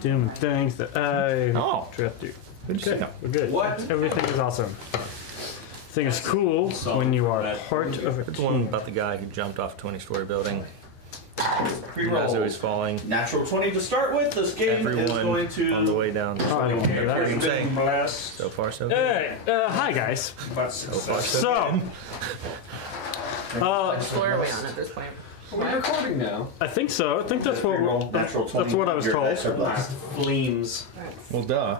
doing things that I tripped you. Okay. We're good. What? Everything is awesome. Thing is cool when you are part of a It's the one team. about the guy who jumped off a 20-story building. Pre-roll. As he was falling. Natural 20 to start with. This game is Everyone going to... on the way down. Oh, I didn't hear that. What are you saying? Blast. So far, so good. Hey, hi guys. So far, so So, What floor are we on at this point? We're recording now. I think so. I think that's what Pre-roll. Natural 20. that's what I was Your told. dice are blessed. Flames. Well, duh.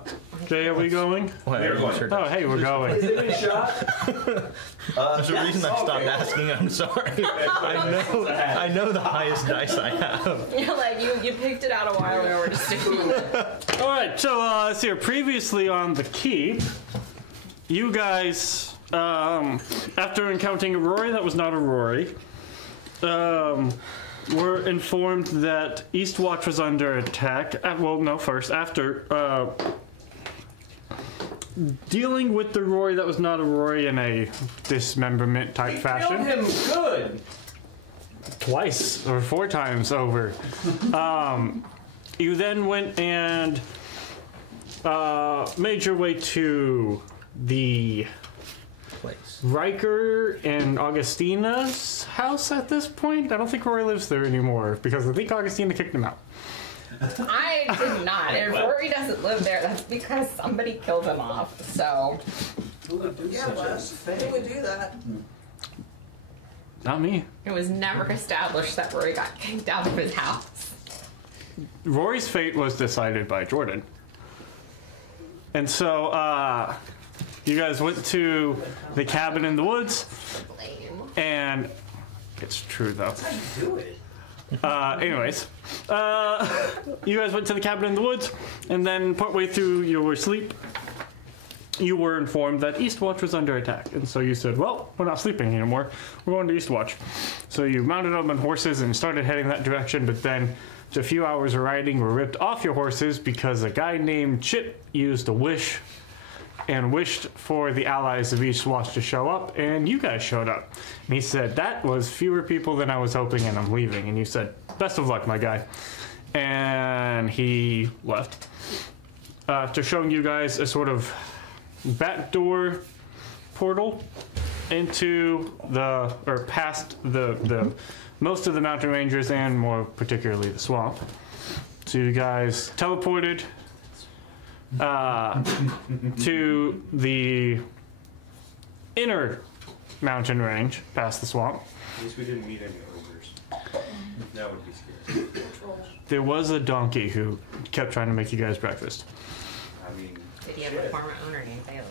Jay, are we going? Well, You're going. sure Oh, hey, we're going. There's a reason I stopped asking. I'm sorry. I know the highest dice I have. You're like, you picked it out a while ago, we're just sticking with it. All right, so let's see here. Previously on the keep, you guys, after encountering a Rory that was not a Rory, were informed that Eastwatch was under attack. Well, no, first after dealing with the Rory that was not a Rory in a dismemberment type fashion. Killed him good. Twice or 4 times over. You then went and made your way to the Place. Riker and Augustina's house at this point. I don't think Rory lives there anymore because I think Augustina kicked him out. I did not. If Rory doesn't live there, that's because somebody killed him off. So, Who would do Yeah, such a Les. Who thing? would do that? Not me. it was never established that Rory got kicked out of his house. Rory's fate was decided by Jordan. And so, you guys went to the cabin in the woods, Blame. and it's true though. Do it. Anyways, you guys went to the cabin in the woods, and then partway through your sleep, you were informed that Eastwatch was under attack. And so you said, well, we're not sleeping anymore. We're going to Eastwatch. So you mounted up on horses and started heading that direction, but then a few hours of riding were ripped off your horses because a guy named Chip used a wish and wished for the allies of Eastwatch to show up, and you guys showed up. And he said, that was fewer people than I was hoping, and I'm leaving. And you said, best of luck, my guy. And he left. After showing you guys a sort of backdoor portal into the, or past the most of the mountain ranges, and more particularly the swamp. So you guys teleported to the inner mountain range past the swamp. At least we didn't meet any ogres. That would be scary. There was a donkey who kept trying to make you guys breakfast. I mean, Did he have a former owner named Bailey?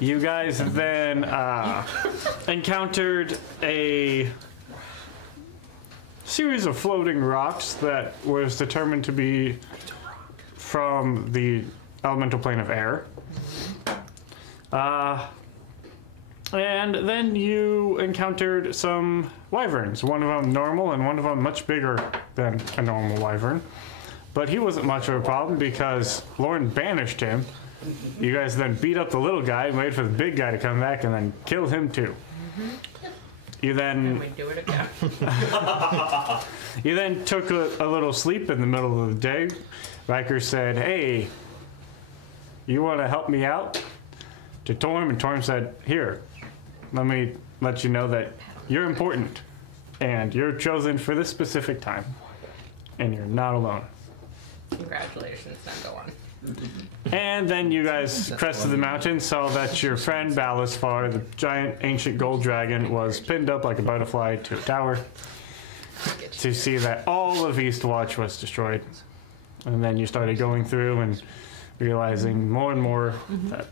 You guys then encountered a series of floating rocks that was determined to be from the elemental plane of air. And then you encountered some wyverns, one of them normal and one of them much bigger than a normal wyvern. But he wasn't much of a problem because Lauren banished him. You guys then beat up the little guy and waited for the big guy to come back and then killed him too. You then Can we do it again? You then took a little sleep in the middle of the day. Riker said, hey, you want to help me out? To Torm, and Torm said, here, let me let you know that you're important, and you're chosen for this specific time, and you're not alone. Congratulations, now go on. And then you guys crested the mountain, saw that your friend Balasfar, the giant ancient gold dragon, was pinned up like a butterfly to a tower to see that all of Eastwatch was destroyed. And then you started going through and realizing more and more that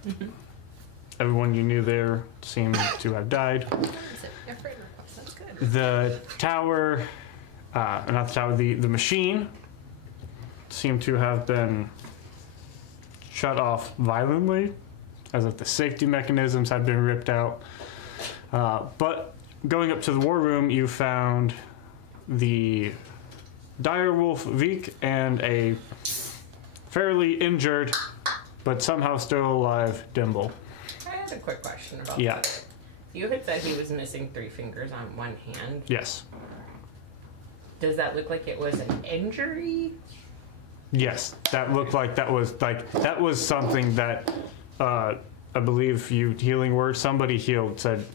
everyone you knew there seemed to have died. That's good. The tower, not the tower, the machine seemed to have been shut off violently, as if the safety mechanisms had been ripped out. But going up to the war room, you found the direwolf Veek and a fairly injured, but somehow still alive Dimble. I had a quick question about Yeah. that. You had said he was missing 3 fingers on one hand. Yes. Does that look like it was an injury? Yes, that looked like that was something that I believe you healing word somebody healed said.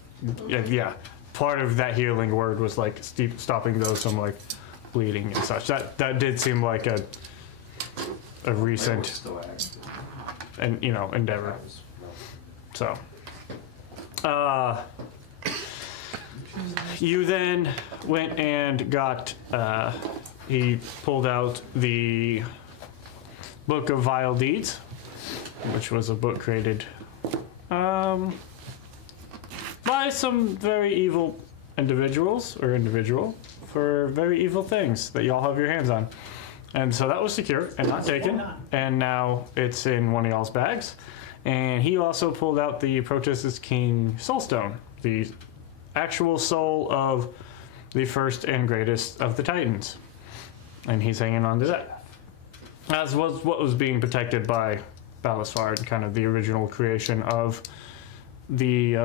Yeah, part of that healing word was like stopping those from like bleeding and such. That did seem like a recent Still active. and endeavor. So, you then went and got. He pulled out the Book of Vile Deeds, which was a book created by some very evil individuals for very evil things that y'all have your hands on. And so that was secure and not taken. And now it's in one of y'all's bags. And he also pulled out the Protestus King Soulstone, the actual soul of the first and greatest of the Titans. And he's hanging on to that. As was what was being protected by Balasfard, kind of the original creation of the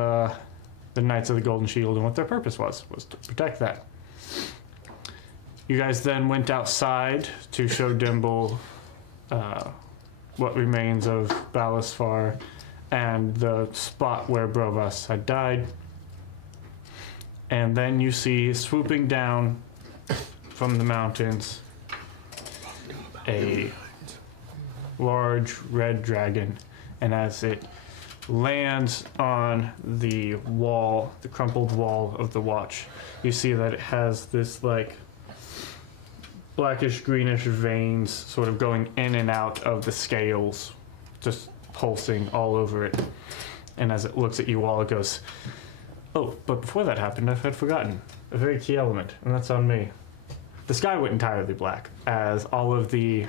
Knights of the Golden Shield, and what their purpose was to protect that. You guys then went outside to show Dimble what remains of Balasfar and the spot where Brovas had died. And then you see swooping down from the mountains a large red dragon, and as it lands on the wall, the crumpled wall of the watch, you see that it has this like blackish greenish veins sort of going in and out of the scales, just pulsing all over it. And as it looks at you all, it goes, "Oh, but before that happened, I had forgotten a very key element, and that's on me." The sky went entirely black as all of the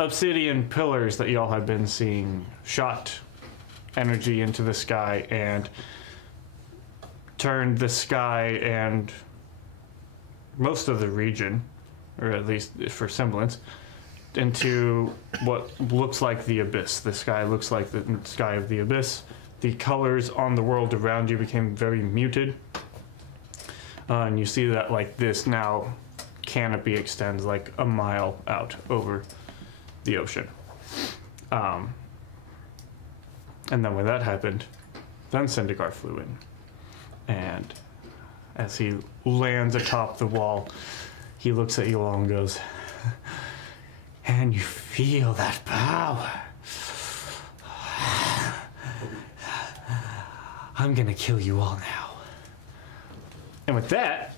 obsidian pillars that y'all have been seeing shot energy into the sky and turned the sky and most of the region, or at least for semblance, into what looks like the abyss. The sky looks like the sky of the abyss. The colors on the world around you became very muted. And you see that like this now canopy extends like a mile out over the ocean. And then when that happened, then Sindigar flew in. And as he lands atop the wall, he looks at you all and goes, "And you feel that power. I'm gonna kill you all now." And with that,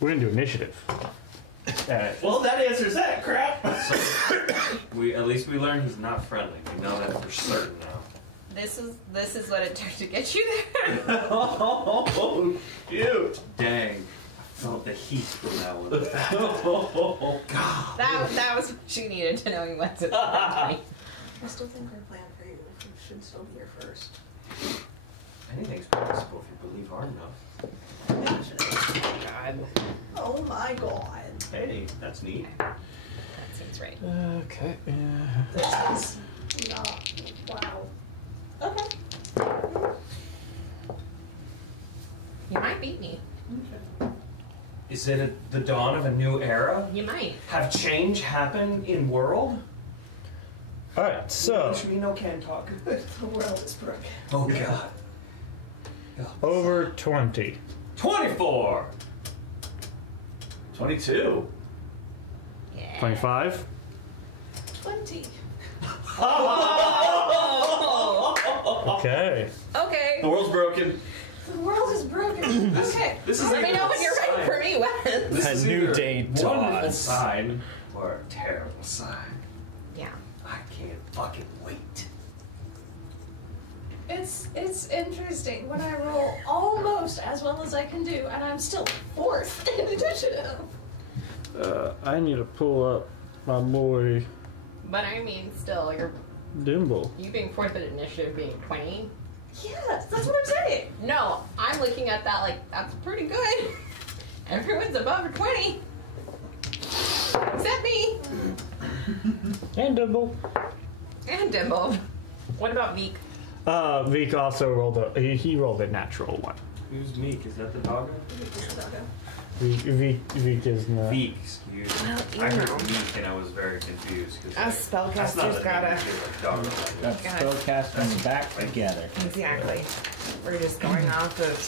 we're gonna do initiative. Well, that answers that crap. At least we learned he's not friendly. We know that for certain now. This is what it took to get you there. Oh, shoot. Dang. I felt the heat from that one. Oh, God. That was what you needed to know he went to the I still think our plan for you should still be here first. Anything's possible if you believe hard enough. God. Oh my god. Hey, that's neat. That seems right. Okay. This is not. Wow. Okay. You might beat me. Is it the dawn of a new era? You might. Have change happen in world? All right. So Which we know can talk. The world is broken. Oh, God. over 20. 24. 22. Yeah. 25. 20. Okay. Okay. The world's broken. The world is broken. Okay. This is Let me know when you're ready for me, Wes. This A is new either day a wonderful dawns. sign or a terrible sign. Yeah. I can't fucking wait. It's interesting when I roll almost as well as I can do, and I'm still 4th in initiative. I need to pull up my boy But I mean, still, Dimble. you being 4th in initiative being 20. Yes, that's what I'm saying. No, I'm looking at that like, that's pretty good. Everyone's above a 20. Except me. And Dimble. And Dimble. What about Veek? Veek also rolled he rolled a natural one. Who's Meek? Is that the doggo? Veek is not. Meek, excuse me. Well, I you heard know. Meek and I was very confused. Cause Us that's not spellcasters a gotta. name, it's like doggo language. Got God. spellcast on the back together. Exactly. We're just going off of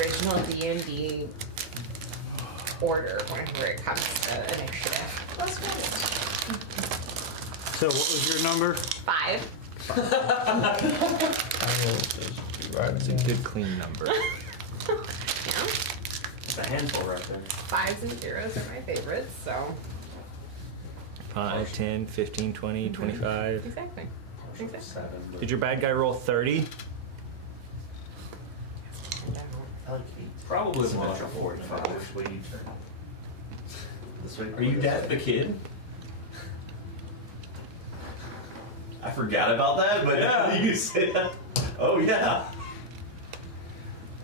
original D&D order whenever it comes to initiative. That's good. So what was your number? 5. It's a good clean number. Yeah. It's a handful right there. 5s and 0s are my favorites, so. 5, 10, 15, 20, 25. Exactly. Exactly. 7. but- Did your bad guy roll 30? Probably more like a 45. Are you Dad the kid? I forgot about that, but yeah, you said that. Oh yeah.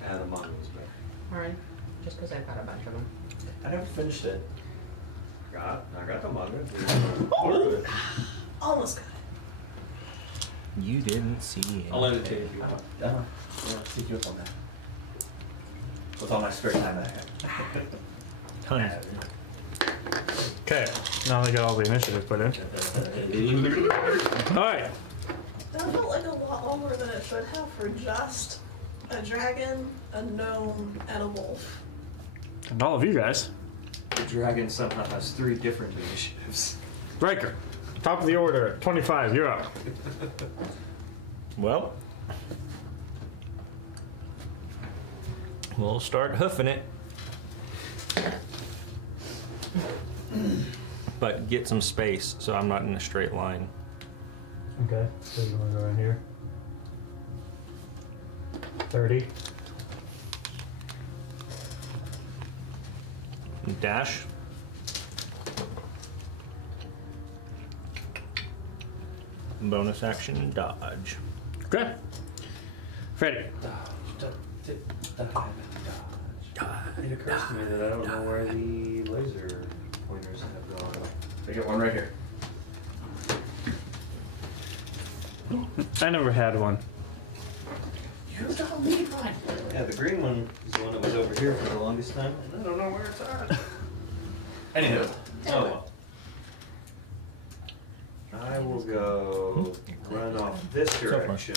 The manga was better. Alright. Just because I've got a bunch of them. I never finished it. I got the manga. Oh! Almost got it. You didn't see it. I'll lend it to you if you want. I'll take you up on that. With all my spare time I have. Tons. Okay. Now they got all the initiative put in. All right. That felt like a lot longer than it should have for just a dragon, a gnome, and a wolf. And all of you guys. The dragon somehow has 3 different initiatives. Riker, top of the order, 25. You're up. Well, we'll start hoofing it. But get some space so I'm not in a straight line. Okay. So you want to go in here? 30. Dash. Bonus action, dodge. Okay. Ready. It occurs to me that I don't know where the laser pointers have gone. I get one right here. I never had one. You don't need one. Yeah, the green one is the one that was over here for the longest time, and I don't know where it's at. Anywho, oh well. I will go run off this direction.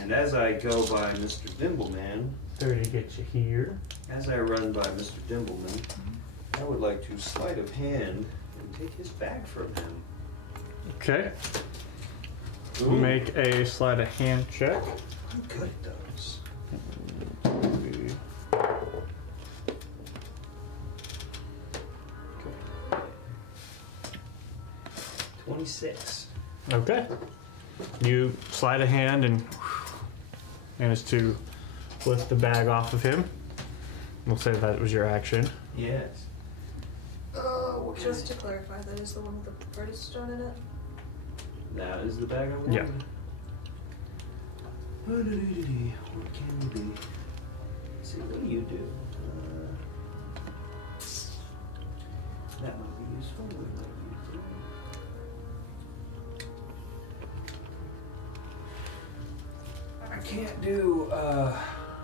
And as I go by Mr. Dimbleman, 30 gets you here. as I run by Mr. Dimbleman, I would like to sleight of hand and take his bag from him. Okay. Ooh. Make a sleight of hand check. I'm good at those. 26. Okay. You slide a hand and manage to lift the bag off of him. We'll say that was your action. Yes. Just to clarify, that is the one with the artist stone in it? That is the bag I'm Yeah. wearing. What can we do? Let's see, what do you do? That might be useful. What might be useful? I can't do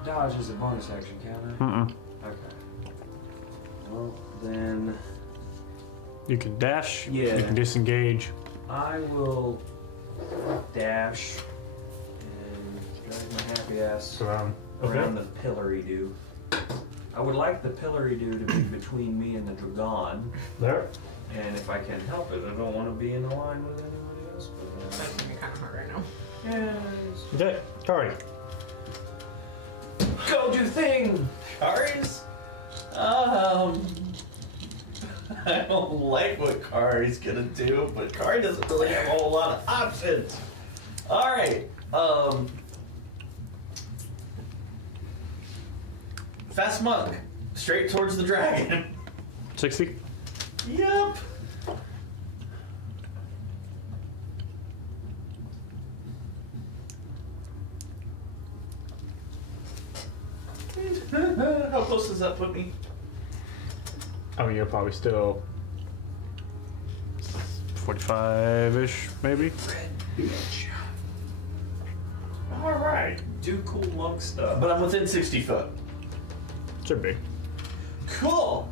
dodge as a bonus action, can I? Mm-mm. Okay. Well, then You can dash. Yeah. You can disengage. I will dash and drag my happy ass Around. around the pillory-do. I would like the pillory-do to be between me and the dragon, There. and if I can help it, I don't want to be in the line with anybody else. That's gonna be kind of hard right now. Yes. Okay. Kari. Go do thing, Kari's. I don't like what Kari's gonna do, but Kari doesn't really have a whole lot of options. All right. Fast monk, straight towards the dragon. 60. Yep. How close does that put me? Oh, you're probably still 45-ish, maybe. All right. Do cool monk stuff. But I'm within 60 foot. Should be. Cool.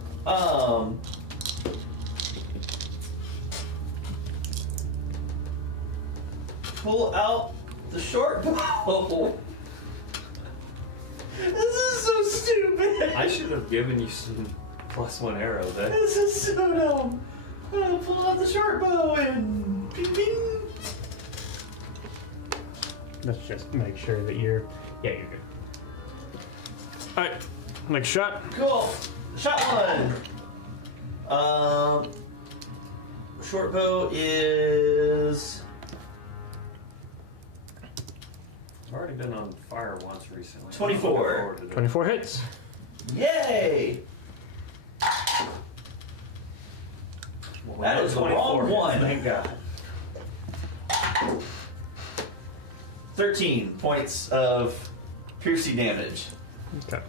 Pull out the short bow. This is so stupid. I should have given you some +1 arrows. Eh? This is so dumb. I'm gonna pull out the short bow and ping ping. Let's just make sure that you're. Yeah, you're good. All right. Next shot. Cool. Shot one. Short bow is I've already been on fire once recently. 24. 24 hits. Yay! That is the wrong one. Thank God. 13 points of piercing damage. Okay.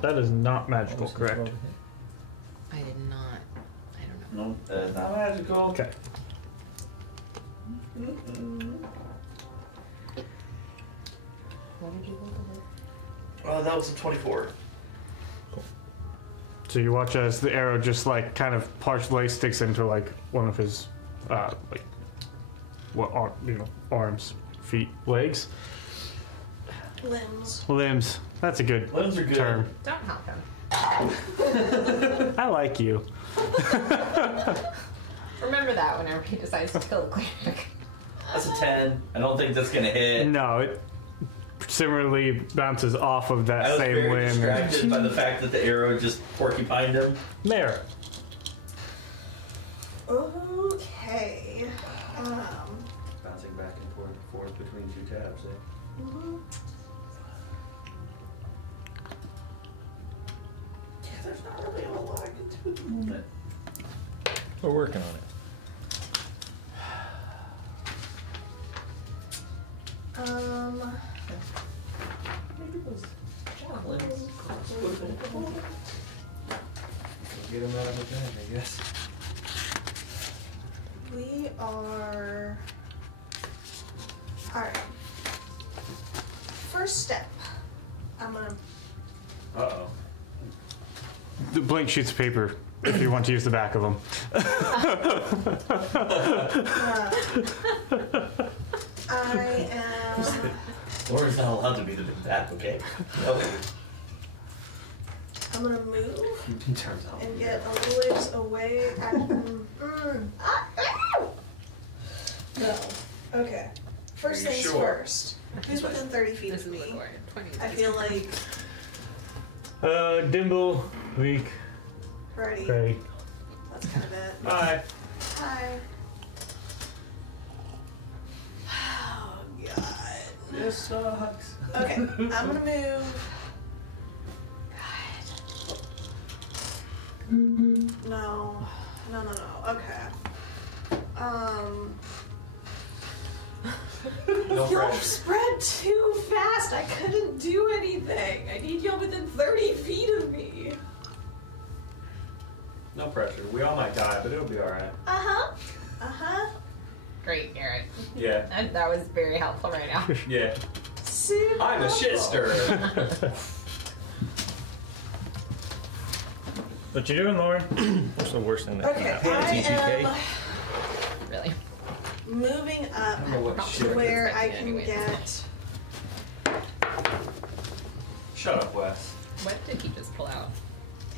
That is not magical, correct? I did not. I don't know. No, that's not magical. Okay. What did you roll? That was a 24. So you watch as the arrow just like kind of partially sticks into like one of his like arms, feet, legs, Limbs. That's a good Limbs are good. term. Don't help him. I like you. Remember that whenever he decides to kill a cleric. That's a 10. I don't think that's gonna hit. No, it similarly bounces off of that I was same very limb. distracted by the fact that the arrow just porcupined him. There. Okay. Bouncing back and forth between two tabs. Eh? Yeah, there's not really a lot I can do at the moment. We're working on it. Maybe those javelins. Get him out of the bag, I guess. We are. Alright. First step. I'm gonna. Uh-oh. The blank sheets of paper, if you want to use the back of them. I am. Laura's not allowed to be the big bad, okay? No. I'm gonna move Turns out. and get a little ways away. No. Okay. First Are you things sure? first. Who's within 30 feet This of is me? what 20. I feel like. Dimble, Leek, Ready. Gray. That's kind of it. Bye. Hi. Oh, God. This sucks. Okay, I'm gonna move. God. No. Okay. No Y'all pressure. spread too fast. I couldn't do anything. I need y'all within 30 feet of me. No pressure. We all might die, but it'll be alright. Great, Garrett. Yeah. That was very helpful right now. Yeah. Super I'm a shit stirrer. What you doing, Lauren? What's the worst thing that Okay, can happen? I am Really. moving up I don't know what Not to shit. where I expecting can anyways. get. Shut up, Wes. What did he just pull out?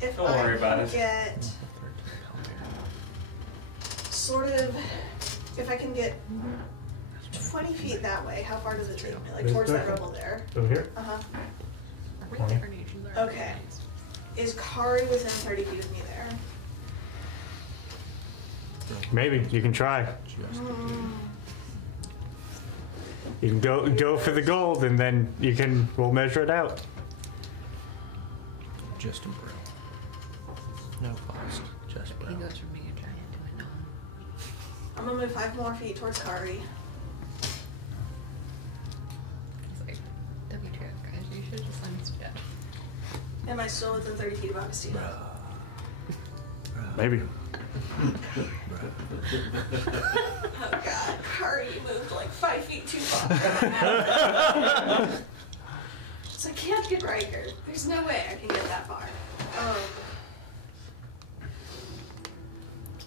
If Don't I worry about can it. get sort of, if I can get 20 feet that way, how far does it take me? Like towards that rubble there. Over here? Uh huh. Are we different ages? Okay. Is Kari within 30 feet of me there? Maybe you can try. You can go for the gold, and then we'll measure it out. Just a bro. No cost. Just bro. He goes from being a giant to a gnome. I'm gonna move 5 more feet towards Kari. It's like, WTF, guys, you should just let me spit. Am I still within 30 feet of Augustina? Maybe. Oh god. already moved like 5 feet too far. So I can't get Riker. There's no way I can get that far.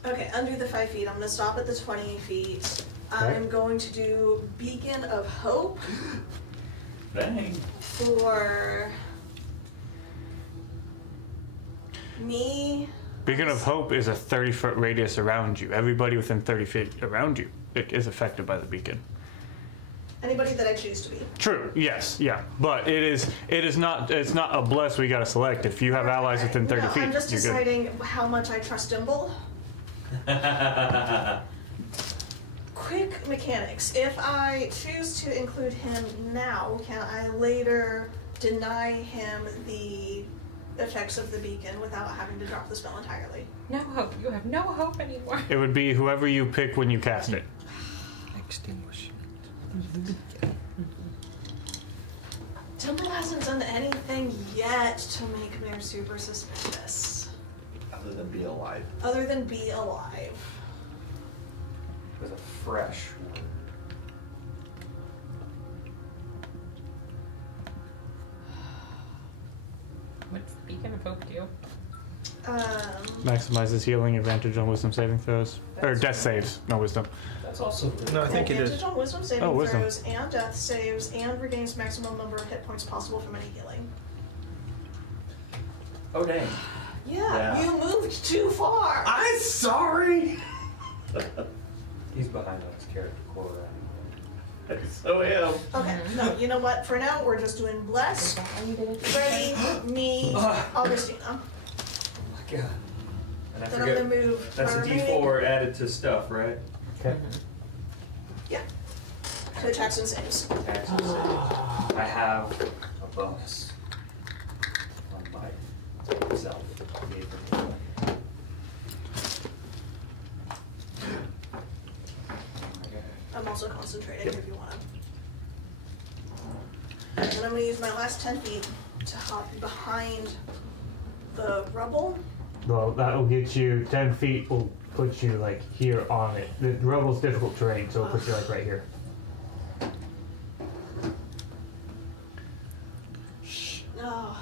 Okay, under the 5 feet, I'm gonna stop at the 20 feet. I'm going to do Beacon of Hope. Bang. For me. Beacon of Hope is a 30-foot radius around you. Everybody within 30 feet around you is affected by the beacon. Anybody that I choose to be. True. Yes. Yeah. But it's not a bless we gotta select. If you have allies within 30 feet, I'm just you're deciding how much I trust Dimble. Quick mechanics. If I choose to include him now, can I later deny him the effects of the beacon without having to drop the spell entirely? No hope. You have no hope anymore. It would be whoever you pick when you cast it. Extinguish Dimble hasn't done anything yet to make me super suspicious. Other than be alive. Other than be alive. With a fresh one. What's the Beacon of Hope do? Maximizes healing, advantage on wisdom saving throws. Or death saves, no wisdom. That's also good. No, I think it advantage is. on wisdom saving wisdom. throws and death saves and regains maximum number of hit points possible from any healing. Oh, dang. Yeah, you moved too far. I'm sorry! He's behind on his character quota anyway. So am. Okay, no, you know what? For now, we're just doing bless. Ready, me, Augustina. Oh my god. And I Then I'm forget. gonna move. That's a my remaining- D4 added to stuff, right? Okay. Yeah. To attacks and saves. Attacks and saves. I have a bonus on myself. I'm also concentrating if you want to. And then I'm going to use my last 10 feet to hop behind the rubble. Well, that'll get you 10 feet. Will put you like here on it. The rubble's difficult terrain, so it'll put you like right here. Oh.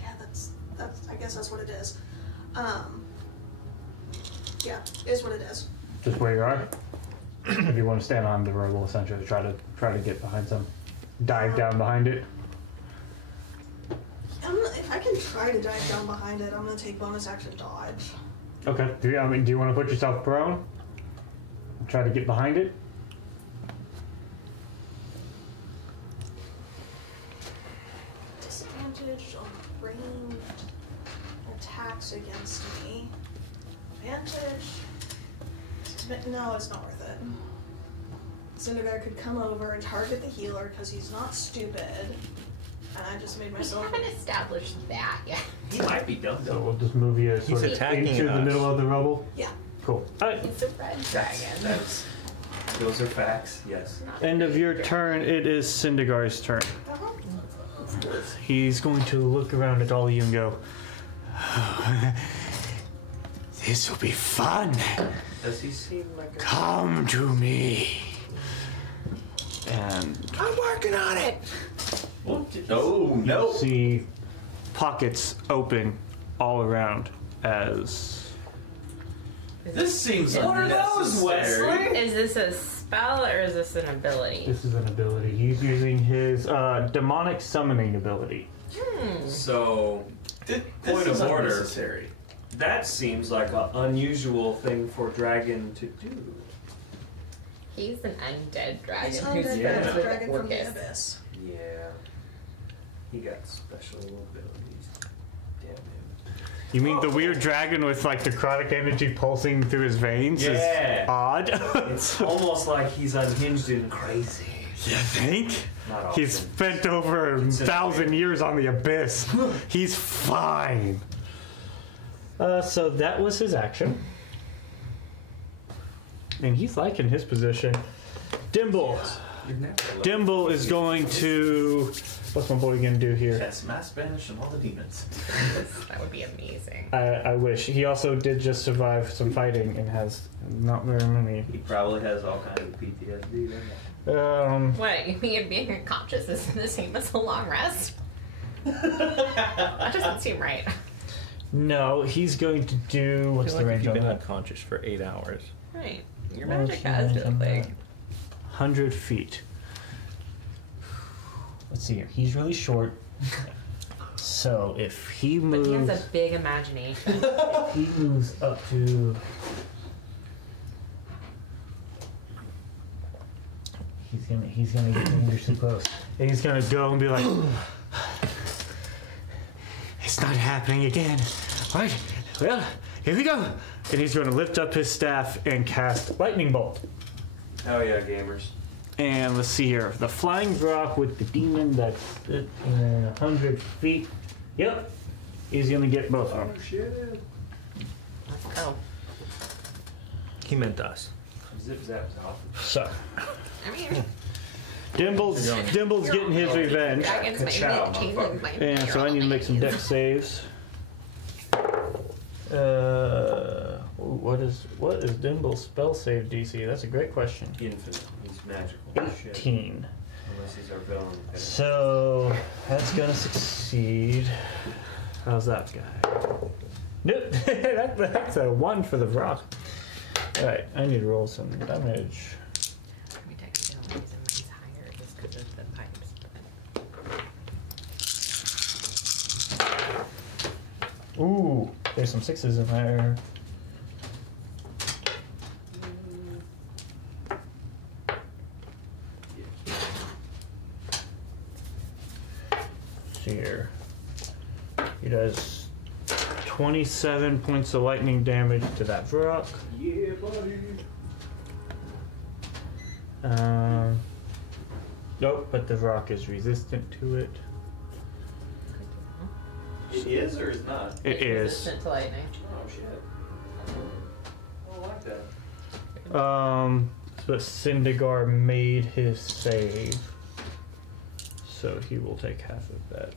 Yeah, that's. I guess that's what it is. Yeah, is what it is. Just where you are. If you want to stand on the rubble, essentially, try to get behind some, dive down behind it. If I can try to dive down behind it, I'm gonna take bonus action dodge. Okay. Do you want to put yourself prone? Try to get behind it. Disadvantage on ranged attacks against me. Advantage. No, it's not worth it. Sindigar could come over and target the healer because he's not stupid. And I just made We myself. haven't established that yet. He might be dumb So though. we'll just move you sort of attacking into the us. middle of the rubble. Yeah. Cool. Alright. It's a red dragon. Those are facts, yes. Not End of very your dragon. turn. It is Sindigar's turn. Uh-huh. He's going to look around at all of you and go, "This will be fun. Does he seem like a... Come to me." And I'm working on it. Oh, no. see pockets open all around as This seems What are those, unnecessary. Is this a spell or is this an ability? this is an ability. He's using his demonic summoning ability. So, This point is of order. unnecessary. That seems like an unusual thing for dragon to do. He's an undead dragon It's who's undead friends with dragon from the Orcus. abyss. Yeah. He got special abilities. Damn him. You mean the weird dragon with like the necrotic energy pulsing through his veins Yeah. is odd? It's almost like he's unhinged and crazy. You think? Not often. He's spent over 1,000 years on the abyss. He's fine. So that was his action. And he's liking his position. Dimble. You've never loved Dimble is going to What's my boy gonna do here? Cast mass banish on all the demons. That would be amazing. I wish. He also did just survive some fighting and has not very many. He probably has all kinds of PTSD. What, you think being unconscious is the same as a long rest? That doesn't seem right. No, he's going to do. What's the range you've on been that? unconscious for 8 hours. Right. Your What's magic the has range to on like. that? 100 feet. Let's see here. He's really short. So if he But moves, he has a big imagination. if he moves up to. He's gonna get dangerously close. And he's gonna go and be like, it's not happening again. All right, well, here we go. And he's gonna lift up his staff and cast lightning bolt. Hell yeah, gamers. And let's see here. The flying rock with the demon that's in 100 feet. Yep. He's gonna get both of them. Oh shit. Let's go. He meant us. Zip zap's off. So, I mean, Dimble's getting his revenge. dragons might Ka-chow, be changelings motherfucker. might be And so I need to make some dex saves. What is Dimble's spell save DC? That's a great question. Infinite. He's magical. Shit. 18. Unless he's our villain. So that's gonna succeed. How's that guy? Nope. that's a 1 for the rock. Alright, I need to roll some damage. We technically don't use him. Mine's higher just because of the pipes. Ooh, there's some 6s in there. See here. He does 27 points of lightning damage to that rock. Yeah, buddy. Nope, but the rock is resistant to it. It is or is not? It is. Resistant to lightning. Oh shit. I don't like that. But Sindigar made his save. So he will take half of that.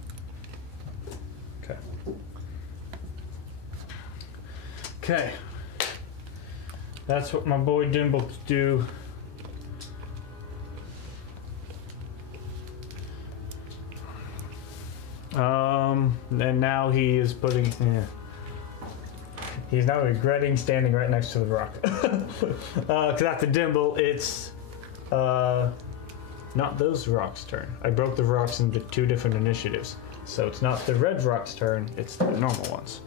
Okay. Okay. That's what my boy Dimble could do. And now he is putting. He's now regretting standing right next to the rock. Because after Dimble, it's not those rocks' turn. I broke the rocks into 2 different initiatives. So it's not the red rock's turn, it's the normal ones.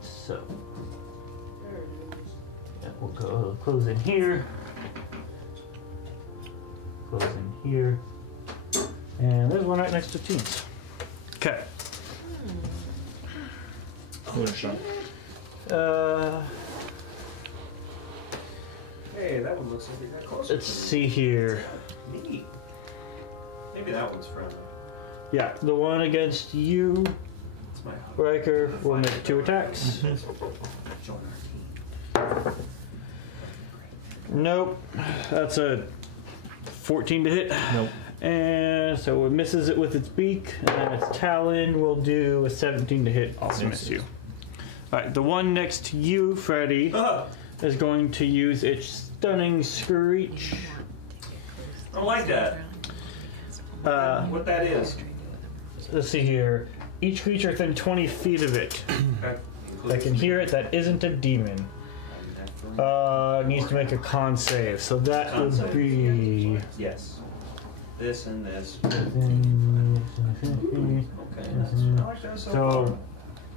So, yeah, we'll go close in here. Close in here. And there's one right next to teens. Okay. Hey, that one looks like it got closer. Let's see here. Neat. Maybe that one's friendly. Yeah, the one against you, It's my hobby. Riker, will make 2 attacks. Join our team. Nope. That's a 14 to hit. Nope. And so it misses it with its beak. And then its talon will do a 17 to hit. Also miss you. Alright, the one next to you, Freddy, is going to use its stunning screech. I don't like that. What that is. Let's see here. Each creature within 20 feet of it Okay. that can hear it that isn't a demon needs to make a con save. So that Con would save. be. Yes. This and this. So, Okay. I like that so far.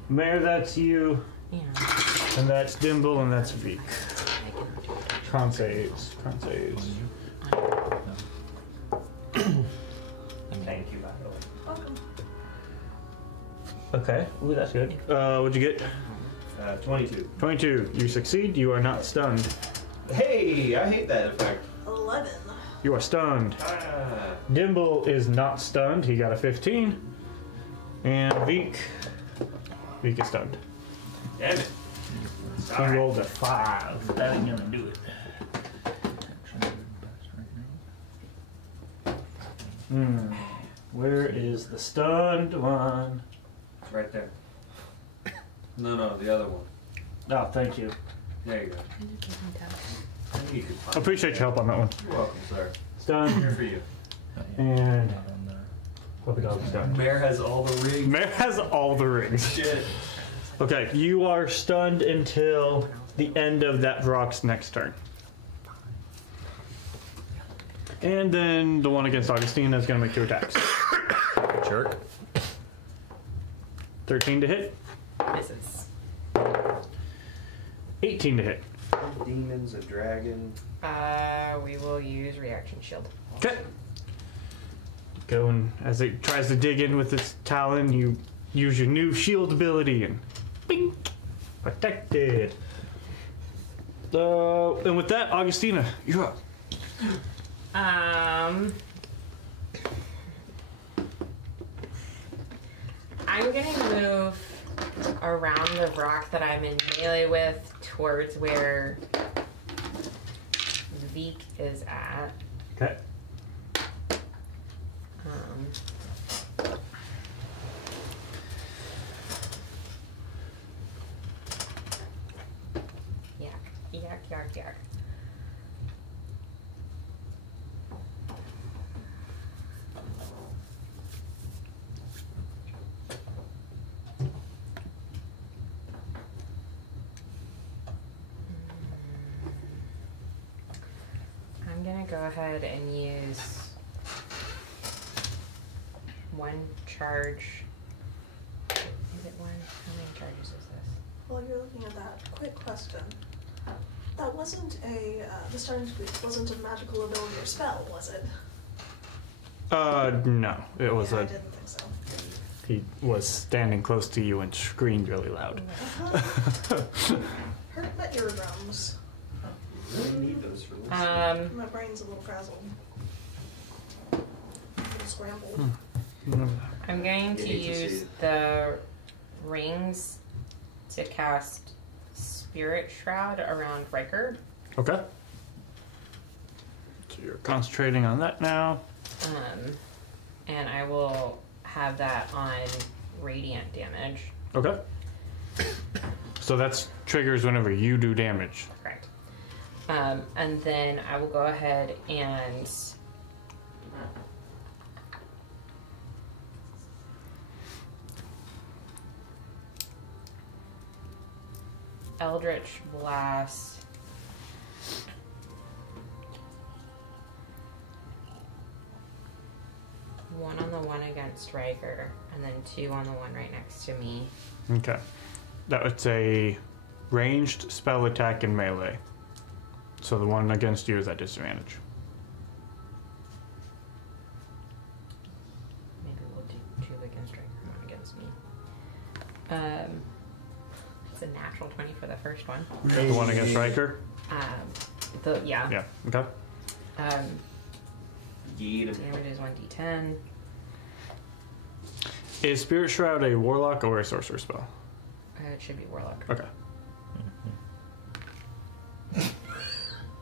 Mayor, that's you, Yeah. and that's Dimble, and that's Veek. Con saves. Con saves. Thank you, by the way. Welcome. Okay. Ooh, that's good. What'd you get? 22. 22. You succeed. You are not stunned. Hey, I hate that effect. 11. You are stunned. Ah. Dimble is not stunned. He got a 15. And Veek is stunned. Damn it. He rolled a 5. That ain't gonna do it. Where is the stunned one? It's right there. No, the other one. Oh, thank you. There you go. I think you could find Appreciate your help on that one. You're welcome, sir. Stunned. Here for you. And puppy dog's done. Mayor has all the rings. Mayor has all the rings. Shit. Okay, you are stunned until the end of that rock's next turn. And then the one against Augustina is going to make 2 attacks. Jerk. 13 to hit. Misses. 18 to hit. Demons, a dragon. We will use reaction shield. Okay. Going as it tries to dig in with its talon, you use your new shield ability and bing, protected. And with that, Augustina, you're up. I'm gonna move around the rock that I'm in melee with towards where Zeke is at. Okay. Yak. I'm gonna go ahead and use 1 charge. Is it 1? How many charges is this? While you're looking at that, quick question. That wasn't the starting squeak wasn't a magical ability or spell, was it? No. It was I didn't think so. He was standing close to you and screamed really loud. Hurt my eardrums. You really need those for listening. My brain's a little frazzled. A little scrambled. I'm going to You hate to see use it. the rings to cast Spirit Shroud around Riker. Okay. So you're concentrating on that now. And I will have that on radiant damage. Okay. So that's triggers whenever you do damage. Correct. And then I will go ahead and Eldritch Blast. One on the one against Riker, and then 2 on the one right next to me. Okay. That was a ranged spell attack in melee. So the one against you is at disadvantage. Maybe we'll do 2 against Riker, 1 against me. It's a natural 20 for the first one. The one against Riker? Yeah. Yeah. Okay. Yeet. Damage is 1d10. Is Spirit Shroud a warlock or a sorcerer spell? It should be Warlock. Okay.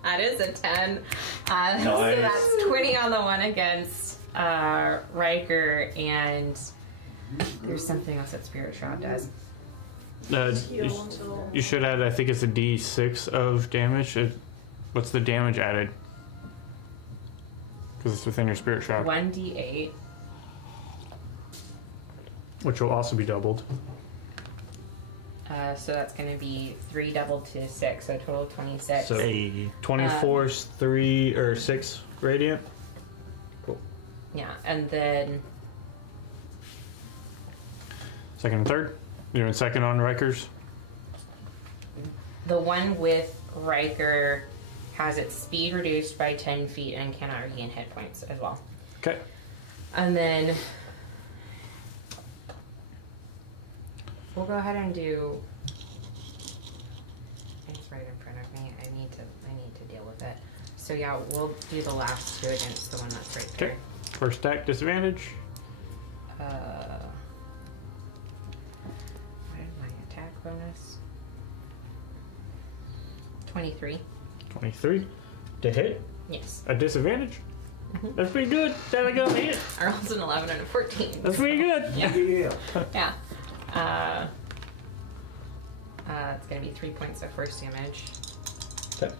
That is a 10. So Nice. that's 20 on the one against Riker, and there's something else that Spirit Shroud does. Heal until You should add, I think it's a d6 of damage. What's the damage added? Because it's within your Spirit Shroud, 1d8. which will also be doubled. So that's going to be 3 doubled to 6, so a total of 26. So 24 's 3 or 6 radiant. Cool. Yeah, and then Second and third. You're in second on Rikers. the one with Riker has its speed reduced by 10 feet and cannot regain hit points as well. Okay. And then we'll go ahead and do. It's right in front of me. I need to deal with it. So yeah, we'll do the last 2 against the one that's right there. Okay. First attack disadvantage. What is my attack bonus? 23. 23 to hit. Yes. A disadvantage. That's pretty good. That'll go hit. I rolled an 11 and a 14. That's pretty good. Yeah. It's gonna be 3 points of force damage. Okay.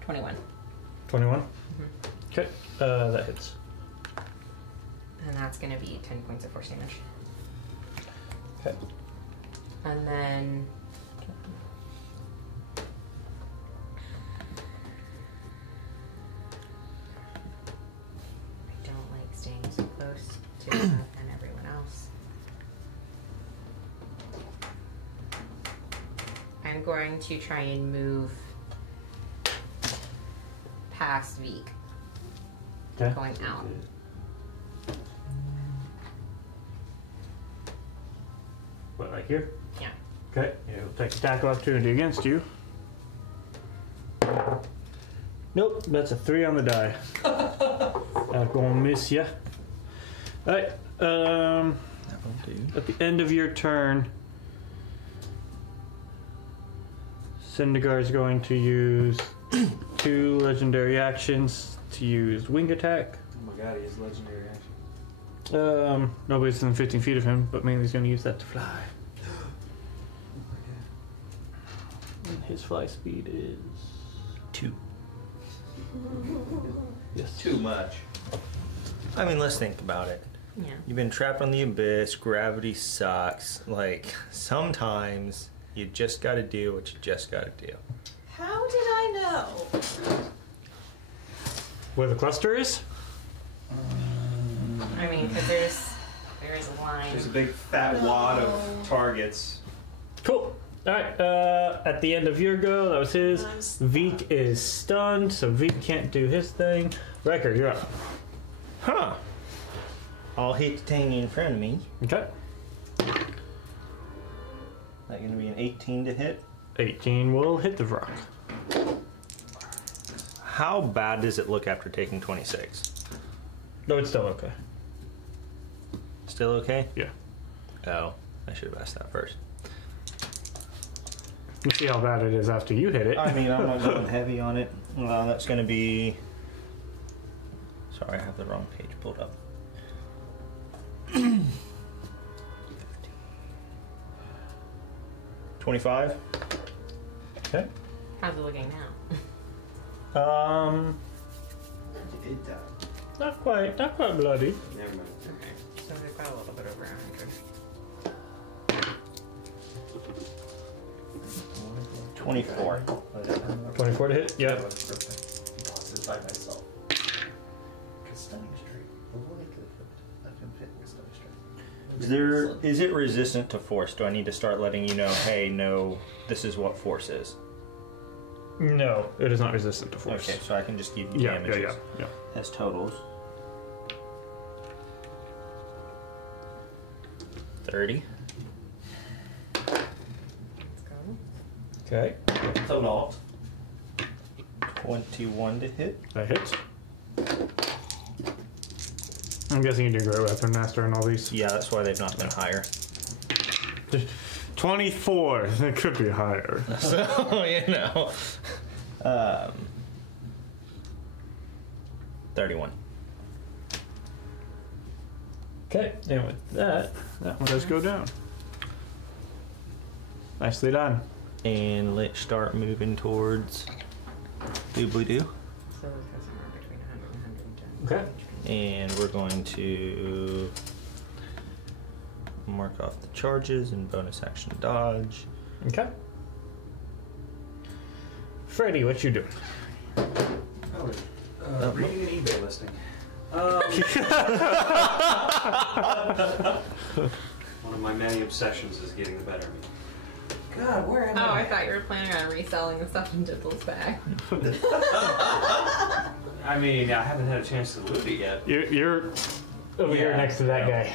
21. 21? Okay, that hits. And that's gonna be 10 points of force damage. Okay. And then I don't like staying so close to them and everyone else. I'm going to try and move past Veek. Okay. Going out. What, like here? Yeah. Okay, it'll take attack opportunity against you. Nope, that's a 3 on the die. I'm gonna miss ya. Alright, at the end of your turn, Sindigar is going to use 2 legendary actions to use wing attack. Oh my god, he has legendary action. Nobody's within 15 feet of him, but mainly he's going to use that to fly. And his fly speed is 2. Yes. Too much. I mean, let's think about it. Yeah. You've been trapped on the abyss. Gravity sucks. Like, sometimes you just gotta do what you just gotta do. How did I know? Where the cluster is? I mean, because there's a line. There's a big fat wad of targets. Cool. Alright, at the end of your go, that was his. Veek is stunned, so Veek can't do his thing. Wrecker, you're up. Huh. I'll hit the thing in front of me. Okay. That gonna be an 18 to hit? 18 will hit the rock. How bad does it look after taking 26? No, it's still okay. Still okay? Yeah. Oh, I should have asked that first. You see how bad it is after you hit it. I mean, I'm not going heavy on it. That's gonna be... Sorry, I have the wrong page pulled up. 25. Okay. How's it looking now? Not quite bloody. Never mind. Okay. So we've got a little bit over 100. 24. 24 to hit? Yeah. By myself. Stunning strike. I can fit with stunning strike. Is it resistant to force? Do I need to start letting you know, hey, no, this is what force is? No, it is not resistant to force. Okay, so I can just give you Yeah, damages. yeah. As totals. 30. Let's go. Okay. Total. 21 to hit. That hits. I'm guessing you do Great Weapon Master and all these. Yeah, that's why they've not been higher. 24. It could be higher. So, you know. 31. Okay, and with that one does go down. Nicely done. And let's start moving towards Doobly Doo. So we've got somewhere between 100 and 110. Okay. And we're going to mark off the charges and bonus action dodge. Okay. Freddy, what you doing? Reading an eBay listing. One of my many obsessions is getting the better of me. God, where am Oh, I thought you were planning on reselling the stuff in Diddle's bag. I mean, I haven't had a chance to loot it yet. You're over here Yeah. next to that guy.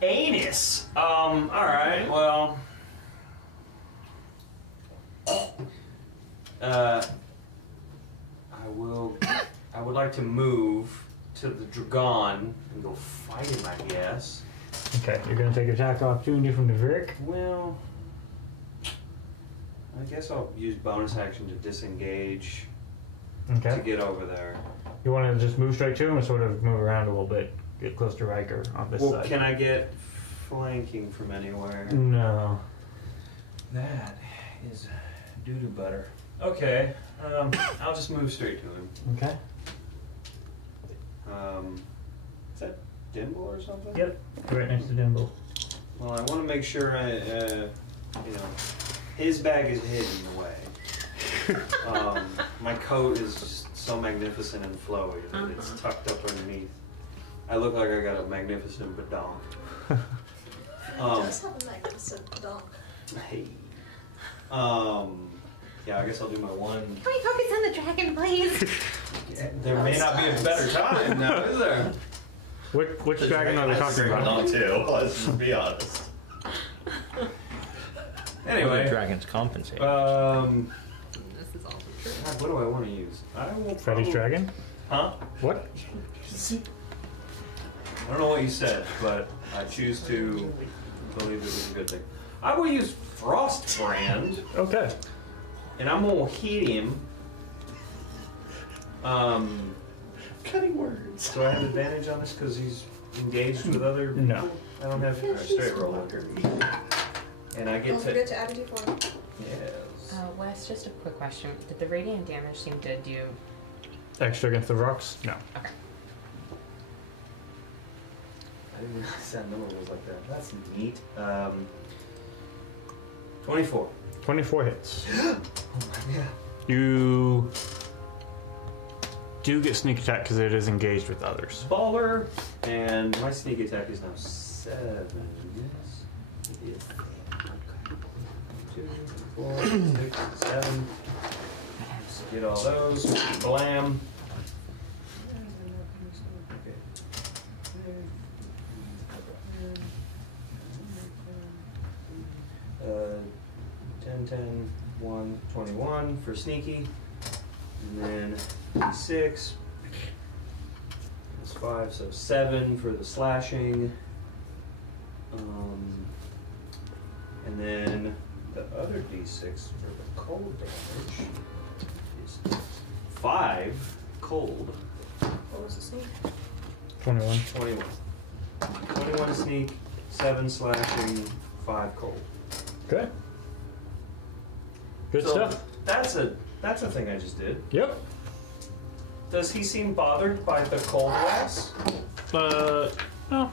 Anus. All right. Well. I would like to move to the Dragon and go fight him, I guess. Okay, you're gonna take attack opportunity from the Vic. Well, I guess I'll use bonus action to disengage to Okay. get over there. You want to just move straight to him or sort of move around a little bit? Get close to Riker on this Well, side. can I get flanking from anywhere? No. That is doo-doo butter. Okay, I'll just move straight to him. Okay. Is that Dimble or something? Yep. Right next to Dimble. Well, I want to make sure his bag is hidden away. My coat is just so magnificent and flowy that it's tucked up underneath. I look like I got a magnificent badonk. He does have a magnificent donk. Hey. Yeah, I guess I'll do my one. Can we focus on the dragon, please? There may not be a better time now, is there? Which dragon are they talking about? Too. Let's be honest. Anyway. The dragons compensate. This is all true. God, what do I want to use? I will Freddy's probably- dragon? Huh? What? I don't know what you said, but I choose to believe it was a good thing. I will use Frostbrand, Okay. and I'm gonna hit him. Cutting words. Do I have advantage on this because he's engaged with other people? No. I don't have straight roll. And I get Don't to. forget to add a d4. Yes. Wes, just a quick question. Did the radiant damage seem to do... Extra against the rocks? No. Okay. I didn't realize that number was like that. That's neat. 24. 24 hits. Oh my god. You do get sneak attack because it is engaged with others. Baller, and my sneak attack is now 7. Yes. It is. 2, 4, 6, 7. Let's get all those. Blam. Okay. 10, 10, 1, 21 for sneaky. And then D6. That's 5, so 7 for the slashing. And then the other D6 for the cold damage is 5 cold. What was the sneak? 21. 21. 21 sneak, 7 slashing, 5 cold. Okay. Good So stuff. That's a thing I just did. Yep. Does he seem bothered by the cold glass? No. Of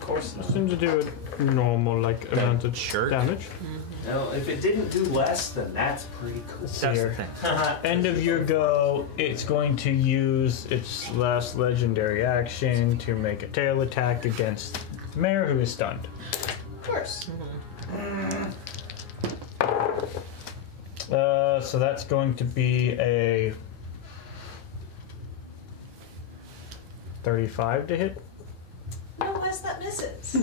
course not. Seems to do a normal, like, amount of shirt? damage. No, if it didn't do less, then that's pretty cool. That's the thing. End of your go, it's going to use its last legendary action to make a tail attack against the mayor who is stunned. Of course. So that's going to be a 35 to hit. No, Wes, that misses.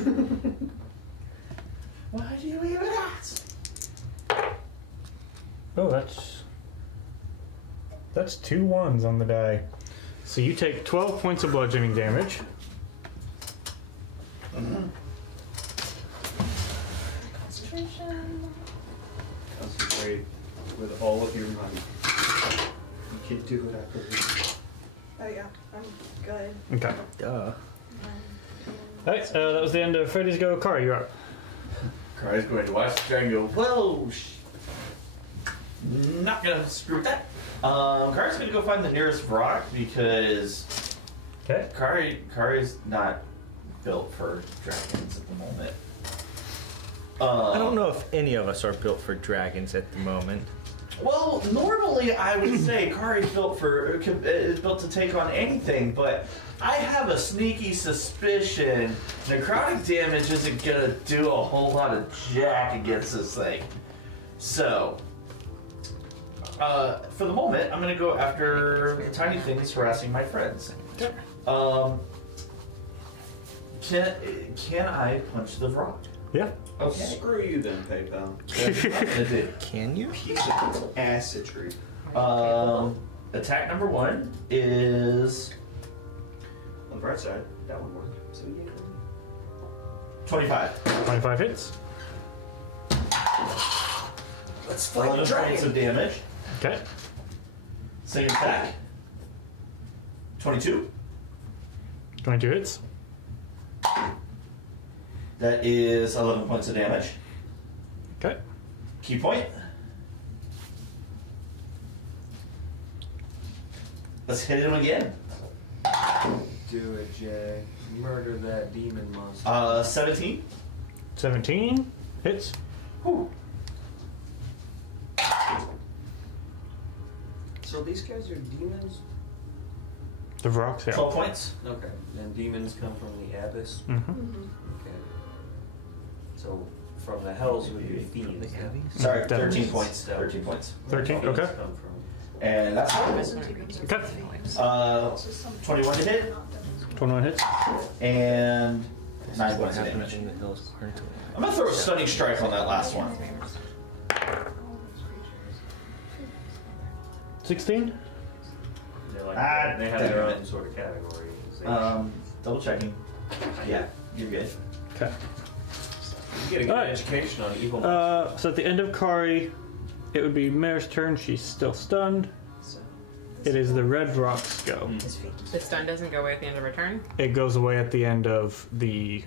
Why do you even ask? Oh, that's 2 1s on the die. So you take 12 points of bludgeoning damage. Concentration. Concentrate with all of your money. You can do it after this. Oh yeah, I'm good. Okay. Duh. Alright, that was the end of Freddy's go. Kara, you're up. Kara's going to watch the dragon go, whoa, not gonna screw with that. Kara's gonna go find the nearest rock because Okay. Kara's not built for dragons at the moment. I don't know if any of us are built for dragons at the moment. Well, normally I would say Kari's built to take on anything, but I have a sneaky suspicion necrotic damage isn't gonna do a whole lot of jack against this thing. So, for the moment, I'm gonna go after the tiny things harassing my friends. Can I punch the rock? Yeah. Okay. Screw you then, PayPal. That's what I'm gonna do. Can you? Acidry. Attack number 1 is On the bright side, that one worked. So yeah. 25. 25 hits. Let's fight 11 points of damage. Okay. Second attack. 22. 22 hits. That is 11 points of damage. Okay. Key point. Let's hit him again. Do it, Jay. Murder that demon monster. 17. 17 hits. Whew. So these guys are demons? The rocks, yeah. 12 points. Okay. And demons come from the abyss? Mm-hmm. Okay. So from the hells would be fiends. Sorry, Devils. 13 points. 13 points. 13, Fiends okay. come from. And that's all. Okay. 21 to hit. 21 hits. And 9 What points of happened damage. in the hills? I'm gonna throw a stunning strike on that last one. 16. They have their own sort of category. Double checking. Yeah, you're good. Okay. You get a good education on evil. So at the end of Kari, it would be Mare's turn. She's still stunned. It is the red rocks go. The stun doesn't go away at the end of her turn? It goes away at the end of the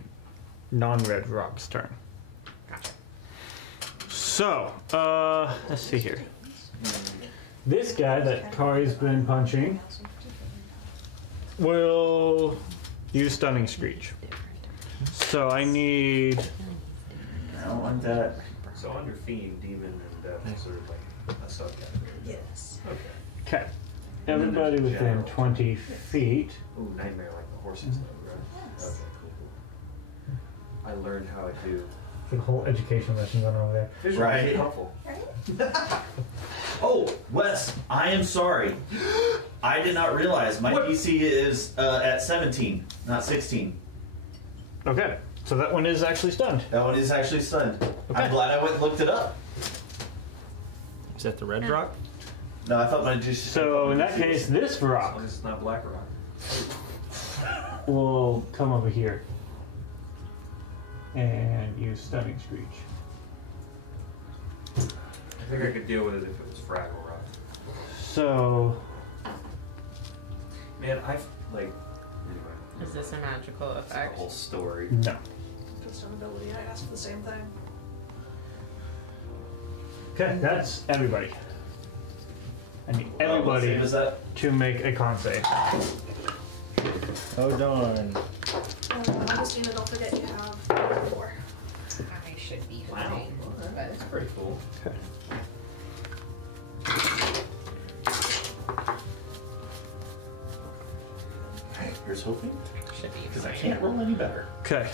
non-red rocks turn. Gotcha. So, let's see here. This guy that Kari's been punching will use Stunning Screech. So I need... I don't want that. So under fiend, demon, and devil sort of like a subcategory. Yes. Okay. Okay. Everybody within 20 feet. Ooh, nightmare like the horses though, right? Yes. Okay, cool. I learned how to do. The whole education lesson going over there. Visuals Right. are helpful. Oh, Wes, I am sorry. I did not realize my DC is at 17, not 16. Okay. So that one is actually stunned. That one is actually stunned. Okay. I'm glad I went and looked it up. Is that the red rock? No, I thought my DC. So in that case, this As rock long as it's not black rock. will come over here and use Stunning Screech. I think I could deal with it if it was fraggle rock. So Man, I've like. Anyway. Is this a magical That's the effect? whole story. no. Just an ability. I asked for the same thing. Okay, that's everybody. I need everybody What save is that? to make a con save. Oh darn. Augustina, don't forget you have 4. I should be Wow. fine. But That's pretty cool. Okay. Here's hoping. should be Because I fine. can't roll any better. Okay,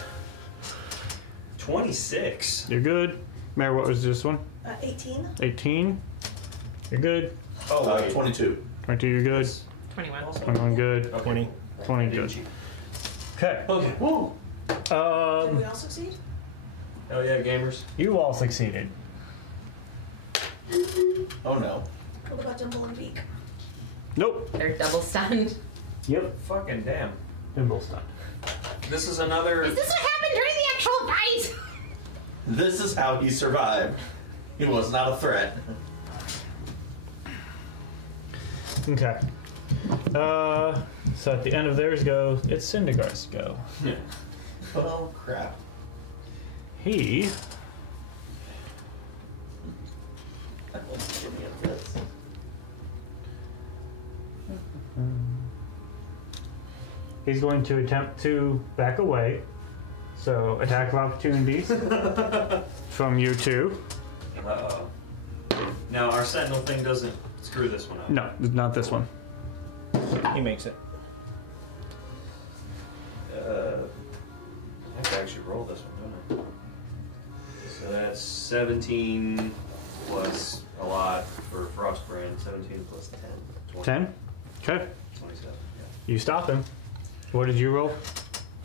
26. you're good. Mary, what was this one? 18. 18. You're good. Oh, wait. 22. 22, you're good. 21. 21, good. Okay. 20. 20, Didn't good. cheat. Okay. Okay. Woo. Did we all succeed? Hell yeah, gamers. You all succeeded. Oh no. What about Dimple and Beak? Nope. They're double stunned. Yep. Fucking damn. Thimble stunned. This is another. Is this what happened during the actual fight? This is how he survived. He was not a threat. Okay. So at the end of theirs go, it's Sindigar's go. Oh crap. He Give me a this. he's going to attempt to back away. So attack of opportunities from you two. Uh-oh. Now, our sentinel thing doesn't screw this one up. No, not this one. He makes it. I have to actually roll this one, don't I? So that's 17 plus a lot for Frostbrand. 17 plus 10. 20. 10. Okay. 27, yeah. You stop him. What did you roll?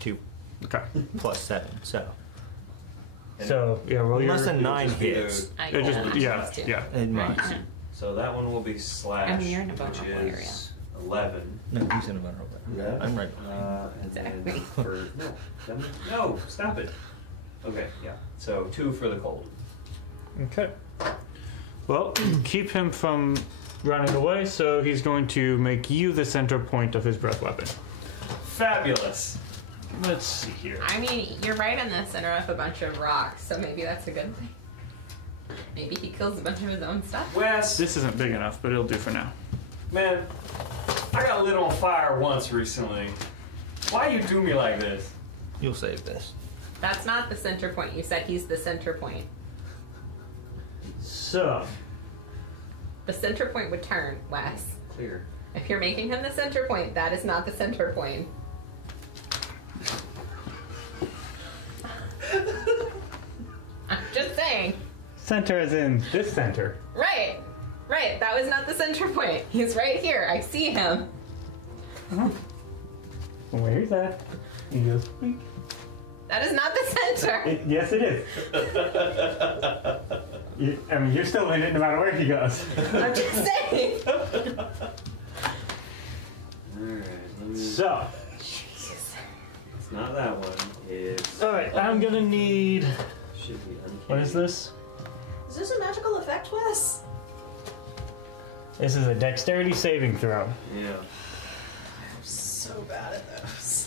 2 Okay. plus 7. So So yeah, roll your. unless a 9 just be hits, I It just, rolled yeah, too. yeah. it must. So that one will be slash, I mean, you're in a which vulnerable is 11. No, he's in a vulnerable. Yeah. I'm right behind. And then Exactly. for no, stop it. Okay, yeah. So 2 for the cold. Okay. Well, keep him from running away, so he's going to make you the center point of his breath weapon. Fabulous. Let's see here. I mean, you're right in the center of a bunch of rocks, so maybe that's a good thing. Maybe he kills a bunch of his own stuff. Wes, This isn't big enough, but it'll do for now. man, I got lit on fire once recently. Why you do me like this? You'll save this. That's not the center point. You said he's the center point. So, The center point would turn, Wes. Clear. If you're making him the center point, that is not the center point. I'm just saying. center is in this center. Right. Right. That was not the center point. He's right here. I see him. Where's that? He goes, "Wink." That is not the center. Yes, it is. I mean, you're still in it no matter where he goes. I'm just saying. Alright, let me... So, It's not that one. It's... alright, I'm gonna need. Should be uncanny. What is this? Is this a magical effect, Wes? This is a dexterity saving throw. Yeah. I'm so bad at those.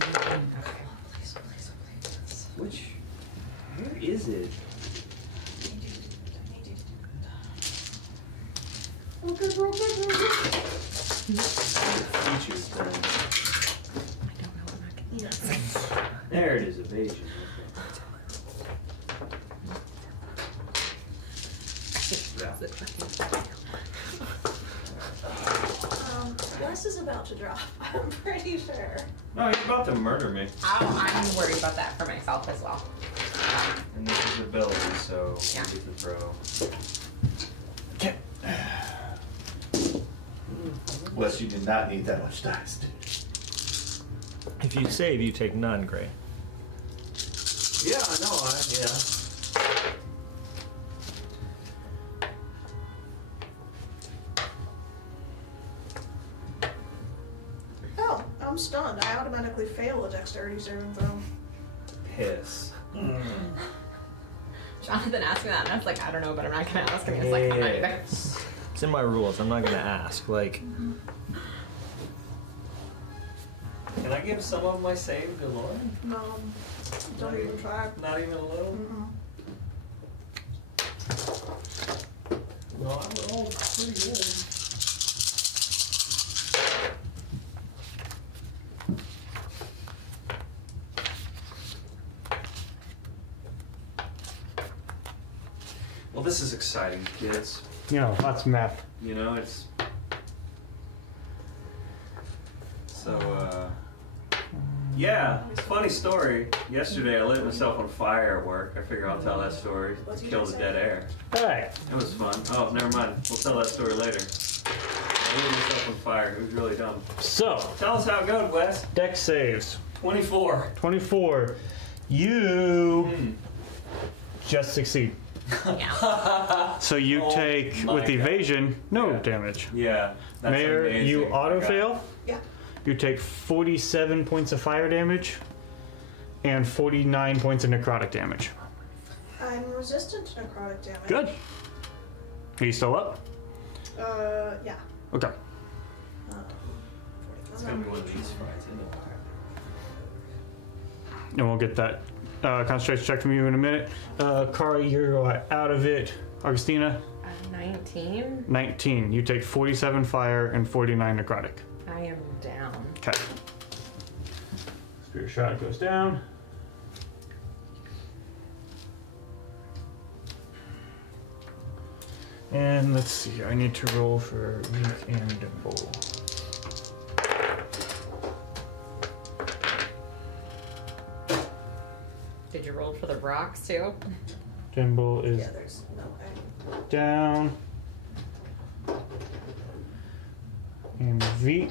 Please, please, please. Which... Where is it? Features then. I don't know what I'm not gonna There it is, evasion. Wes is about to drop. I'm pretty sure. No, he's about to murder me. I'm worried about that for myself as well. And this is ability, so Yeah. we get to throw. Okay. Wes, you did not need that much dice, dude. If you save, you take none, Gray. Yeah, I know, yeah. Oh, I'm stunned. I automatically fail a dexterity saving throw. Piss. Jonathan asked me that, and I was like, I don't know, but I'm not gonna ask him. He was like, I'm not either. It's in my rules. I'm not gonna ask. Like, Can I give some of my save to Lauren? No, don't even try. Not even a little? No, I rolled pretty good. Well, this is exciting, kids. You know, lots of math. You know, it's... So, yeah, funny story. Yesterday I lit myself on fire at work. I figure I'll tell that story. Kill the dead air. Alright. It was fun. Oh, never mind. We'll tell that story later. I lit myself on fire. It was really dumb. So, Tell us how it goes, Wes. dex saves. 24. 24. You just succeed. Yeah. So you Oh take, my with God. evasion, no Yeah. damage. Yeah. That's Mayor, amazing. you auto Okay. fail. Yeah. You take 47 points of fire damage and 49 points of necrotic damage. I'm resistant to necrotic damage. Good. Are you still up? Yeah. Okay. It's gonna be one of these fights, isn't it? And we'll get that concentration check from you in a minute. Kari, you're out of it. Augustina, 19. 19. You take 47 fire and 49 necrotic. I am down. Okay. Spirit shot goes down. And let's see, I need to roll for weak and dimple. Did you roll for the rocks too? Dimble is Yeah, there's no way. down. And Veek.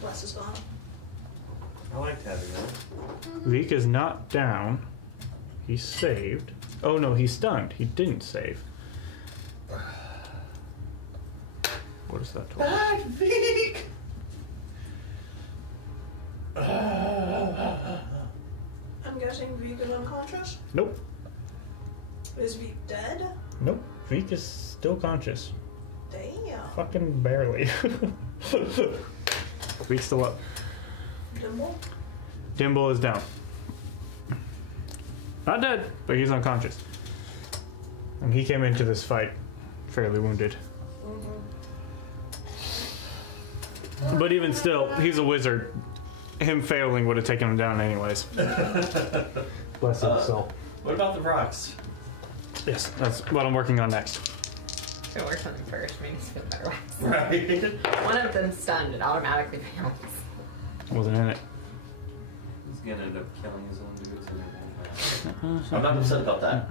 Bless is gone. I liked having that. Veek is not down. He's saved. Oh no, he's stunned. He didn't save. What is that total? Back, Veek! I'm guessing Veek is unconscious. Nope. Is Veek dead? Nope. Veek is still conscious. Damn. Fucking barely. Veek's still up. Dimble? Dimble is down. Not dead, but he's unconscious. And he came into this fight fairly wounded. But even still, he's a wizard. Him failing would have taken him down anyways. Bless his soul. What about the rocks? Yes, that's what I'm working on next. So work on them first, maybe feel better. Right. One of them's stunned, it automatically fails. Wasn't in it. He's gonna end up killing his own dudes and I'm not upset about that.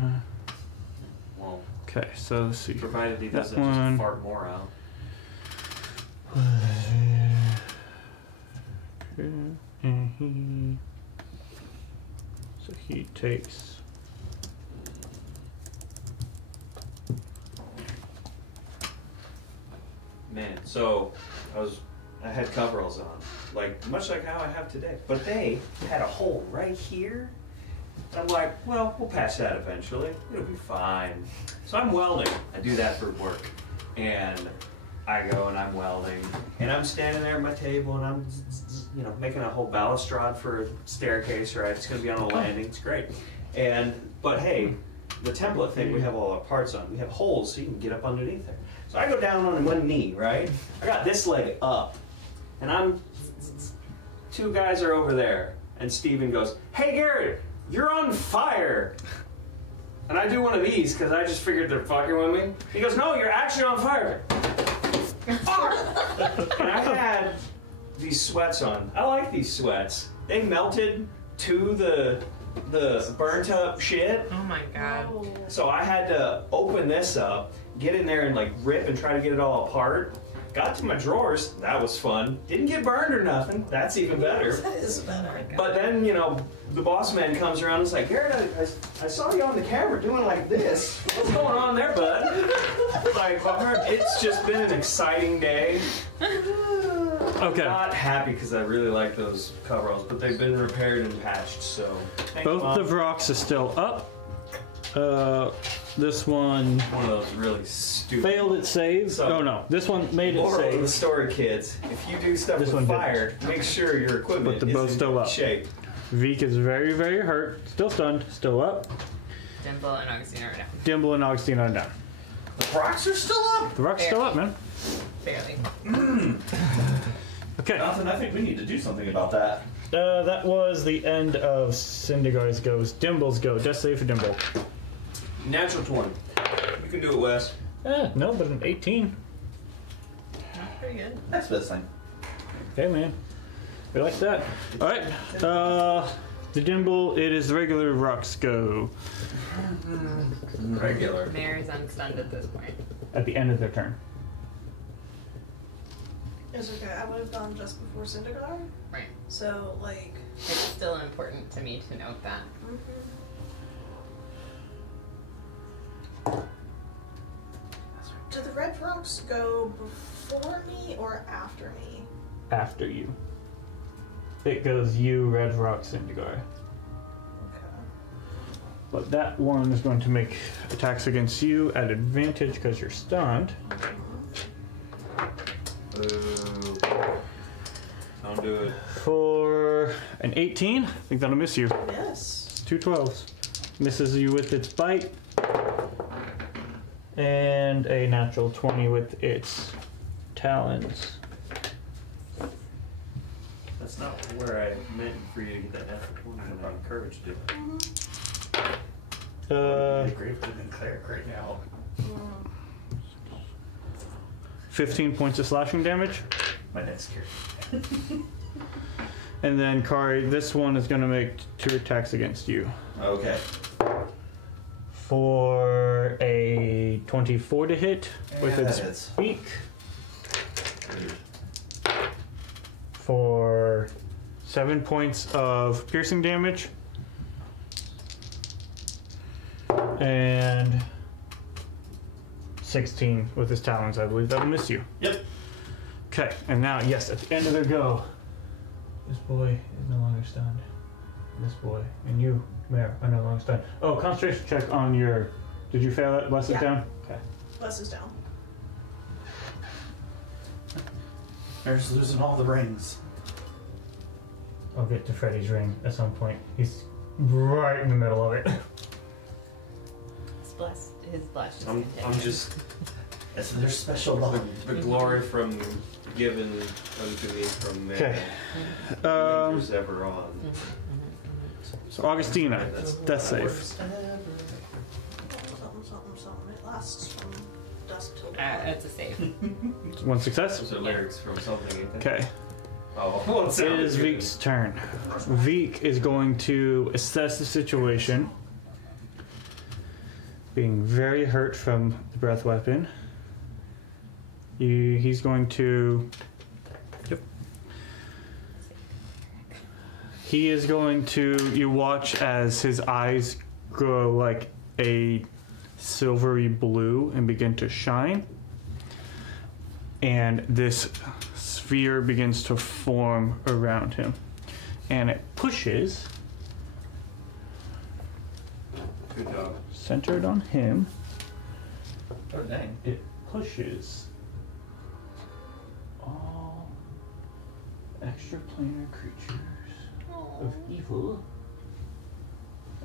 well, Okay, so let's see. provided he That doesn't one. just fart more out. So he takes. Man, so I had coveralls on, like much like how I have today, but they had a hole right here. I'm like, well, we'll patch that eventually. It'll be fine. So I'm welding. I do that for work, and I go and I'm welding, and I'm standing there at my table, and I'm, you know, making a whole balustrade for a staircase. Right, it's gonna be on a landing. It's great. But hey, the template thing, we have all our parts on. We have holes so you can get up underneath there. So I go down on one knee, right? I got this leg up, and two guys are over there, and Steven goes, "Hey Garrett, you're on fire." And I do one of these because I just figured they're fucking with me. He goes, "No, you're actually on fire." And I had these sweats on. I like these sweats. They melted to the burnt up shit. Oh my god. Oh. So I had to open this up, get in there and like rip and try to get it all apart. Got to my drawers, that was fun. Didn't get burned or nothing, that's even better. That is better. But then, you know, the boss man comes around and is like, "Garrett, I saw you on the camera doing like this. What's going on there, bud?" Like, it's just been an exciting day. Okay. Not happy because I really like those coveralls, but they've been repaired and patched, so. Thanks, Both Mom. of rocks are still up. This one One of those really stupid. failed its save. So- Oh no, this one made its Moral of the save. story, kids: if you do stuff This one with didn't. fire, make sure your equipment But the is bow's in still good up. shape. Veek is very, very hurt. Still stunned. Still up. Dimple and Augustine are down. Dimble and Augustine are down. The rocks are still up? The rock's still up, man. Barely. Okay. Jonathan, I think we need to do something about that. That was the end of Sindigar's goes. Dimble's go. Death save for Dimble. Natural 20. You can do it, Wes. No, but an 18. Not pretty good. That's the thing. Okay, man. We like that. All right. The Dimble, it is the regular rocks go Regular. Mary's unstunned at this point. at the end of their turn. It's okay. I would have gone just before Sindigar. Right. So, like. It's still important to me to note that. Do the red rocks go before me or after me? After you. It goes you, Red Rock, Sindigar. Okay. But that one is going to make attacks against you at advantage because you're stunned. Boo. Don't do it. For an 18, I think that'll miss you. Yes. 2 12s. Misses you with its bite. And a natural 20 with its talons. That's not where I meant for you to get that natural 20 when I encouraged it. Great if we cleric right now. 15 points of slashing damage. My next character. And then Kari, this one is going to make 2 attacks against you. Okay. For a 24 to hit with Yeah, its that hits. beak. For 7 points of piercing damage. And 16 with his talons. I believe that'll miss you. Yep. Okay, and now, yes, at the end of their go, this boy is no longer stunned. This boy and you, Mare, are no longer stunned. Oh, concentration check on your. Did you fail it? Bless is down? Okay. Bless is down. Mare's losing all the rings. I'll get to Freddy's ring at some point. He's right in the middle of it. His blush is I'm continuing. just It's their special love. the glory from given unto me from man. Okay. Who's ever on. So Augustina, death save. Something. It lasts from dusk till dawn. It's a save. One success. Those are lyrics from something, ain't they? Okay. Oh, well, It is Veek's turn. Veek is going to assess the situation. Being very hurt from the breath weapon. He's going to. Yep. He is going to. You watch as his eyes grow like a silvery blue and begin to shine. And this sphere begins to form around him. And it pushes. Good job. Centered on him. Oh, dang. It pushes all extraplanar creatures of evil.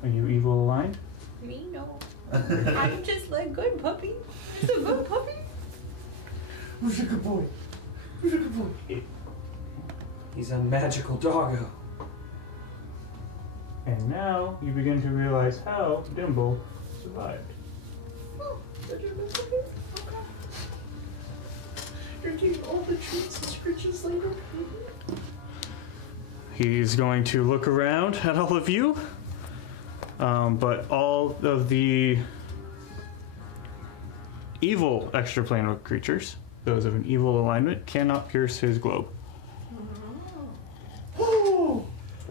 Are you evil aligned? Me, no. I'm just like good puppy. It's a good puppy. Who's a good boy? Who's a good boy? He's a magical doggo. And now you begin to realize how Dimble survived. You're getting all the treats and scritches later. He's going to look around at all of you, but all of the evil extraplanar creatures, those of an evil alignment, cannot pierce his globe. Ooh,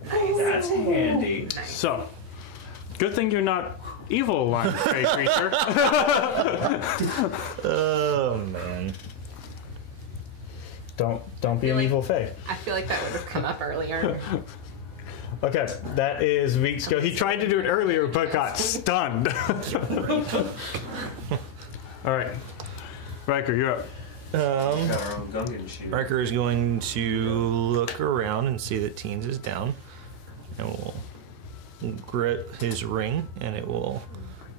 that's handy. So, good thing you're not evil aligned, fey creature. Oh man. Don't be an evil fey. I feel like that would have come up earlier. Okay, that is Veek's go. He tried to do it earlier, but got stunned. All right, Riker, you're up. Got our own Gungan shield. Riker is going to look around and see that Teens is down, and will grip his ring, and it will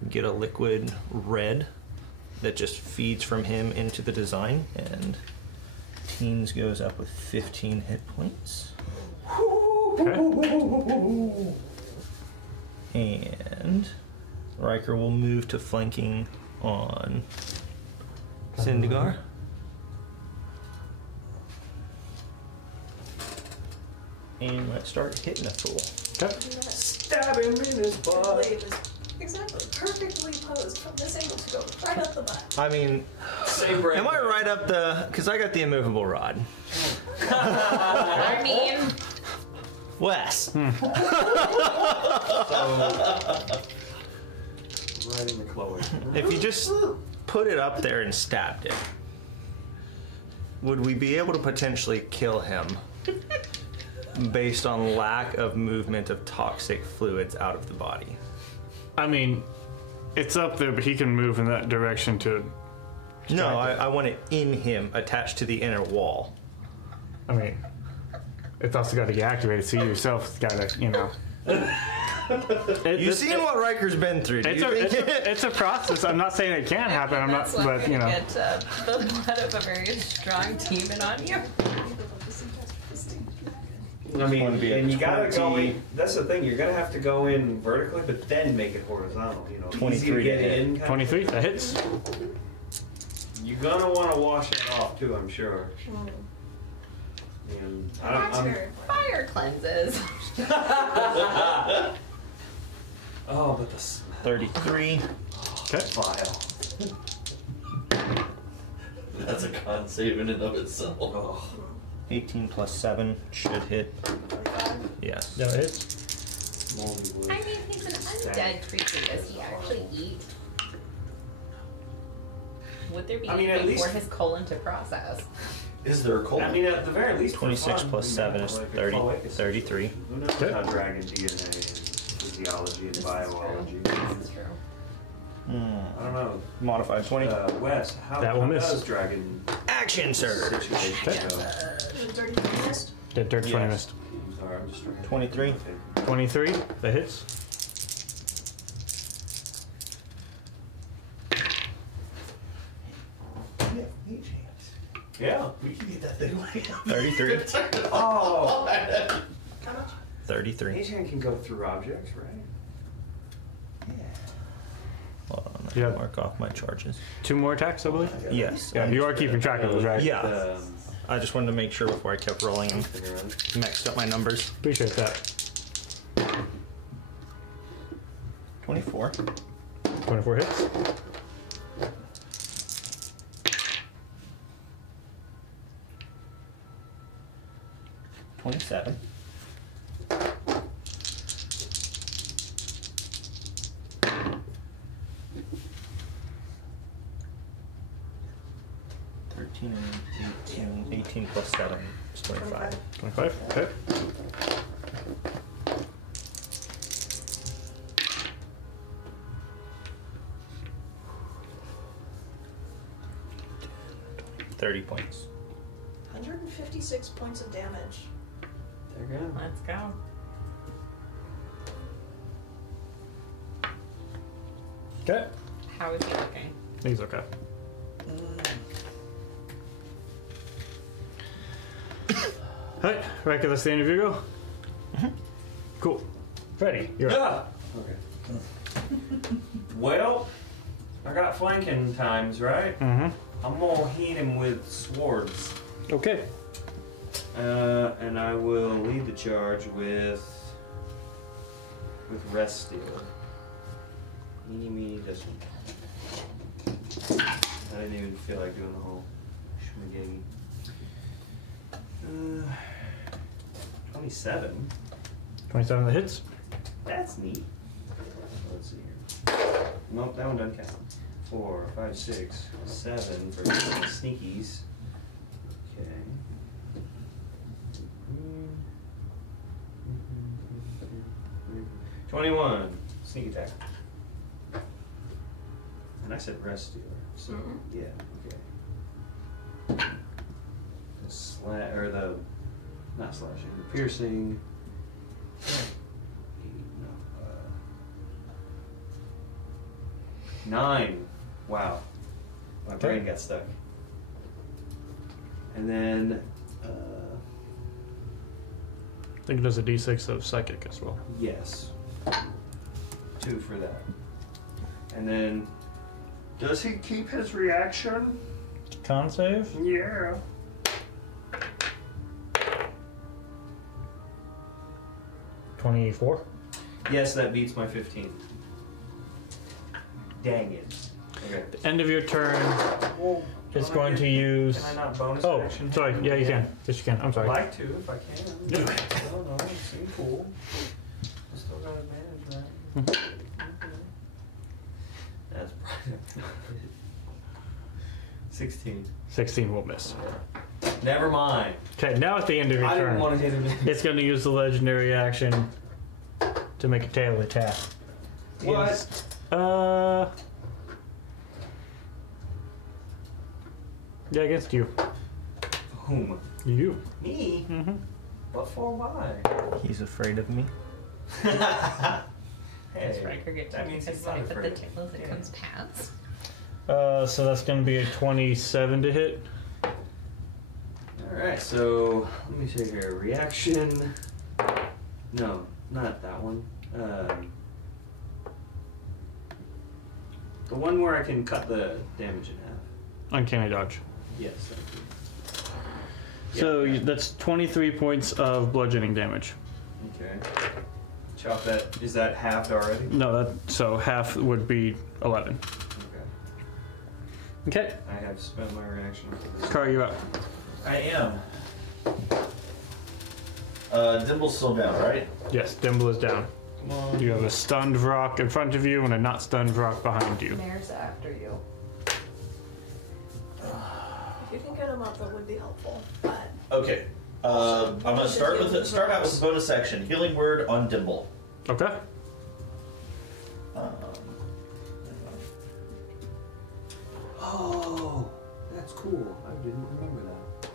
get a liquid red that just feeds from him into the design, and Teens goes up with 15 hit points. Okay. And Riker will move to flanking on Sindigar. And let's start hitting a fool. Okay. Stab him in his butt. Wait, exactly. Perfectly posed from this angle to go right up the butt. I mean, Same brain. am I right up the... Because I got the immovable rod. I mean, Wes. Right in the Chloe. If you just put it up there and stabbed it, would we be able to potentially kill him based on lack of movement of toxic fluids out of the body? I mean, it's up there, but he can move in that direction to. No, I want it in him, attached to the inner wall. I mean, it's also got to get activated, so you yourself got to, you know. You've seen what Riker's been through. Do you think It's a process. I'm not saying it can't happen. I'm not, that's why but we're you know. gonna get the blood of a very strong demon on you. I mean, Wanna be a and you gotta go 20. in. That's the thing. You're gonna have to go in vertically, but then make it horizontal. You know, 23 easy to get to hit. in. kind of 23, that hits. You're gonna want to wash it off too, I'm sure. And That's good. Fire cleanses. oh, but the smell. 33. Okay. Vile. That's a con save in and of itself. Oh. 18 plus 7 should hit. Yes. That hits. Moldy wood. I mean, he's an undead creature. Does he actually eat? Would there be I mean, at anything least- for his colon to process? Is there a cold? I mean, at the very least, for 26 fun, plus we 7 might is like a 30, cloaca system. 33. Who knows Okay. how dragon DNA and physiology and biology. This is true. I don't know. Modified 20. Wes, how That will miss. does dragon Action, sir. situation go? Is it 30 missed? Dead dirt 20 Yes. missed. I'm sorry, I'm just trying to 23. 23, that hits. Yeah. We can get that thing away. 33. Oh. How much? 33. Agent can go through objects, right? Hold on, I Yeah. can mark off my charges. 2 more attacks, I believe. Yes. Yeah, you are keeping track of those, right? Yeah. I just wanted to make sure before I kept rolling and Thing around. maxed up my numbers. Appreciate that. 24. 24 hits. $27. $18 plus 7 is 25. 25, okay. $30 points. 156 points of damage. They're good. Let's go. Okay. How is he looking? He's okay. Alright, Riker, that's the end of your go. Cool. Freddy, you're up. Yeah. Okay. Well, I got flanking times, right? Mm-hmm. I'm gonna hit him with swords. Okay. And I will lead the charge with rest steal. Meeny, meeny, this one. I didn't even feel like doing the whole schmagiggy. 27. 27 that hits. That's neat. Let's see here. Nope, that one doesn't count. 4, 5, 6, 7 for sneakies. Okay. 21. Sneak attack. And I said rest stealer. So, yeah, okay. The not slashing, the piercing. No, 9. Wow. My brain got stuck. And then, I think it does a d6 of psychic as well. yes. 2 for that. And then, does he keep his reaction? Con save? Yeah. $24. Yes, that beats my 15. Dang it. Okay. End of your turn. Well, It's can I going get- to use. Can I not bonus Oh, action? sorry. Yeah, you can. Yes, you can. I'm I'd sorry. like to if I can. No, it seems cool. I still got advantage, right? Okay. That's probably 16. 16 will miss. Never mind. Okay, now at the end of your I didn't turn, want to hit him. it's going to use the legendary action to make a tail attack. What? Yeah, against you. Whom? You. Me? Mm-hmm. What for? Why? He's afraid of me. Hey, Does Riker get to that take means a he's not swipe at the afraid. tail as it comes past? So that's going to be a 27 to hit. Alright, so let me see here. Reaction. No, not that one. The one where I can cut the damage in half. Uncanny dodge. Yes, thank you. So Yeah. that's 23 points of bludgeoning damage. Okay. Chop that. Is that halved already? No, so half would be 11. Okay. Okay, I have spent my reaction for this. Car, you up. I am. Dimble's still down, right? Yes, Dimble is down. Come on. You have a stunned Vrock in front of you and a not stunned Vrock behind you. Mare's after you. If you think get them up, that would be helpful. But Okay. I'm gonna start out with the bonus section. Healing word on Dimble. Okay. Oh, that's cool. I didn't remember that.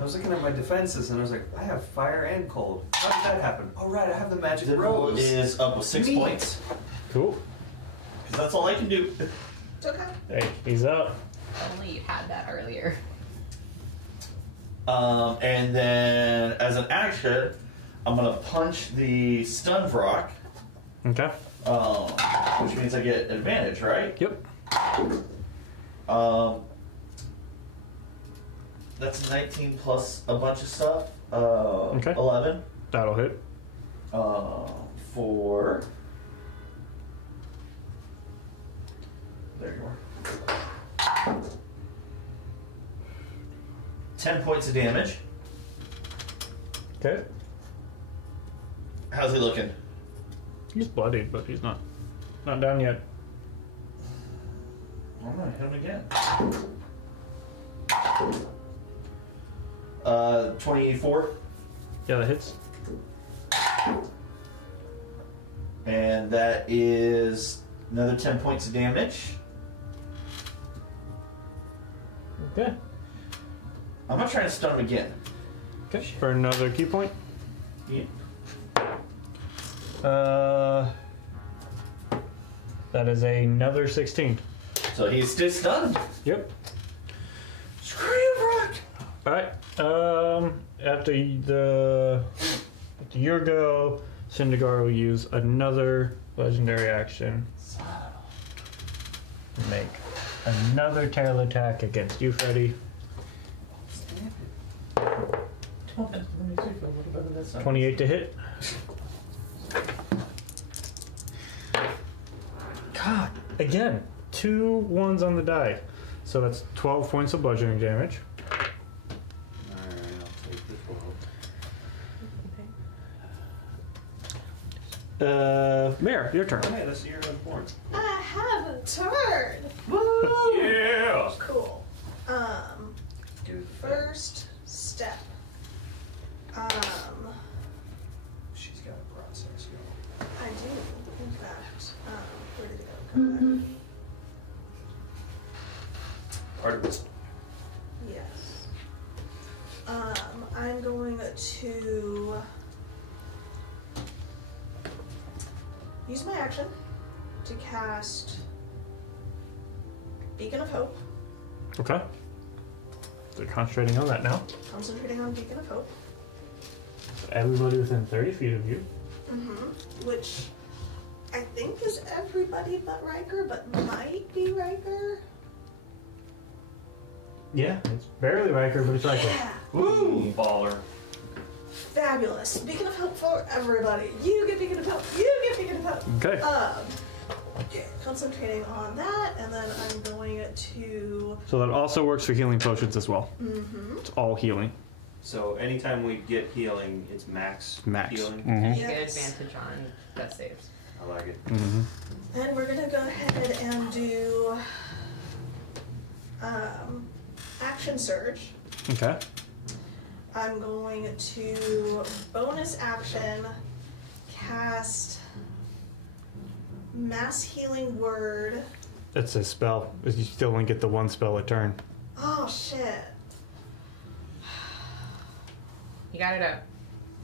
I was looking at my defenses and I was like, I have fire and cold. How did that happen? Oh, right, I have the magic Dimble rose. is up with 6 Neat. points. Cool. 'Cause that's all I can do. it's okay. Hey, he's up. Only you had that earlier. And then, as an action, I'm gonna punch the stun rock, Okay. which means I get advantage, right? Yep. That's 19 plus a bunch of stuff. Okay. 11. That'll hit. For. There you are. 10 points of damage. Okay. How's he looking? He's bloodied, but he's not down yet. I'm gonna hit him again. 24. Yeah, that hits. And that is another 10 points of damage. Okay. I'm gonna try to stun him again. Okay. For another key point. Yeah. That is another 16. So he's still stunned. Yep. Screw you, Brock! Alright. After your go, Sindigar will use another legendary action. Make another tail attack against you, Freddy. 28 to hit. God, again, 2 ones on the die. So that's 12 points of bludgeoning damage. Alright, I'll take the 12. Mayor, your turn. Hey, that's your horn. I have a turn. Yeah! Cool. Dude, First step. she's got a process going. I do, in fact. Where did it go? Come back. Part of this. Yes. I'm going to use my action to cast Beacon of Hope. Okay. They're concentrating on that now. Concentrating on Beacon of Hope. So everybody within 30 feet of you. Which I think is everybody but Riker, but might be Riker. Yeah, it's barely Riker, but it's Riker. Yeah. Woo! Baller. Fabulous. Beacon of Hope for everybody. You get Beacon of Hope. You get Beacon of Hope. Okay. Concentrating on that, and then I'm going to. So that also works for healing potions as well. It's all healing. So anytime we get healing, it's max healing. You get Yes. advantage on death saves. I like it. And we're gonna go ahead and do action surge. Okay. I'm going to bonus action cast mass healing word. That's a spell. You still only get the one spell a turn. Oh shit. You got it up.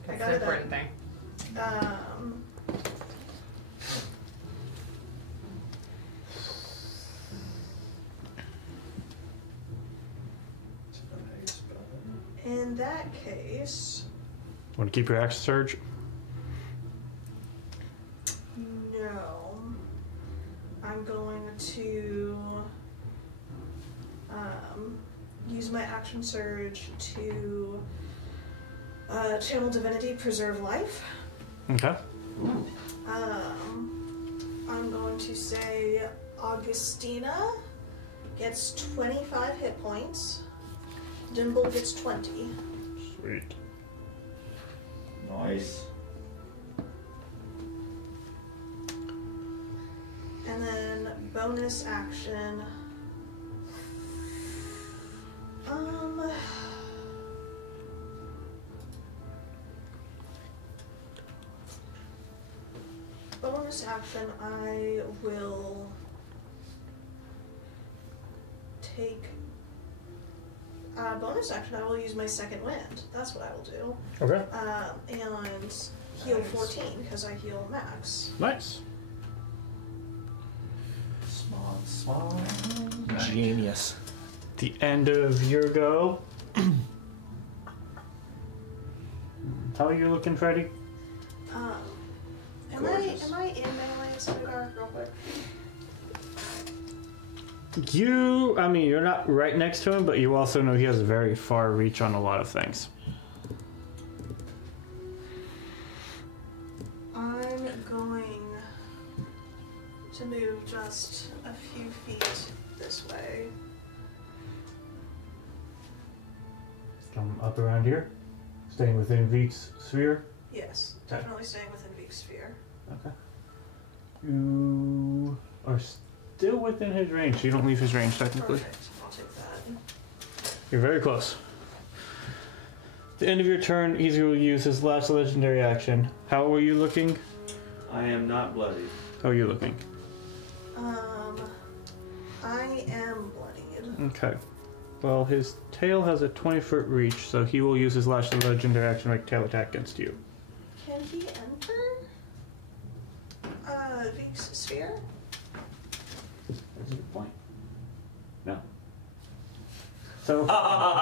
I That's got the it important thing. In that case, Want to keep your action surge? no. I'm going to use my action surge to channel divinity, preserve life. Okay. I'm going to say Augustina gets 25 hit points. Dimble gets 20. Sweet. Nice. And then bonus action. Then I will take bonus action. I will use my second wind. That's what I will do. Okay. And heal 14 because I heal max. Nice. Small. Genius. The end of your go. How are you looking, Freddy? Am I in melee, Sindigar, real quick? You're not right next to him, but you also know he has a very far reach on a lot of things. I'm going to move just a few feet this way. Come up around here, staying within Veek's sphere. Yes, Okay. definitely staying within Veek's sphere. Okay. You are still within his range. You don't leave his range technically. Perfect. I'll take that. You're very close. At the end of your turn, he's going to use his last legendary action. How are you looking? I am not bloody. How are you looking? I am bloodied. Okay. Well, his tail has a 20-foot reach, so he will use his last legendary action to make tail attack against you. Can he enter Veek's sphere? That's a good point. No. So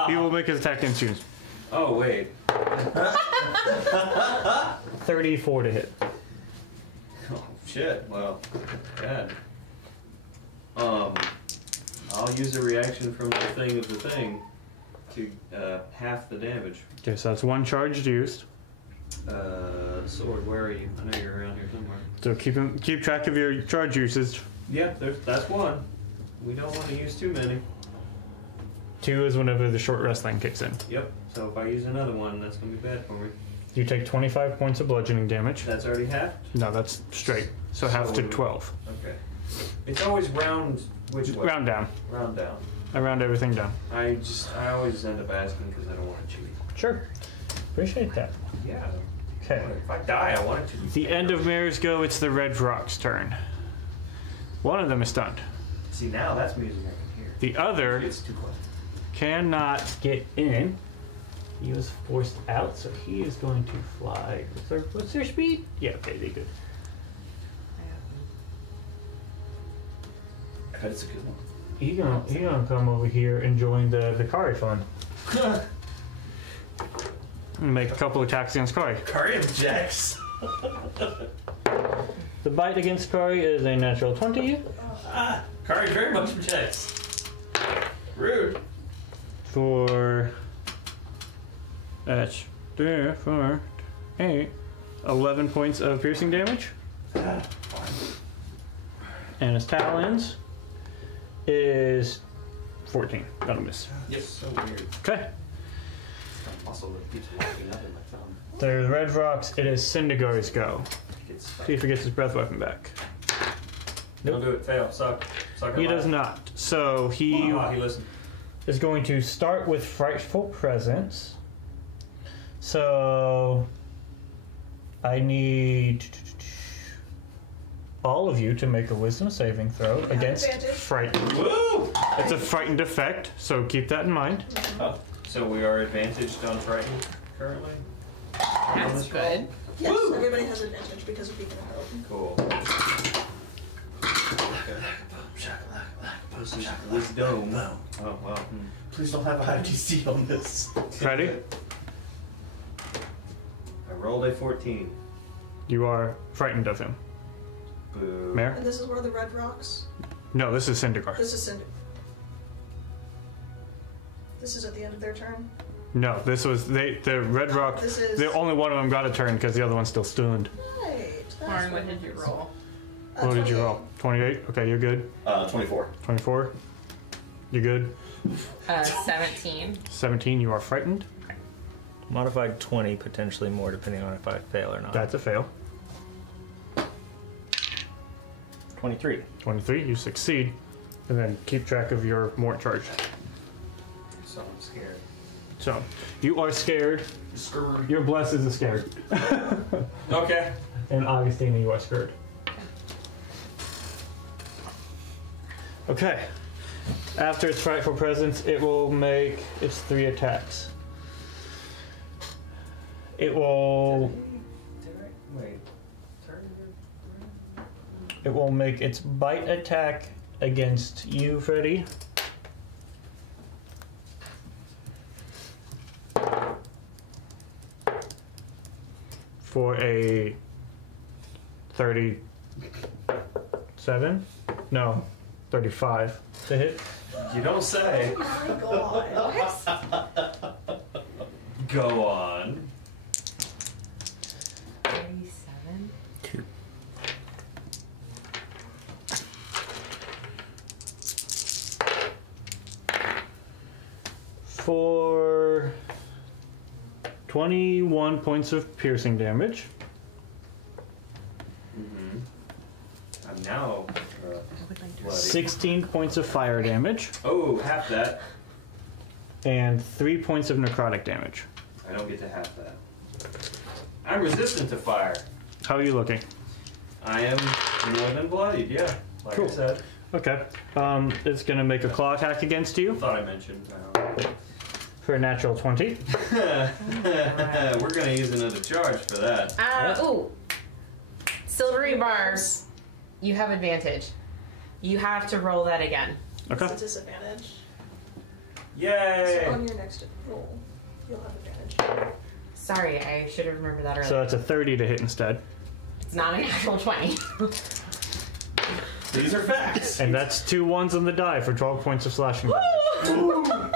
he will make his attack against you. Oh, wait. 34 to hit. Oh, shit. Well, bad. I'll use a reaction from the thing to half the damage. Okay, so that's one charge used. Sword, where are you? I know you're around here somewhere. So keep track of your charge usage. Yep, that's one. We don't want to use too many. 2 is whenever the short rest thing kicks in. Yep, so if I use another one, that's going to be bad for me. You take 25 points of bludgeoning damage. That's already half? No, that's straight. So half to 12. Okay. It's always round, which way? Round down. Round down. I round everything down. I always end up asking because I don't want to cheat. Sure. Appreciate that. Yeah. Okay. If I die, I want it to be. The end of Mare's go, it's the Red Rock's turn. One of them is stunned. See, now that's music I can hear. The other It's too close. cannot get in. He was forced out, so he is going to fly. What's their speed? Yeah, okay, they good. That's a good one. He gonna come over here and join the Kari fun. And make a couple attacks against Kari. Kari objects. The bite against Kari is a natural 20. Kari very much objects. Rude. For that's 3, 4, 8, 11 points of piercing damage. And his talons is 14. That'll miss. Yep. So weird. Okay. Muscle that keeps walking up in my thumb. There's Red Rocks. It is Sindigar's go. It's See if he gets his breath weapon back. Don't do it. Fail. Suck. Suck. He does not. So he He listened. is going to start with Frightful Presence. So I need all of you to make a wisdom saving throw against advantage. frightened. Woo! It's a frightened effect, so keep that in mind. Oh, so we are advantaged on frightened currently? That's good. Yes, everybody has advantage because of beacon of hope. Cool. Okay. This is wisdom. Oh, well. Please don't have a high DC on this. Ready? I rolled a 14. You are frightened of him. Boo. Mare? And this is where the Red Rocks. No, this is Sindigar. This is Sindigar. This is at the end of their turn. No, this was the Red Rock. This is. The only one of them got a turn because the other one's still stunned. Right. that's Lauren, what it did you is. roll? What did you 28. roll? 28? Okay, you're good. 24. 24? You good? 17. 17, you are frightened. Modified 20, potentially more, depending on if I fail or not. That's a fail. 23. 23, you succeed. And then keep track of your mort charge. So I'm scared. So, you are scared. Scared. Your bless is a scared. Okay. And Augustina, you are scared. Okay. After its frightful presence, it will make its 3 attacks. It will. Wait. Turn It will make its bite attack against you, Freddy. For a 37? No, 35 to hit. You don't say. Oh my god. Go on. 37. For 21 points of piercing damage. Mm-hmm. I'm now bloody. 16 points of fire damage. Oh, half that. And 3 points of necrotic damage. I don't get to half that. I'm resistant to fire. How are you looking? I am more than bloodied, yeah. Like Cool. I said. Okay. It's going to make a claw attack against you Thought I mentioned. for a natural 20. We're gonna use another charge for that. Ooh. Silvery barbs. You have advantage. You have to roll that again. It's a Okay. disadvantage. Yay! So on your next roll, you'll have advantage. Sorry, I should have remembered that earlier. So it's a 30 to hit instead. It's not a natural 20. These are facts. And that's 2 1s on the die for 12 points of slashing damage.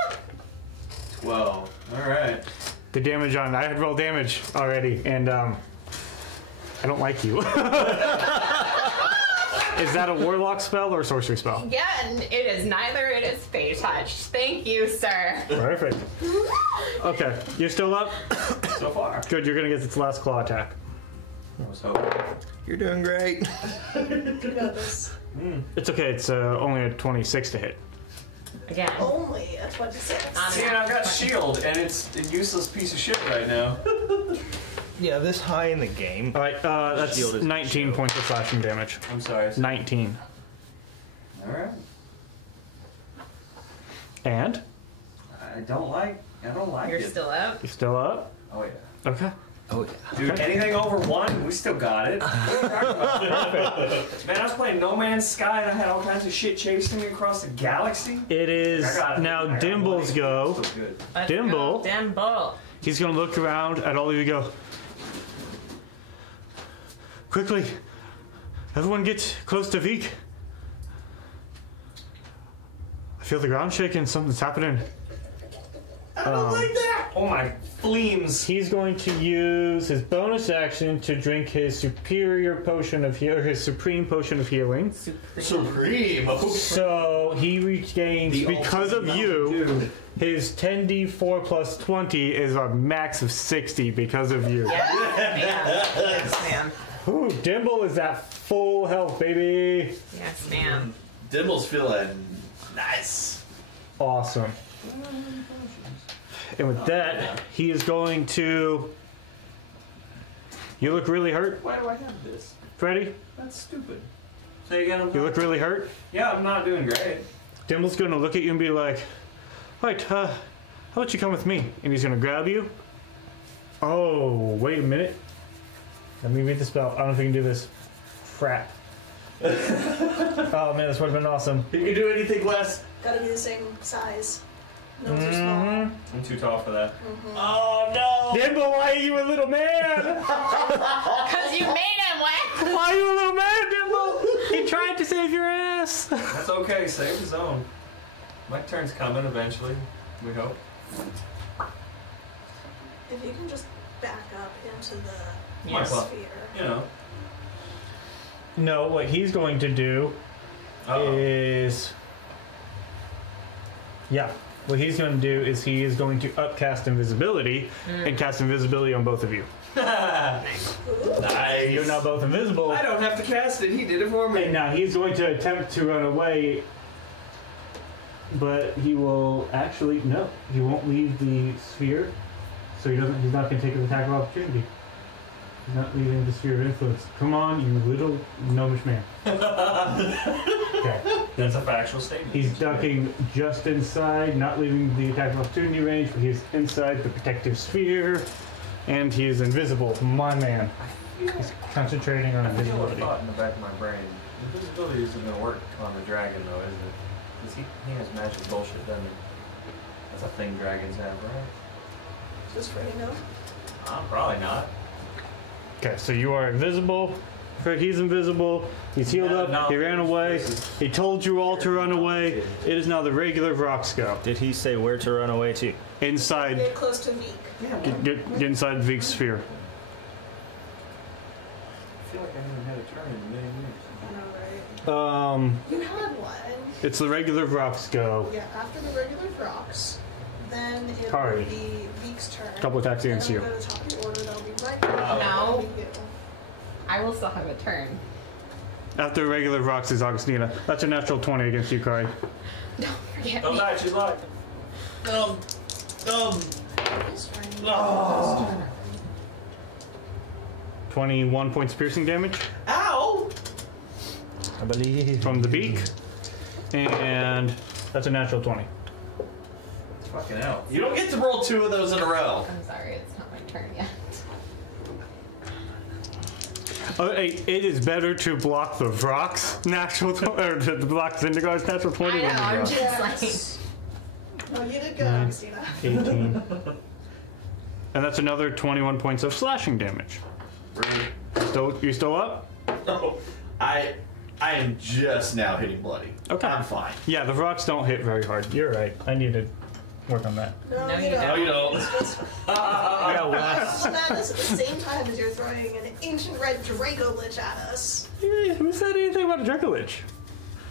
12. Alright. The damage on... I had roll damage already, and I don't like you. Is that a warlock spell or a sorcery spell? Yeah, and it is neither. It is Fey Touch. Thank you, sir. Perfect. Okay, you're still up? So far. Good, you're gonna get its last claw attack. I was hoping. You're doing great. You got this. It's okay, it's only a 26 to hit. Again. Only a 26. See, and I've got shield, and it's a useless piece of shit right now. Yeah, this high in the game. Alright, that's Shield is 19 shield. points of slashing damage. I'm sorry. 19. Alright. And? I don't like You're it. still up. You're still up? Oh yeah. Okay. Oh yeah. Dude, anything over 1, we still got it. What are you talking about? Man, I was playing No Man's Sky and I had all kinds of shit chasing me across the galaxy. It is I got it. now I got Dimble's it. go. So good. Let's Dimble. go. Dimble. He's gonna look around at all of you and go, quickly, everyone get close to Veek. I feel the ground shaking, something's happening. I don't like that! Oh my fleams. He's going to use his bonus action to drink his superior potion of heal, his supreme potion of healing. Supreme. So he regains, The because of ultimate you, Mountain Dew. his 10d4 plus 20 is a max of 60 because of you. Yes, ma'am. Ooh, Dimble is at full health, baby. Yes, ma'am. Dimble's feeling nice. Awesome. And with that, he is going to... You look really hurt, Why do I have this? Freddy. That's stupid. Say again. You look really hurt. Yeah, I'm not doing great. Dimble's going to look at you and be like, right, how about you come with me? And he's going to grab you. Oh, wait a minute. Let me read the spell. I don't know if you can do this. Crap. Oh man, this would have been awesome. You can do anything less. Gotta be the same size. No, too small. I'm too tall for that. Oh no! Dimble, why are you a little man? Because you made him wet. Why are you a little man, Dimble? He tried to save your ass. That's okay. Save his own. My turn's coming eventually. We hope. If you can just back up into the Yes. sphere. You know. No, what he's going to do is... Yeah. What he's going to do is he is going to upcast invisibility and cast invisibility on both of you. Nice. You're now both invisible. I don't have to cast it. He did it for me. And now he's going to attempt to run away, but he will actually no. He won't leave the sphere, so he's not going to take an attack of opportunity. Not leaving the sphere of influence. Come on, you little gnomish man. Okay. That's a factual statement. He's ducking just inside, not leaving the attack of opportunity range, but he's inside the protective sphere, and he is invisible. My man. He's concentrating on I feel a invisibility. thought in the back of my brain. Invisibility isn't going to work on the dragon, though, is it? Because he has magic bullshit, doesn't he? That's a thing dragons have, right? Just for you know. Probably not. Okay, so you are invisible. He's invisible. He's healed No, up. no. He ran away. He told you all to run away. It is now the regular Vroxco. Did he say where to run away to? Inside. Get close to Veek. Get inside Veek's sphere. I feel like I haven't had a turn in a million years. I know, right? Um, You had one. it's the regular Vroxco. Yeah, after the regular Vrox, then it Kari. will be Veek's turn. Couple attacks against and you. then go to the top of the order, that'll be right. No. That'll be you. I will still have a turn. After regular Vrox is Augustina. That's a natural 20 against you, Kari. Don't forget Don't me. die, she's like. His turn. Oh. 21 points piercing damage Ow! I believe. from the beak. And that's a natural 20. Fucking hell. You don't get to roll 2 of those in a row. I'm sorry, it's not my turn yet. Oh, hey, it is better to block the Vrox natural 20, or to block Sindigar's natural 20 I know, than the I'm Vrox. just Yes. No, you did good, Nine. Augustina. 18. And that's another 21 points of slashing damage. Really? You still up? No. I am just now hitting bloody. Okay. I'm fine. Yeah, the rocks don't hit very hard. You're right. I need to work on that. No, No, you you don't. No, you don't. Yeah, Wes. Well, that is at the same time as you're throwing an ancient red Draco Lich at us. Who said anything about a Dracolich?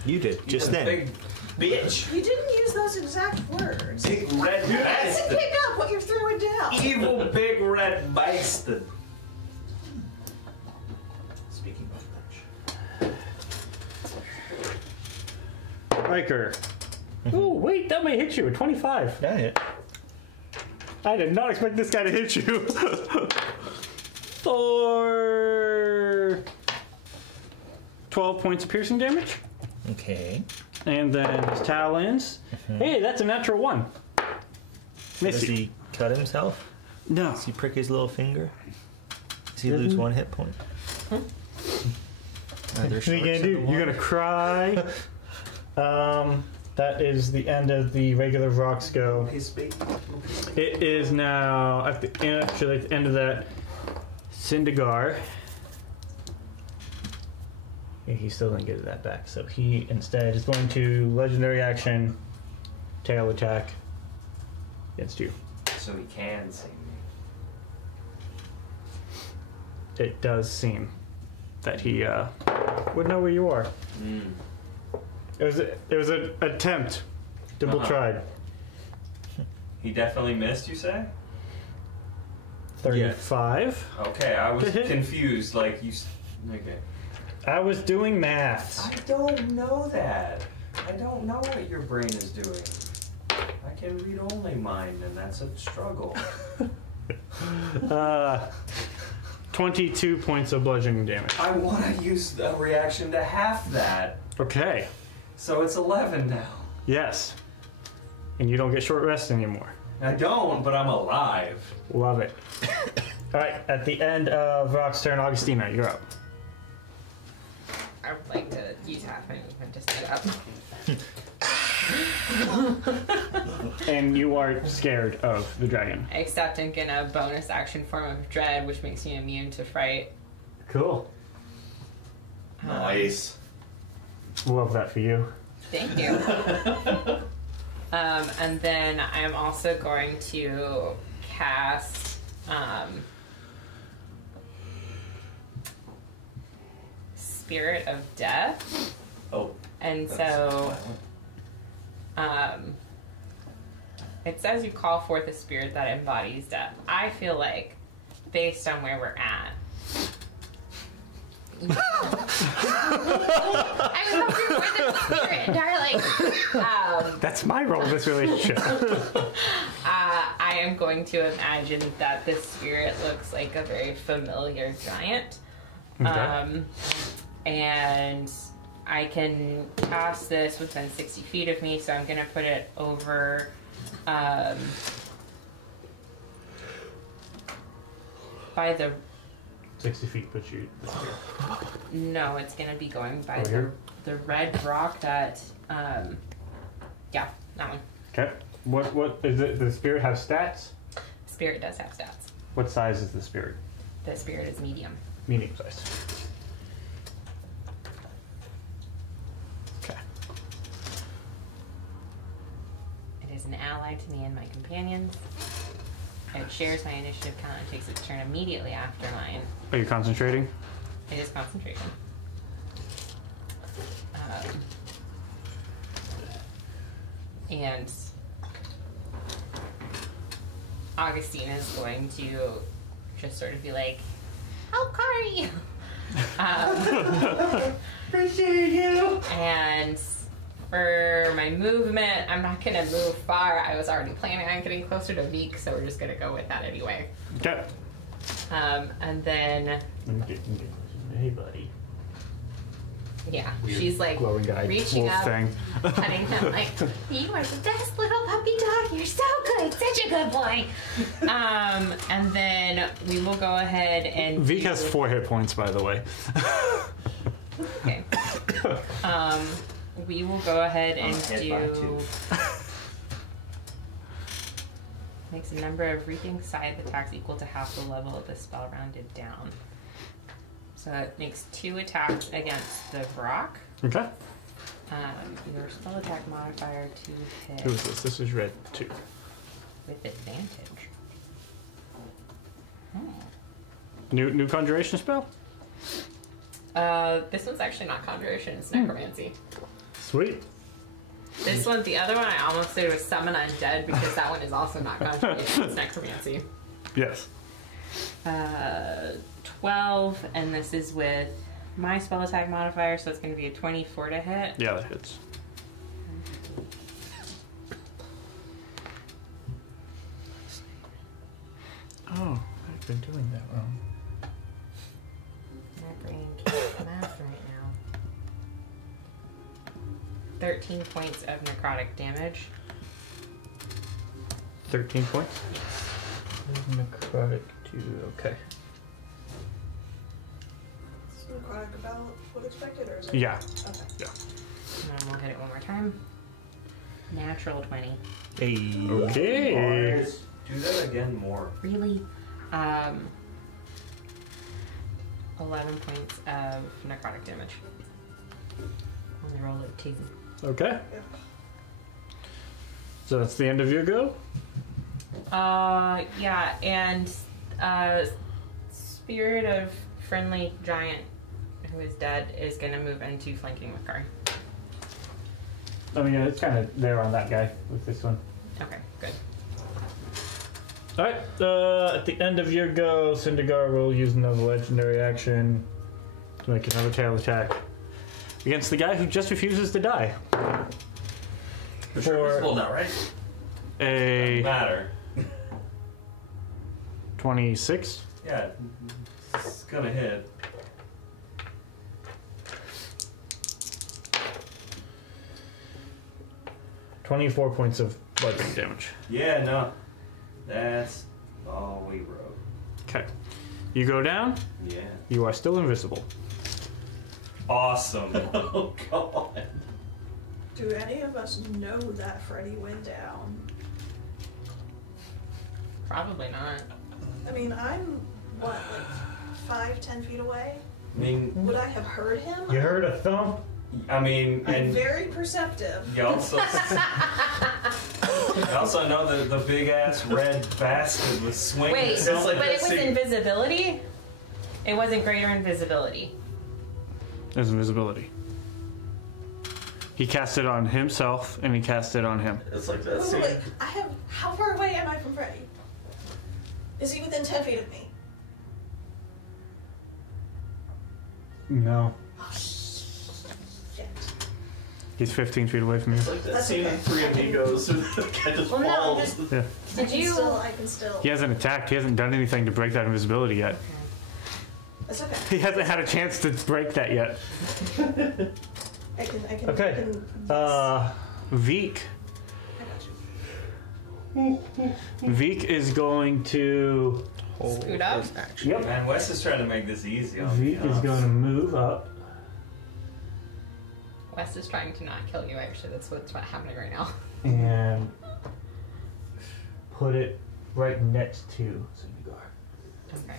You did, just then. Big Bitch. You didn't use those exact words. big red I didn't bastard. pick up what you're throwing down. Evil big red bastard. Speaking of which. Riker. Oh, wait, that may hit you. A 25. That hit. I did not expect this guy to hit you. For 12 points of piercing damage. Okay. And then his talons. Hey, that's a natural 1. Does Miss you. he cut himself? No. Does he prick his little finger? Does he lose 1 hit point? Are there What are you sharks gonna in do? the You're water? gonna cry. That is the end of the regular rocks go. It is now at the end, actually at the end of that. Sindigar. Yeah, he still didn't get that back, so he instead is going to legendary action, tail attack against you. So he can see me. It does seem that he would know where you are. It was an attempt. Double Uh-huh. tried. He definitely missed, you say? 35. Okay, I was To hit. confused. Like, okay. I was doing maths. I don't know that. I don't know what your brain is doing. I can read only mine, and that's a struggle. 22 points of bludgeoning damage. I want to use a reaction to half that. Okay. So it's 11 now. Yes. And you don't get short rest anymore. I don't, but I'm alive. Love it. All right. At the end of Rock's turn, Augustina, you're up. I would like to use half my movement to set up. And you are scared of the dragon. Except I'm gonna bonus action form of dread, which makes me immune to fright. Cool. Nice. Love that for you. Thank you. And then I'm also going to cast Spirit of Death. Oh. And that's so violent. it says you call forth a spirit that embodies death. I feel like, based on where we're at, I was hoping for the spirit, darling. That's my role in this relationship. I am going to imagine that this spirit looks like a very familiar giant. Okay. And I can cast this within 60 feet of me, so I'm going to put it over by the... 60 feet puts you. No, it's going to be going by Over here? the red rock that... yeah, that one. Okay. What is it? The spirit have stats? Spirit does have stats. What size is the spirit? The spirit is medium. Medium size. Okay. It is an ally to me and my companions. It shares my initiative count and takes its turn immediately after mine. Are you concentrating? It is concentration. And Augustine is going to just sort of be like, "Help, Kari!" Appreciate you. And for my movement, I'm not going to move far. I was already planning on getting closer to Veek, so we're just going to go with that anyway. Okay. And then, Hey, buddy. yeah, Weird she's like glowing guy reaching wolf up, thing. petting him like, "You are the best little puppy dog. You're so good. Such a good boy." And then we will go ahead and Veek has 4 hit points, by the way. Okay. We will go ahead and do... Makes a number of reaping scythe attacks equal to half the level of the spell rounded down. So it makes 2 attacks against the Brock. Okay. Your spell attack modifier to hit Who is this? This is red 2. with advantage. New conjuration spell? This one's actually not conjuration, it's necromancy. Sweet. This one, the other one, I almost said was summon undead because that one is also not conjuration, it's necromancy. Yes. 12, and this is with my spell attack modifier, so it's going to be a 24 to hit. Yeah, that hits. Oh, I've been doing that wrong. My brain can't math right now. 13 points of necrotic damage. 13 points? Necrotic 2, okay. Is necrotic about what expected, or is it? Yeah. Okay. Yeah. And then we'll hit it one more time. Natural 20. Hey. Okay. Do that again more. Really? 11 points of necrotic damage. Only roll it 2. Okay. Yeah. So that's the end of your go? Yeah, and Spirit of Friendly Giant, who is dead, is going to move into flanking with Kari. I mean, yeah, it's kind of there on that guy with this one. Okay, good. Alright, at the end of your go, Sindigar will use another legendary action to make another tail attack against the guy who just refuses to die. You're invisible now, right? A Matter. 26. Yeah, it's gonna hit. $24 points of bludgeoning damage. Yeah, no. That's all we wrote. Okay. You go down, Yeah. you are still invisible. Awesome. Oh god. Do any of us know that Freddy went down? Probably not. I mean, I'm, what, like 5-10 feet away? I mean, Would I have heard him? You heard a thump? I'm I'm very perceptive. you also, you also know the big ass red bastard was swinging. Wait, itself like but at it was the sea. invisibility? It wasn't greater invisibility. There's invisibility. He cast it on himself, and he cast it on him. It's like that Wait, scene. wait, how far away am I from Freddy? Is he within 10 feet of me? No. Oh, shit. He's 15 feet away from you. It's like that That's scene okay. in Three Amigos. The guy just Well, no, falls. just- Yeah. I can you- still, I can still. He hasn't attacked. He hasn't done anything to break that invisibility yet. It's okay. He hasn't had a chance to break that yet. I can. Okay. I can, Veek. I got you. Veek is going to. Scoot up. Yep. Man, Wes is trying to make this easy on me. Veek is going to move up. Wes is trying to not kill you, actually. That's what's happening right now. And put it right next to Sindigar. Okay.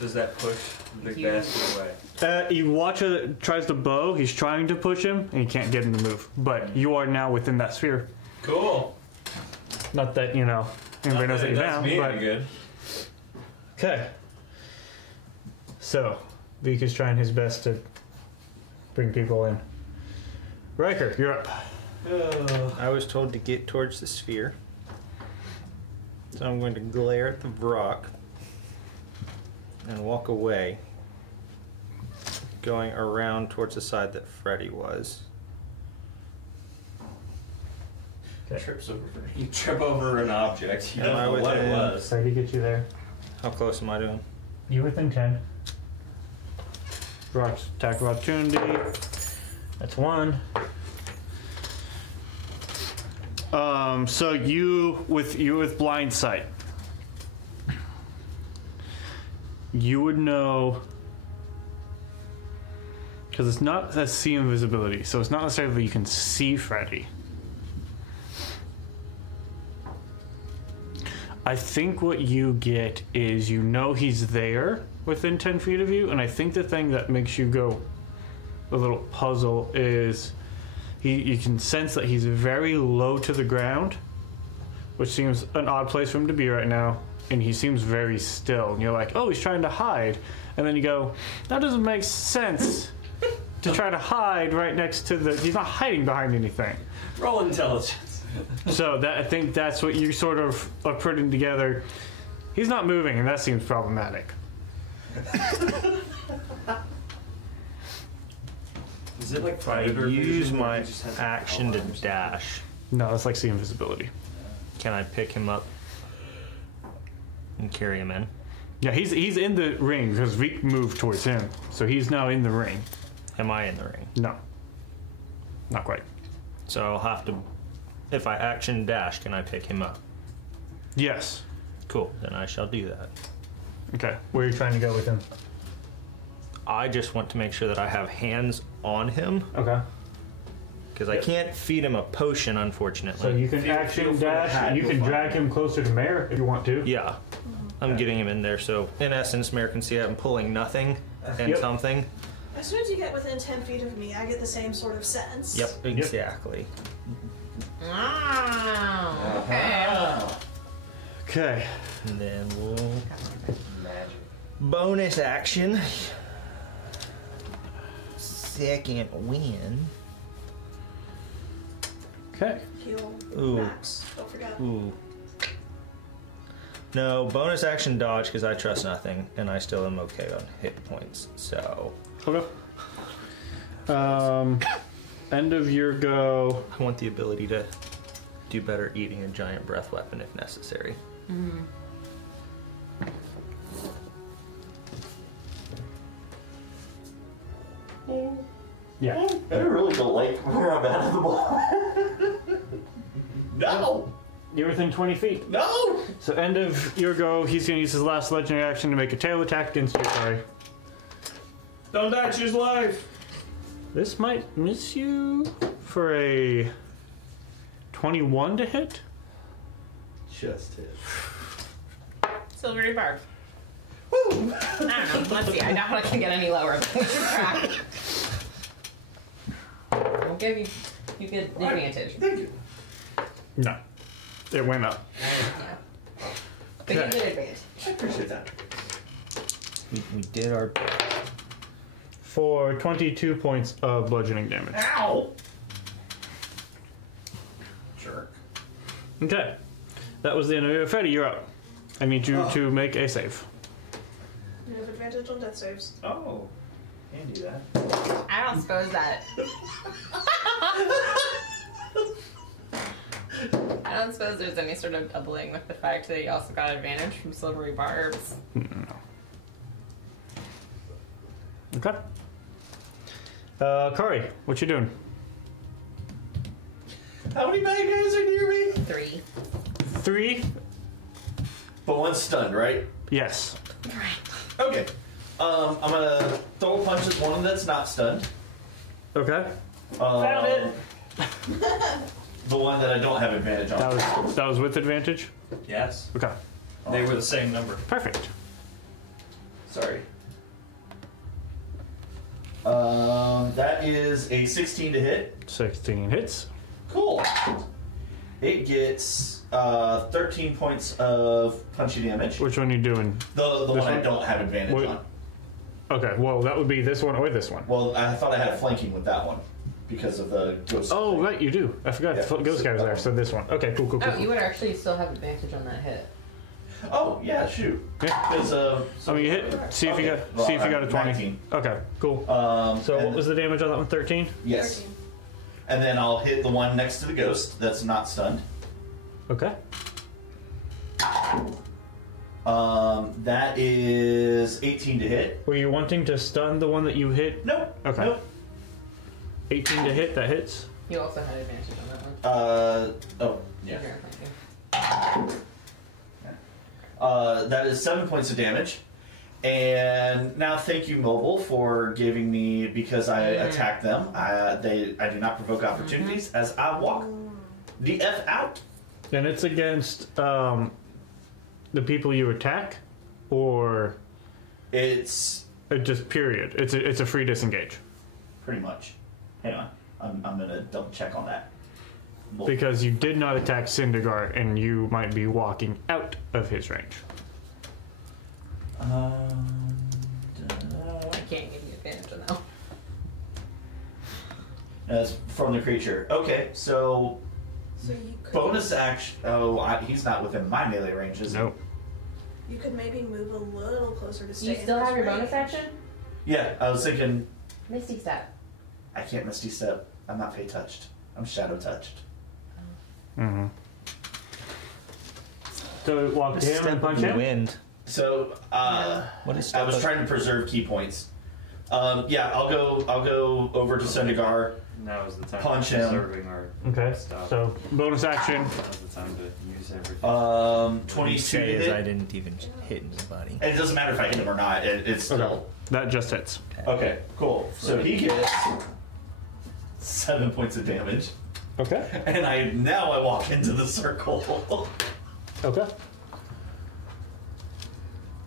Does that push the big You- bastard away? You watch it tries to bow. He's trying to push him, and you can't get him to move. But you are now within that sphere. Cool. Not that anybody knows that you're down. me But any good. okay. So Veek is trying his best to bring people in. Riker, you're up. I was told to get towards the sphere. So I'm going to glare at the rock and walk away, going around towards the side that Freddy was. You trip over an object. You Am don't I know what it within- was. Sorry to get you there. How close am I to him? You within 10. Rocks attack of opportunity. That's 1. So you with blind sight. You would know, because it's not a see invisibility, so it's not necessarily that you can see Freddy. I think what you get is you know he's there within 10 feet of you, and I think the thing that makes you go a little puzzle is you can sense that he's very low to the ground, which seems an odd place for him to be right now, and he seems very still, and you're like, oh, he's trying to hide, and then you go, that doesn't make sense to try to hide right next to he's not hiding behind anything. Roll intelligence. So that I think that's what you sort of are putting together. He's not moving, and that seems problematic. Is it like I predator use vision where my he just has action to powers? dash. No, that's like see invisibility. Can I pick him up and carry him in? Yeah, he's in the ring because Veek moved towards him, so he's now in the ring. Am I in the ring? No, not quite. So I'll have to. If I action dash, can I pick him up? Yes. Cool. Then I shall do that. Okay. Where are you trying to go with him? I just want to make sure that I have hands on him Okay. because I can't feed him a potion, unfortunately. So you can action dash. You can drag him closer to Mare if you want to. Yeah, I'm getting him in there. So in essence, Mare can see I'm pulling nothing and Yep. something. As soon as you get within 10 feet of me, I get the same sort of sense. Yep, exactly. Oh, okay. Okay. And then we'll Magic. bonus action. Second win. Okay. Heal Ooh. max. Don't forget. Ooh. No, bonus action dodge because I trust nothing, and I still am okay on hit points. So Okay. End of your go. I want the ability to do better eating a giant breath weapon if necessary. Yeah. I really don't like where I'm at the moment. No! You're within 20 feet. No! So end of your go, he's going to use his last legendary action to make a tail attack against you, Corey. Don't die, choose life. This might miss you for a 21 to hit. Just hit. Silvery barb. I don't know. Let's see. I doubt I can get any lower. We should try. I'll give you. You get advantage. Thank you. No. It went up. Yeah. But you Okay. get advantage. I appreciate that. We did our. For 22 points of bludgeoning damage. Ow! Jerk. Okay. That was the end of your Freddy, you're up. I need you to make a save. You have advantage on death saves. Oh, can't do that. I don't suppose that. I don't suppose there's any sort of doubling with the fact that he also got advantage from silvery barbs. No. Okay. Kari, what you doing? How many bad guys are near me? 3. 3? But one's stunned, right? Yes. Right. Okay. I'm gonna throw a punch at one that's not stunned. Okay. Found it. The one that I don't have advantage on. That was with advantage? Yes. Okay. They were the same number. Perfect. Sorry. That is a 16 to hit. 16 hits. Cool. It gets 13 points of punchy damage. Which one are you doing? The one I one? don't have advantage Wait. on. Okay, well, that would be this one or this one. Well, I thought I had flanking with that one because of the ghost. Oh, thing. right, you do. I forgot. Yeah. Ghost guy was there, so this one. Okay, cool. Oh, you would actually still have advantage on that hit. Oh, yeah, shoot. Yeah. Because, I mean, you hit. See if you Okay. got. Well, See if you got a 20. 19. Okay, cool. So and- what was the damage on that one? 13. Yes. 13. And then I'll hit the one next to the ghost that's not stunned. Okay. That is 18 to hit. Were you wanting to stun the one that you hit? Nope. Okay. Nope. 18 to hit. That hits. You also had advantage on that one. Oh, yeah. Here, thank you. That is 7 points of damage. And now thank you, Mobile, for giving me, because I attacked them, I do not provoke opportunities as I walk the F out. And it's against the people you attack, or It's just period. It's a free disengage pretty much. Hang on. I'm going to double check on that. because you did not attack Sindigar, and you might be walking out of his range. I can't give you advantage on that one. That's from the creature. Okay, so So you could, bonus action. Oh, he's not within my melee range, is he? Nope. you could maybe move a little closer to stay. You in still his have your range. bonus action? Yeah, I was thinking Misty Step. I can't Misty Step. I'm not Fey touched. I'm Shadow touched. Mm-hmm. So walk to him and punch him. Wind. So What is I was step? trying to preserve key points. Yeah, I'll go over to Sindigar. Now is the time Punch for him. preserving our Okay. stuff. So bonus action. Now's the time to use everything. 22 to Say is I hit. didn't even hit anybody. And it doesn't matter if I hit him or not. It's still Okay. That just hits. okay. Cool. So he gets 7 points of damage, Okay. and I walk into the circle. Okay.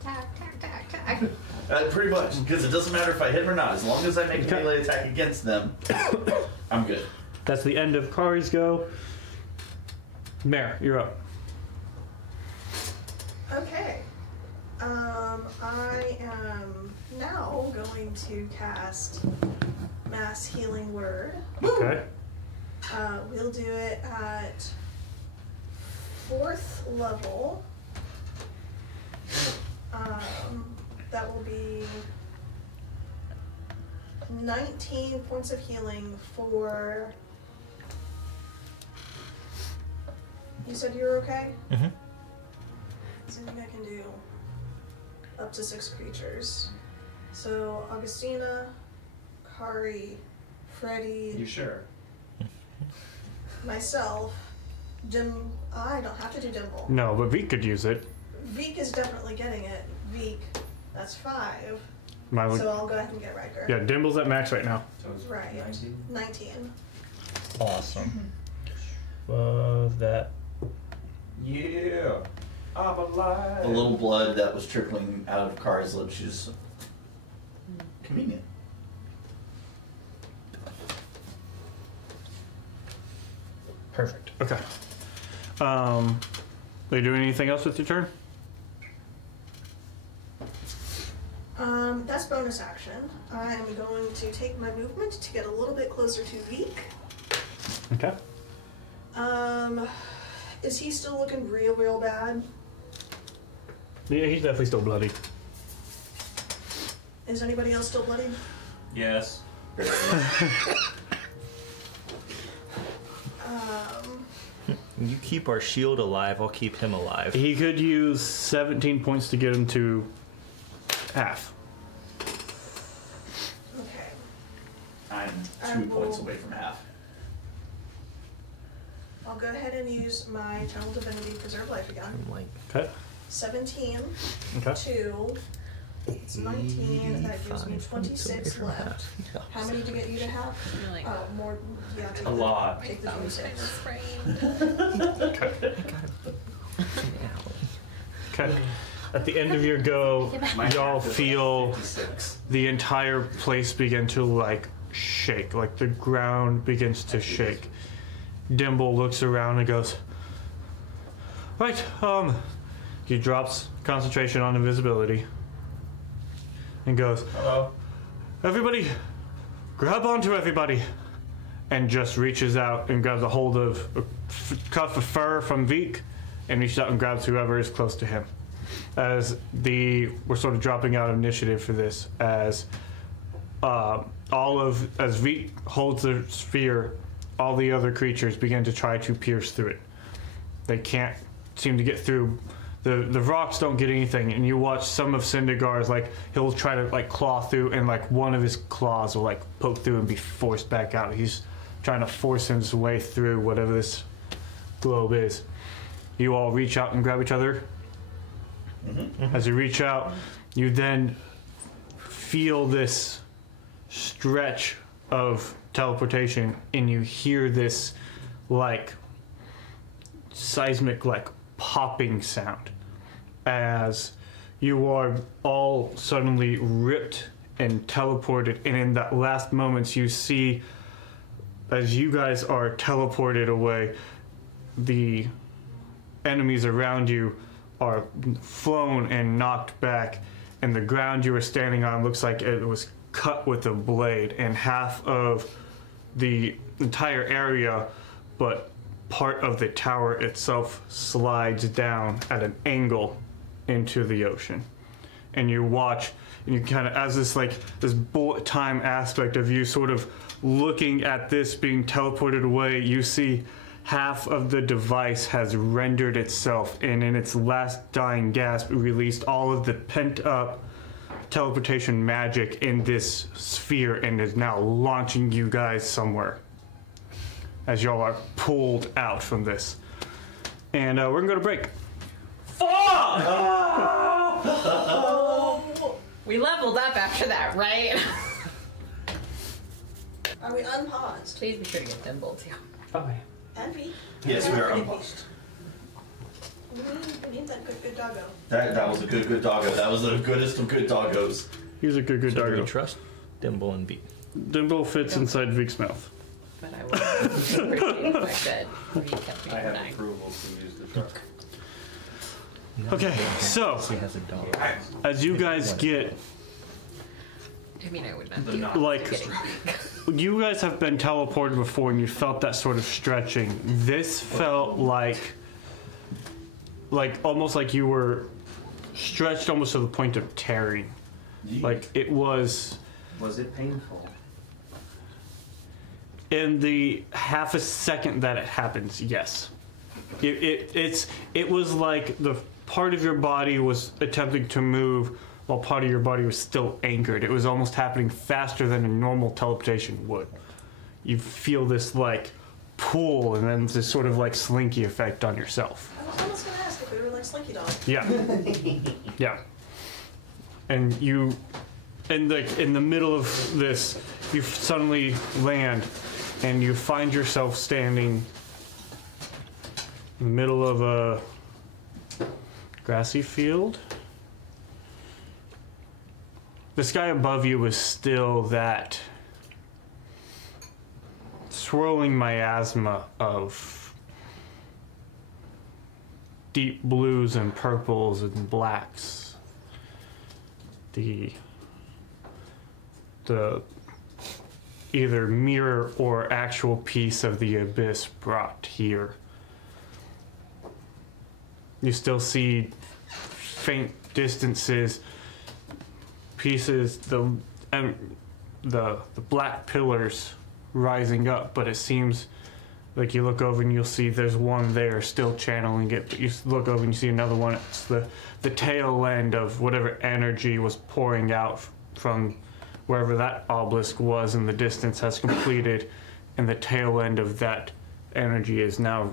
Tack, tack, tack, tack. Pretty much, because it doesn't matter if I hit him or not. As long as I make a Okay. melee attack against them, I'm good. That's the end of Kari's go. Mare, you're up. Okay. I am now going to cast Mass Healing Word. Okay. We'll do it at 4th level. That will be 19 points of healing for... You said you're okay? Mm-hmm. So I think I can do up to 6 creatures. So Augustina, Kari, Freddy, You sure? myself, I don't have to do Dimble. No, but Veek could use it. Veek is definitely getting it. Veek, that's 5. My So I'll go ahead and get Riker. yeah, Dimble's at max right now. So it's Right. 19? 19. Awesome. Love that. Yeah! I'm alive! A little blood that was trickling out of Kari's lips is convenient. Perfect. Okay. Are you doing anything else with your turn? That's bonus action. I am going to take my movement to get a little bit closer to Veek. Okay. Is he still looking real bad? Yeah, he's definitely still bloody. Is anybody else still bloody? Yes. You keep our shield alive, I'll keep him alive. He could use 17 points to get him to half. Okay. I'm I 2 will- points away from half. I'll go ahead and use my Channel Divinity Preserve Life again. I'm like, Okay. 17 Okay. to it's 19. That gives me 85 points away 26 from left. half. Yeah. How many to get you to half? You're like, Oh, more. Yeah, take A the, lot. Take the thumbs in 26. his brain. Okay. At the end of your go, y'all feel the entire place begin to like shake, like the ground begins to shake. Dimble looks around and goes, right, he drops concentration on invisibility and goes, Hello. everybody, grab onto everybody, and just reaches out and grabs a hold of a cuff of fur from Veek and reaches out and grabs whoever is close to him. As we're sort of dropping out of initiative for this, as as Veek holds the sphere, all the other creatures begin to try to pierce through it. They can't seem to get through. The rocks don't get anything, and you watch some of Sindigar's, like, he'll try to, like, claw through, and, like, one of his claws will, like, poke through and be forced back out. He's trying to force his way through whatever this globe is. You all reach out and grab each other. As you reach out, you then feel this stretch of teleportation, and you hear this, like, seismic, like, popping sound as you are all suddenly ripped and teleported, and in that last moments you see, as you guys are teleported away, the enemies around you are flown and knocked back, and the ground you were standing on looks like it was cut with a blade, and half of the entire area, but part of the tower itself slides down at an angle into the ocean. And you watch, and you kind of, as this, like, this bullet time aspect of you sort of looking at this being teleported away, you see half of the device has rendered itself, and in its last dying gasp released all of the pent up teleportation magic in this sphere, and is now launching you guys somewhere as y'all are pulled out from this. And we're gonna go to break. We leveled up after that, right? Are we unpaused? Please be sure to get Dimble too. Oh, yeah. And Pete? Yes, we are And unpaused. We need that good doggo. That was a good doggo. That was the goodest of good doggos. He's a good so do doggo. we trust Dimble and Beat? Dimble fits inside Vic's mouth. But I would appreciate if I said we kept me I have dying. approval to use the truck. Okay, so He has a dog. as you guys get, I mean, I would not The be knot. like, you guys have been teleported before and you felt that sort of stretching. This felt like almost like you were stretched almost to the point of tearing. Like it was Was it painful? in the half a second that it happens. Yes, it was like the part of your body was attempting to move while part of your body was still anchored. It was almost happening faster than a normal teleportation would. You feel this like pull and then this sort of like slinky effect on yourself. I was almost gonna ask if we were like Slinky Dog. Yeah. Yeah. And you, in the middle of this, you suddenly land and you find yourself standing in the middle of a grassy field. The sky above you is still that swirling miasma of deep blues and purples and blacks. The either mirror or actual piece of the abyss brought here. You still see faint distances, pieces, the black pillars rising up, but it seems like you look over and you'll see there's one there still channeling it, but you look over and you see another one. It's the tail end of whatever energy was pouring out from wherever that obelisk was in the distance has completed, and the tail end of that energy has now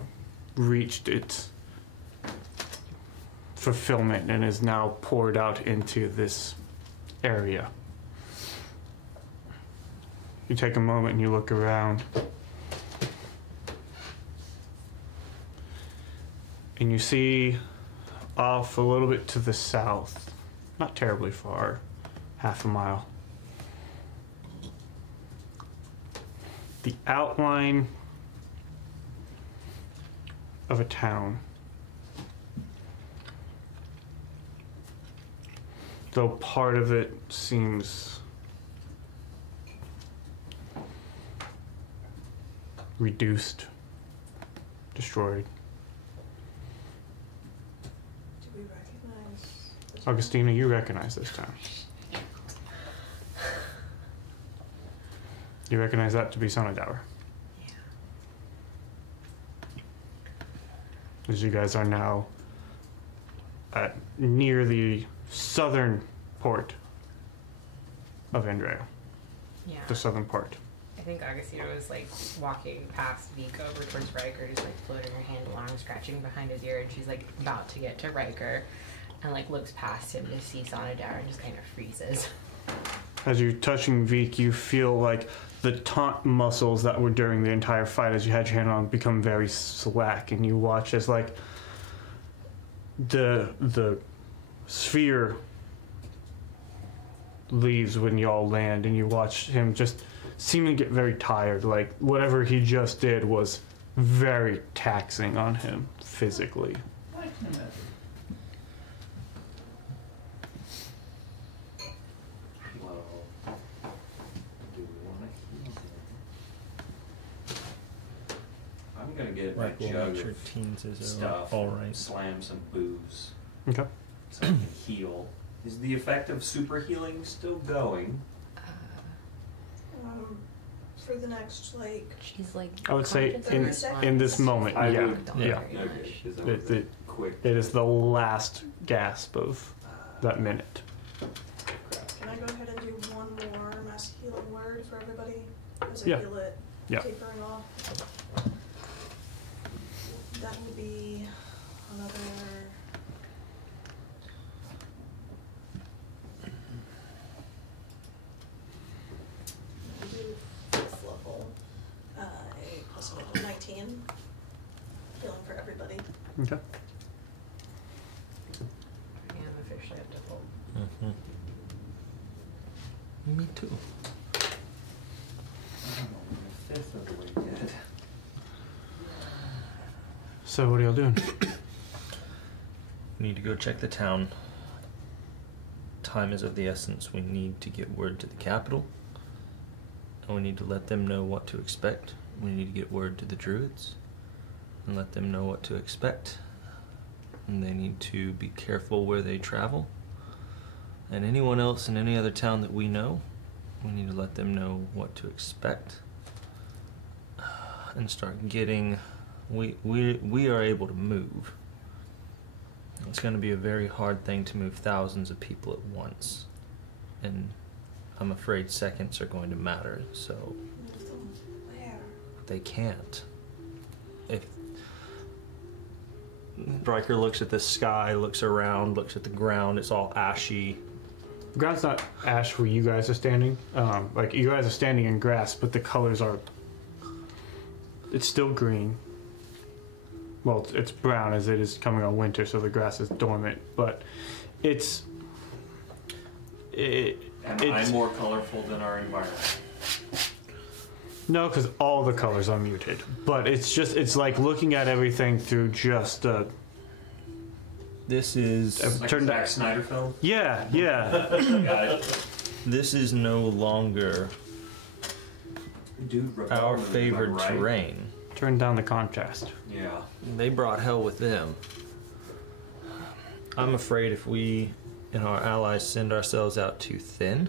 reached its fulfillment and is now poured out into this area. You take a moment and you look around, and you see off a little bit to the south, not terribly far, half a mile, the outline of a town. Though part of it seems reduced, destroyed. Do we recognize this? Augustina, you recognize this town. You recognize that to be Sonedower. Yeah. As you guys are now at near the southern port of Andrea, Yeah. the southern part. I think Augustina was like walking past Vika over towards Riker, just like floating her hand along, scratching behind his ear, and she's like about to get to Riker, and like looks past him to see Sonedower and just kind of freezes. As you're touching Veek, you feel like the taunt muscles that were during the entire fight as you had your hand on become very slack, and you watch as like the sphere leaves when you all land, and you watch him just seeming to get very tired. Like whatever he just did was very taxing on him physically. I can imagine. Well, do we want to heal him? I'm gonna get my We'll jug make sure of teens is stuff. all right. Slam some booze Okay. so I can heal. Is the effect of super healing still going? For the next, like, She's like. I would say conscious in this moment, I yeah, would- yeah. Very much. Okay, 'cause that It, was it, quick. it is the last gasp of that minute. can I go ahead and do one more mass healing word for everybody? As I Yeah. feel it Yeah. tapering off. That will be another. We'll do 5th level. A plus 19. Healing for everybody. Okay. I am officially up to full. Me too. I'm a fifth of the way dead. So what are y'all doing? We need to go check the town. Time is of the essence. We need to get word to the capital. And we need to let them know what to expect. We need to get word to the druids and let them know what to expect. And they need to be careful where they travel. And anyone else in any other town that we know, we need to let them know what to expect. And start getting... We are able to move. It's going to be a very hard thing to move thousands of people at once. And I'm afraid seconds are going to matter, so Move them where? they can't. If Riker looks at the sky, looks around, looks at the ground, it's all ashy. The ground's not ash where you guys are standing. Like you guys are standing in grass, but the colors are. It's still green. Well, it's brown as it is coming on winter, so the grass is dormant. But it's. Am I It's- more colorful than our environment? No, because all the colors are muted. But it's like looking at everything through just a. This is Like Turned Zack out- Snyder film? Yeah, yeah. Got it. this is no longer Dude, our Rebellion, favored am I right? terrain. Turn down the contrast. Yeah. They brought hell with them. I'm afraid if we and our allies send ourselves out too thin,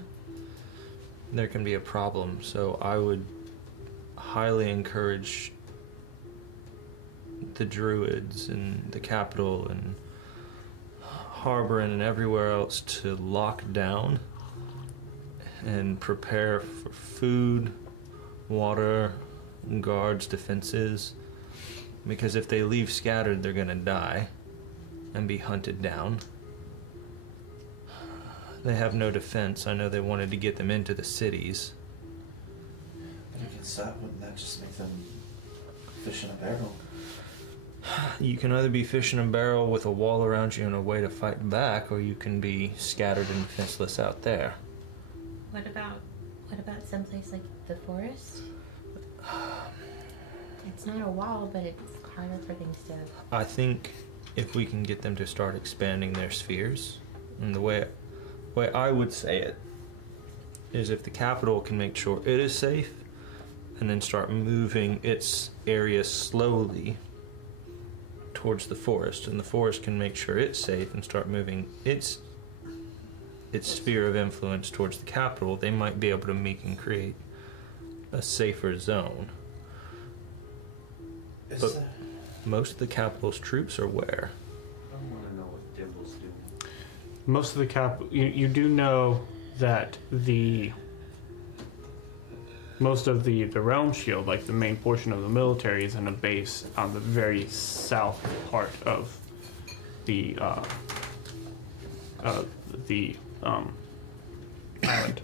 there can be a problem. So I would highly encourage the druids and the capital and Harborin and everywhere else to lock down and prepare for food, water, guards, defenses. Because if they leave scattered, they're gonna die and be hunted down. They have no defense. I know they wanted to get them into the cities. But against that, wouldn't that just make them fish in a barrel? You can either be fish in a barrel with a wall around you and a way to fight back, or you can be scattered and defenseless out there. What about someplace like the forest? It's not a wall, but it's harder for things to... I think if we can get them to start expanding their spheres, and the way I would say it is if the capital can make sure it is safe and then start moving its area slowly towards the forest, and the forest can make sure it's safe and start moving its sphere of influence towards the capital, they might be able to make and create a safer zone. But most of the capital's troops are where? I want to know what Dimble's doing. Most of the you do know that most of the realm shield, like the main portion of the military, is in a base on the very south part of the island,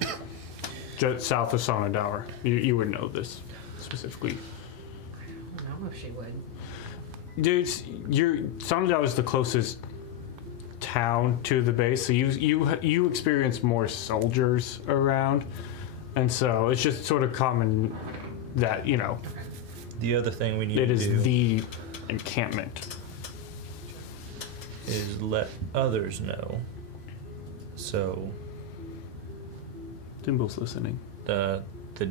just south of Sonedower. You would know this specifically. I don't know if she would. Dude, Sonedower is the closest town to the base, so you experience more soldiers around, and so it's just sort of common that The other thing we need it to is do the encampment. is let others know. So Dimble's listening. the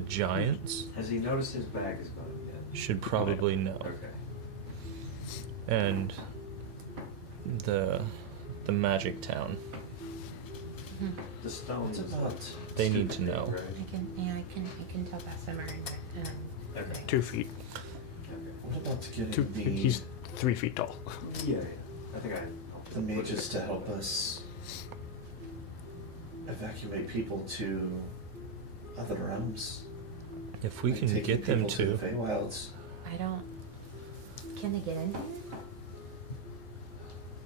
giants Has he noticed his bag is gone yet? should probably know, Okay. and the magic town. The stones. What's about They need to know. Right? I can tell that somewhere in there. Okay. 2 feet. Okay. what about getting 2 the He's 3 feet tall. Yeah, yeah. I think I. the mages to help us evacuate people to other realms? If we Like can taking get them people to, the Feywilds I don't... Can they get in here?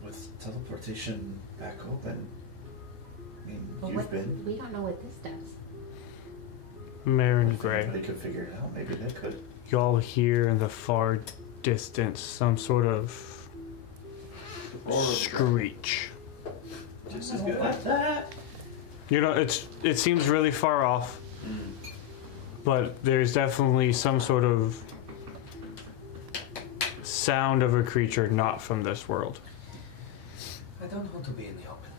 with teleportation back open. I mean, Well, you've been. we don't know what this does. Marin If Gray. anybody could figure it out, maybe they could. Y'all hear in the far distance some sort of screech. Just as good. that? It seems really far off, but there's definitely some sort of sound of a creature not from this world. I don't want to be in the open.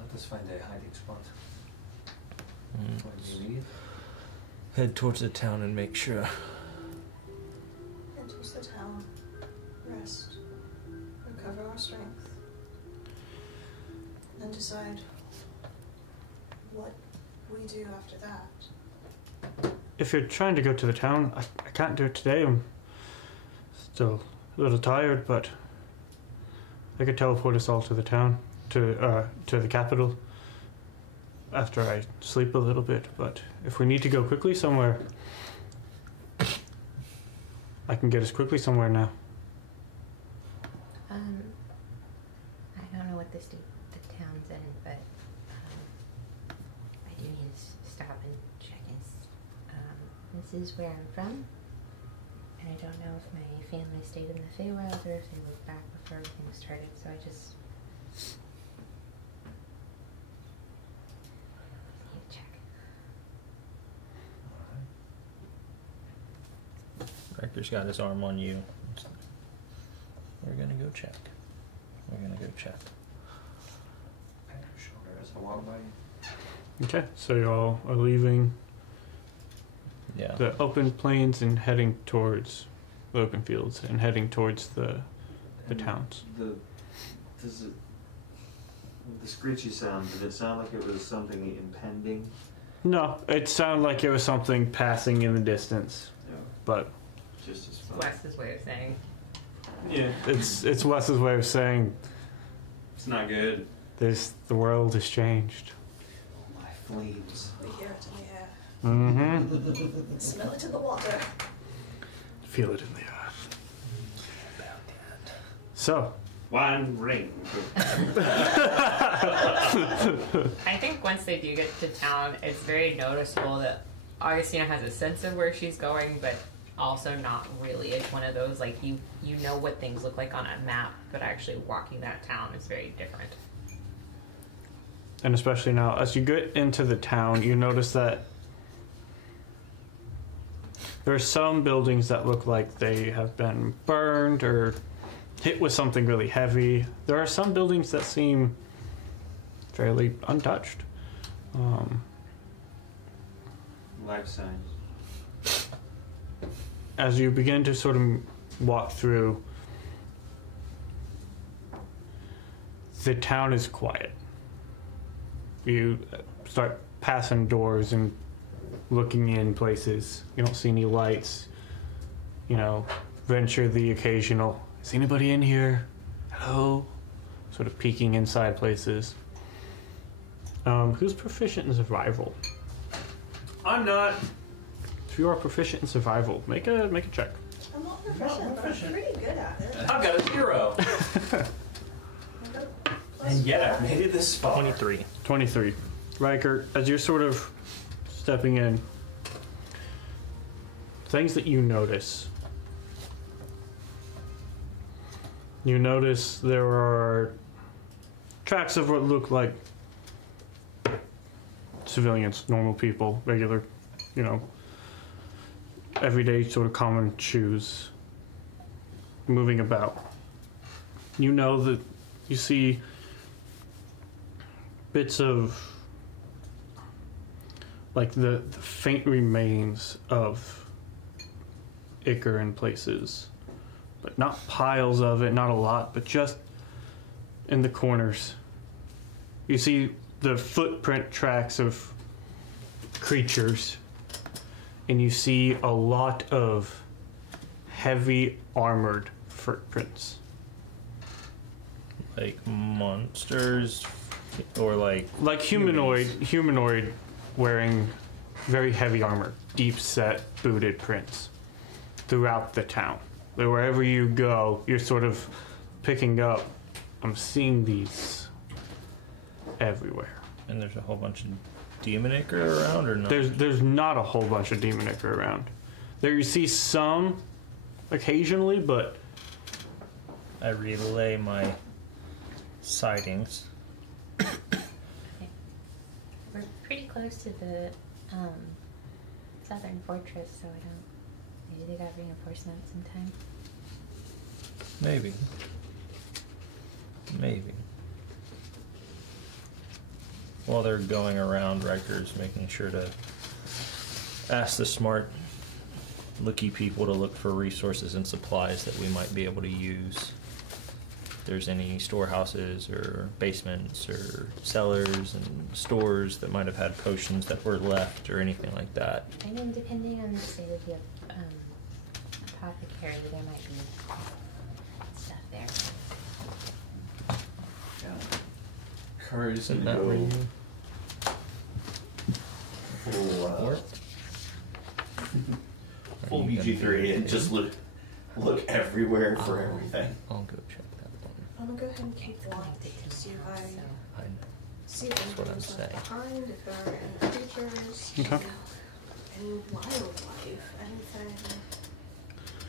Let us find a hiding spot. What do you need? head towards the town and make sure. Enter the town. Rest. Recover our strength. Then decide what we do after that. If you're trying to go to the town, I can't do it today. I'm still a little tired, but I could teleport us all to the town, to the capital, after I sleep a little bit. But if we need to go quickly somewhere, I can get us quickly somewhere now. I don't know what the state the town's in, but I do need to stop and check in. This is where I'm from, and I don't know if my family stayed in the Feywilds or if they moved back before everything started, so I just need to check. Riker's got his arm on you. We're gonna go check. We're gonna go check. Pat your shoulder as I walk by you. Okay, so y'all are leaving Yeah. the open plains and heading towards the open fields and heading towards the And towns. Does it, the screechy sound, did it sound like it was something impending? No, it sounded like it was something passing in the distance, No, but just as fun. Wes's way of saying. Yeah, it's Wes's way of saying it's not good. the world has changed. My flames. We hear it in the air. Mm-hmm. Smell it in the water. Feel it in the earth. So, One ring. I think once they do get to town, it's very noticeable that Augustina has a sense of where she's going, but also not really. It's one of those, like, you know what things look like on a map, but actually walking that town is very different. and especially now, as you get into the town, you notice that there are some buildings that look like they have been burned or hit with something really heavy. There are some buildings that seem fairly untouched. Life signs. As you begin to sort of walk through, the town is quiet. You start passing doors and looking in places. You don't see any lights. You know, venture the occasional, is anybody in here? Hello? Sort of peeking inside places. Who's proficient in survival? I'm not. If you are proficient in survival, make a check. I'm not proficient, but I'm pretty good at it. I've got a 0. I got plus And yet I 4. made it this far. 23. 23. Riker, as you're sort of stepping in, things that you notice. You notice there are tracks of what look like civilians, normal people, regular, you know, everyday sort of common shoes moving about. You know that you see bits of like the faint remains of ichor in places, but not piles of it, not a lot, but just in the corners. You see the footprint tracks of creatures, and you see a lot of heavy armored footprints. Like monsters, or like humanoid wearing very heavy armor, deep set booted prints throughout the town. Wherever you go, you're sort of picking up, I'm seeing these everywhere. and there's a whole bunch of demon ichor around, or not? There's not a whole bunch of demon ichor around. There you see some occasionally, but I relay my sightings. We're pretty close to the southern fortress, so I don't. Maybe they got reinforcements in time. Maybe. Maybe. While they're going around, Riker's making sure to ask the smart, looky people to look for resources and supplies that we might be able to use. If there's any storehouses or basements or cellars and stores that might have had potions that were left or anything like that. I mean, depending on the state of the apothecary, there might be stuff there. Courage Isn't to that where go you full, work? full BG3 and just look everywhere for everything. I'll go check that one. I'm gonna go ahead and keep watch to see if I I know. see if That's what I'm anything's left saying. behind, if there are any creatures, Okay. any wildlife, anything,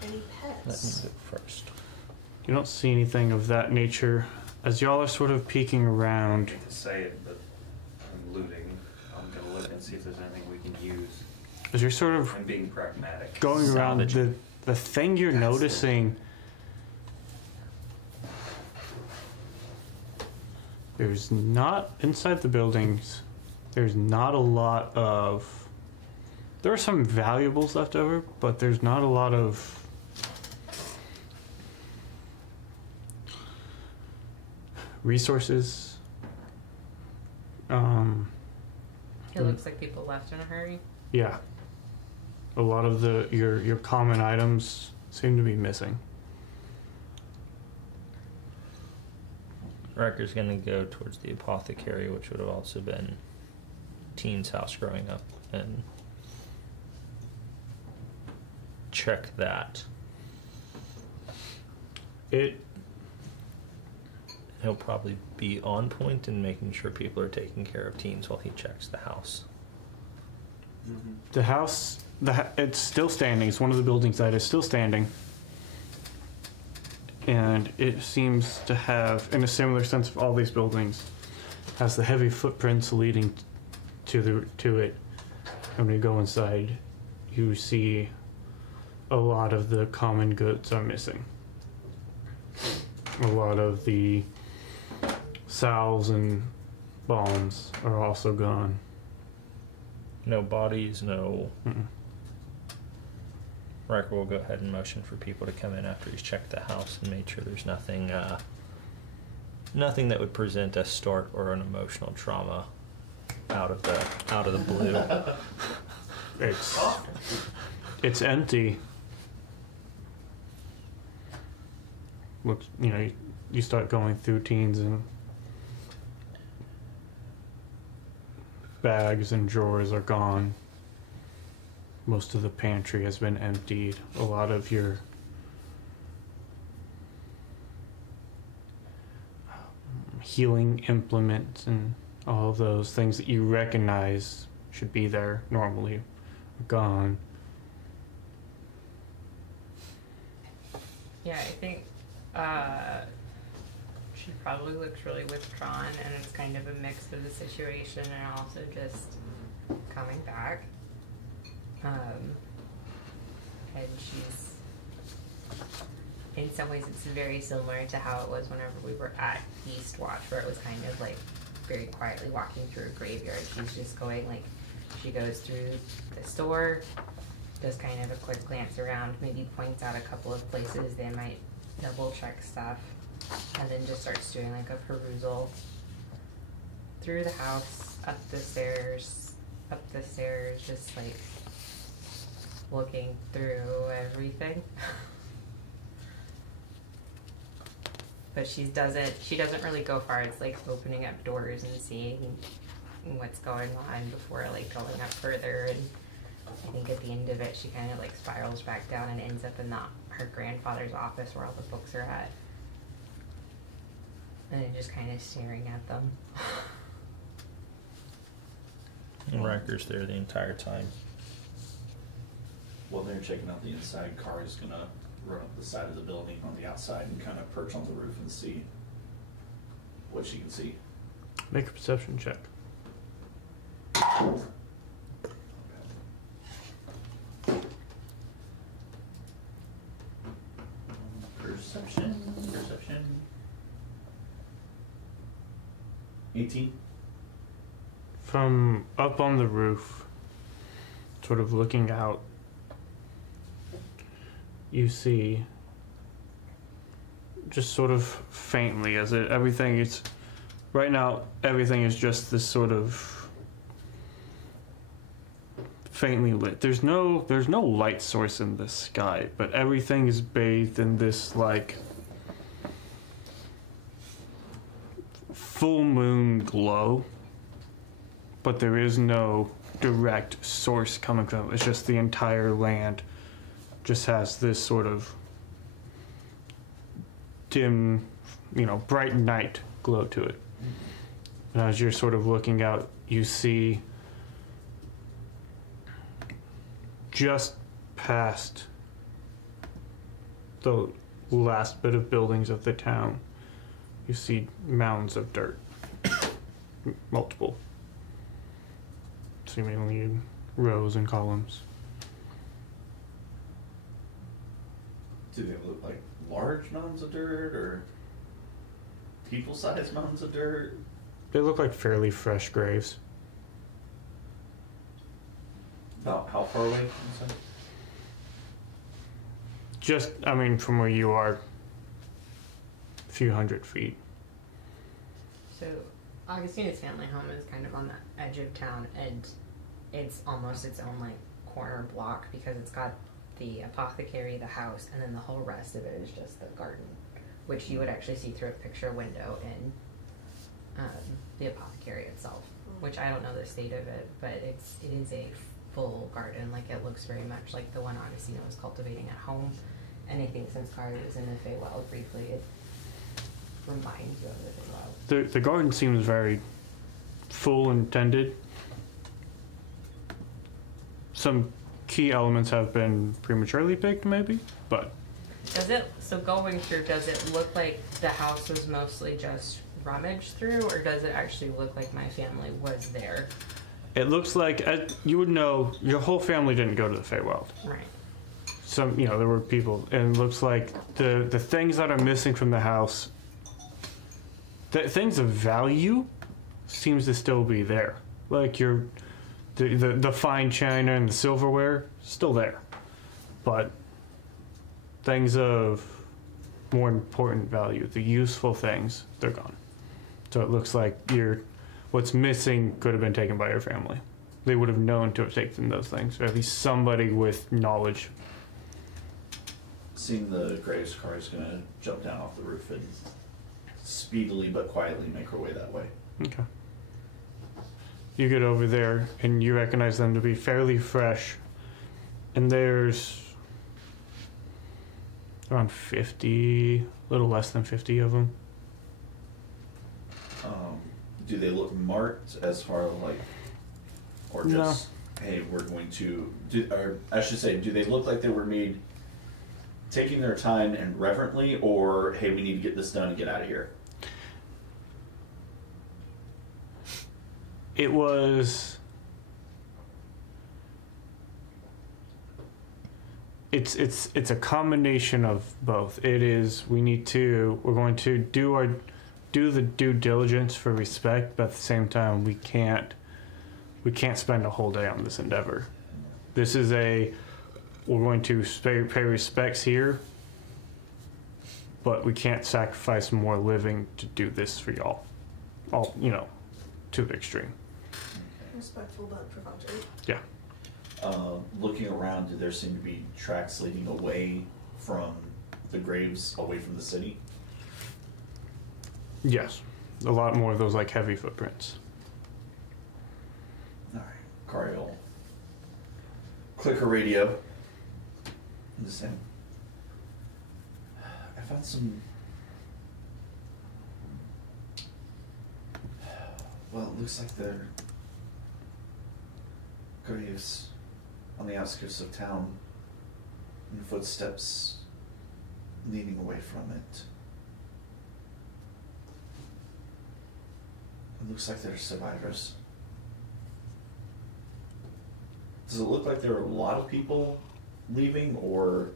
any Let me pets. go first. you don't see anything of that nature. As y'all are sort of peeking I around, hate to say it, but I'm looting. I'm gonna look and see if there's anything we can use. as you're sort of I'm being pragmatic. going around, Salvage. the thing you're noticing, there's not, inside the buildings, there's not a lot of, there are some valuables left over, but there's not a lot of resources. It looks like people left in a hurry. Yeah. A lot of your common items seem to be missing. Riker's gonna go towards the apothecary, which would have also been Teen's house growing up, and check that. He'll probably be on point in making sure people are taking care of Teens while he checks the house. The house, it's still standing. It's one of the buildings that is still standing. And it seems to have, in a similar sense of all these buildings, has the heavy footprints leading to it. And when you go inside, you see a lot of the common goods are missing. A lot of the salves and balms are also gone. No bodies, no... Mm-mm. Riker will go ahead and motion for people to come in after he's checked the house and made sure there's nothing that would present a start or an emotional trauma out of the blue. It's empty. Looks, you start going through Teens and bags and drawers are gone. Most of the pantry has been emptied. A lot of your healing implements and all of those things that you recognize should be there normally are gone. Yeah, I think she probably looks really withdrawn, and it's kind of a mix of the situation and also just coming back. And she's, in some ways, it's very similar to how it was whenever we were at East Watch, where it was kind of like very quietly walking through a graveyard. She's just going like, she goes through the store, does kind of a quick glance around, maybe points out a couple of places they might double check stuff, and then just starts doing like a perusal through the house, up the stairs, just like looking through everything. But she doesn't really go far. It's like opening up doors and seeing what's going on before like going up further. And I think at the end of it, she kind of like spirals back down and ends up in her grandfather's office where all the books are at. And then just kind of staring at them. And Riker's there the entire time. While they're checking out the inside, Kari's gonna run up the side of the building on the outside and kind of perch on the roof and see what she can see. Make a perception check. Perception. 18. From up on the roof, sort of looking out, you see, just sort of faintly, everything is, right now, everything is just this sort of faintly lit. There's no light source in the sky, but everything is bathed in this, like, full moon glow, but there is no direct source coming from it. It's just the entire land just has this sort of dim, bright night glow to it. And as you're sort of looking out, you see just past the last bit of buildings of the town, you see mounds of dirt. Multiple. Seemingly in rows and columns. Do they look like large mounds of dirt or people-sized mounds of dirt? They look like fairly fresh graves. About how far away? Just, from where you are, a few hundred feet. So, Augustina's family home is kind of on the edge of town, and it's almost its own like corner block because it's got the apothecary, the house, and then the whole rest of it is just the garden, which you would actually see through a picture window in the apothecary itself. Which I don't know the state of it, but it is a full garden. Like it looks very much like the one Augustina was cultivating at home. And I think since Kari was in the Feywild briefly, it reminds you of the Feywild. The garden seems very full and tended. Some key elements have been prematurely picked, maybe, but Does it, so going through, does it look like the house was mostly just rummaged through, or does it actually look like my family was there? it looks like you would know your whole family didn't go to the Feywild. Right. Some, there were people, and it looks like the things that are missing from the house, the things of value, seems to still be there. Like the fine china and the silverware, still there, but things of more important value, the useful things, they're gone. So it looks like what's missing could have been taken by your family. They would have known to have taken those things, or at least somebody with knowledge. Seeing the graves, Kari's gonna jump down off the roof and speedily but quietly make her way that way. Okay. You get over there and you recognize them to be fairly fresh, and there's around 50, a little less than 50 of them. Do they look marked as far like, or just, hey, we're going to, or I should say, do they look like they were made taking their time and reverently, or hey, we need to get this done and get out of here? It was... It's a combination of both. It is, we're going to do the due diligence for respect, but at the same time we can't spend a whole day on this endeavor. This is we're going to pay respects here, but we can't sacrifice more living to do this for y'all. All, to the extreme. Respectful but perfunctory. Yeah. Looking around, do there seem to be tracks leading away from the graves, away from the city? Yes. A lot more of those like heavy footprints. Alright, Kari will click her radio. And just saying, I found some... Well, it looks like they're graves on the outskirts of town, and footsteps leading away from it. It looks like they're survivors. Does it look like there are a lot of people leaving, or?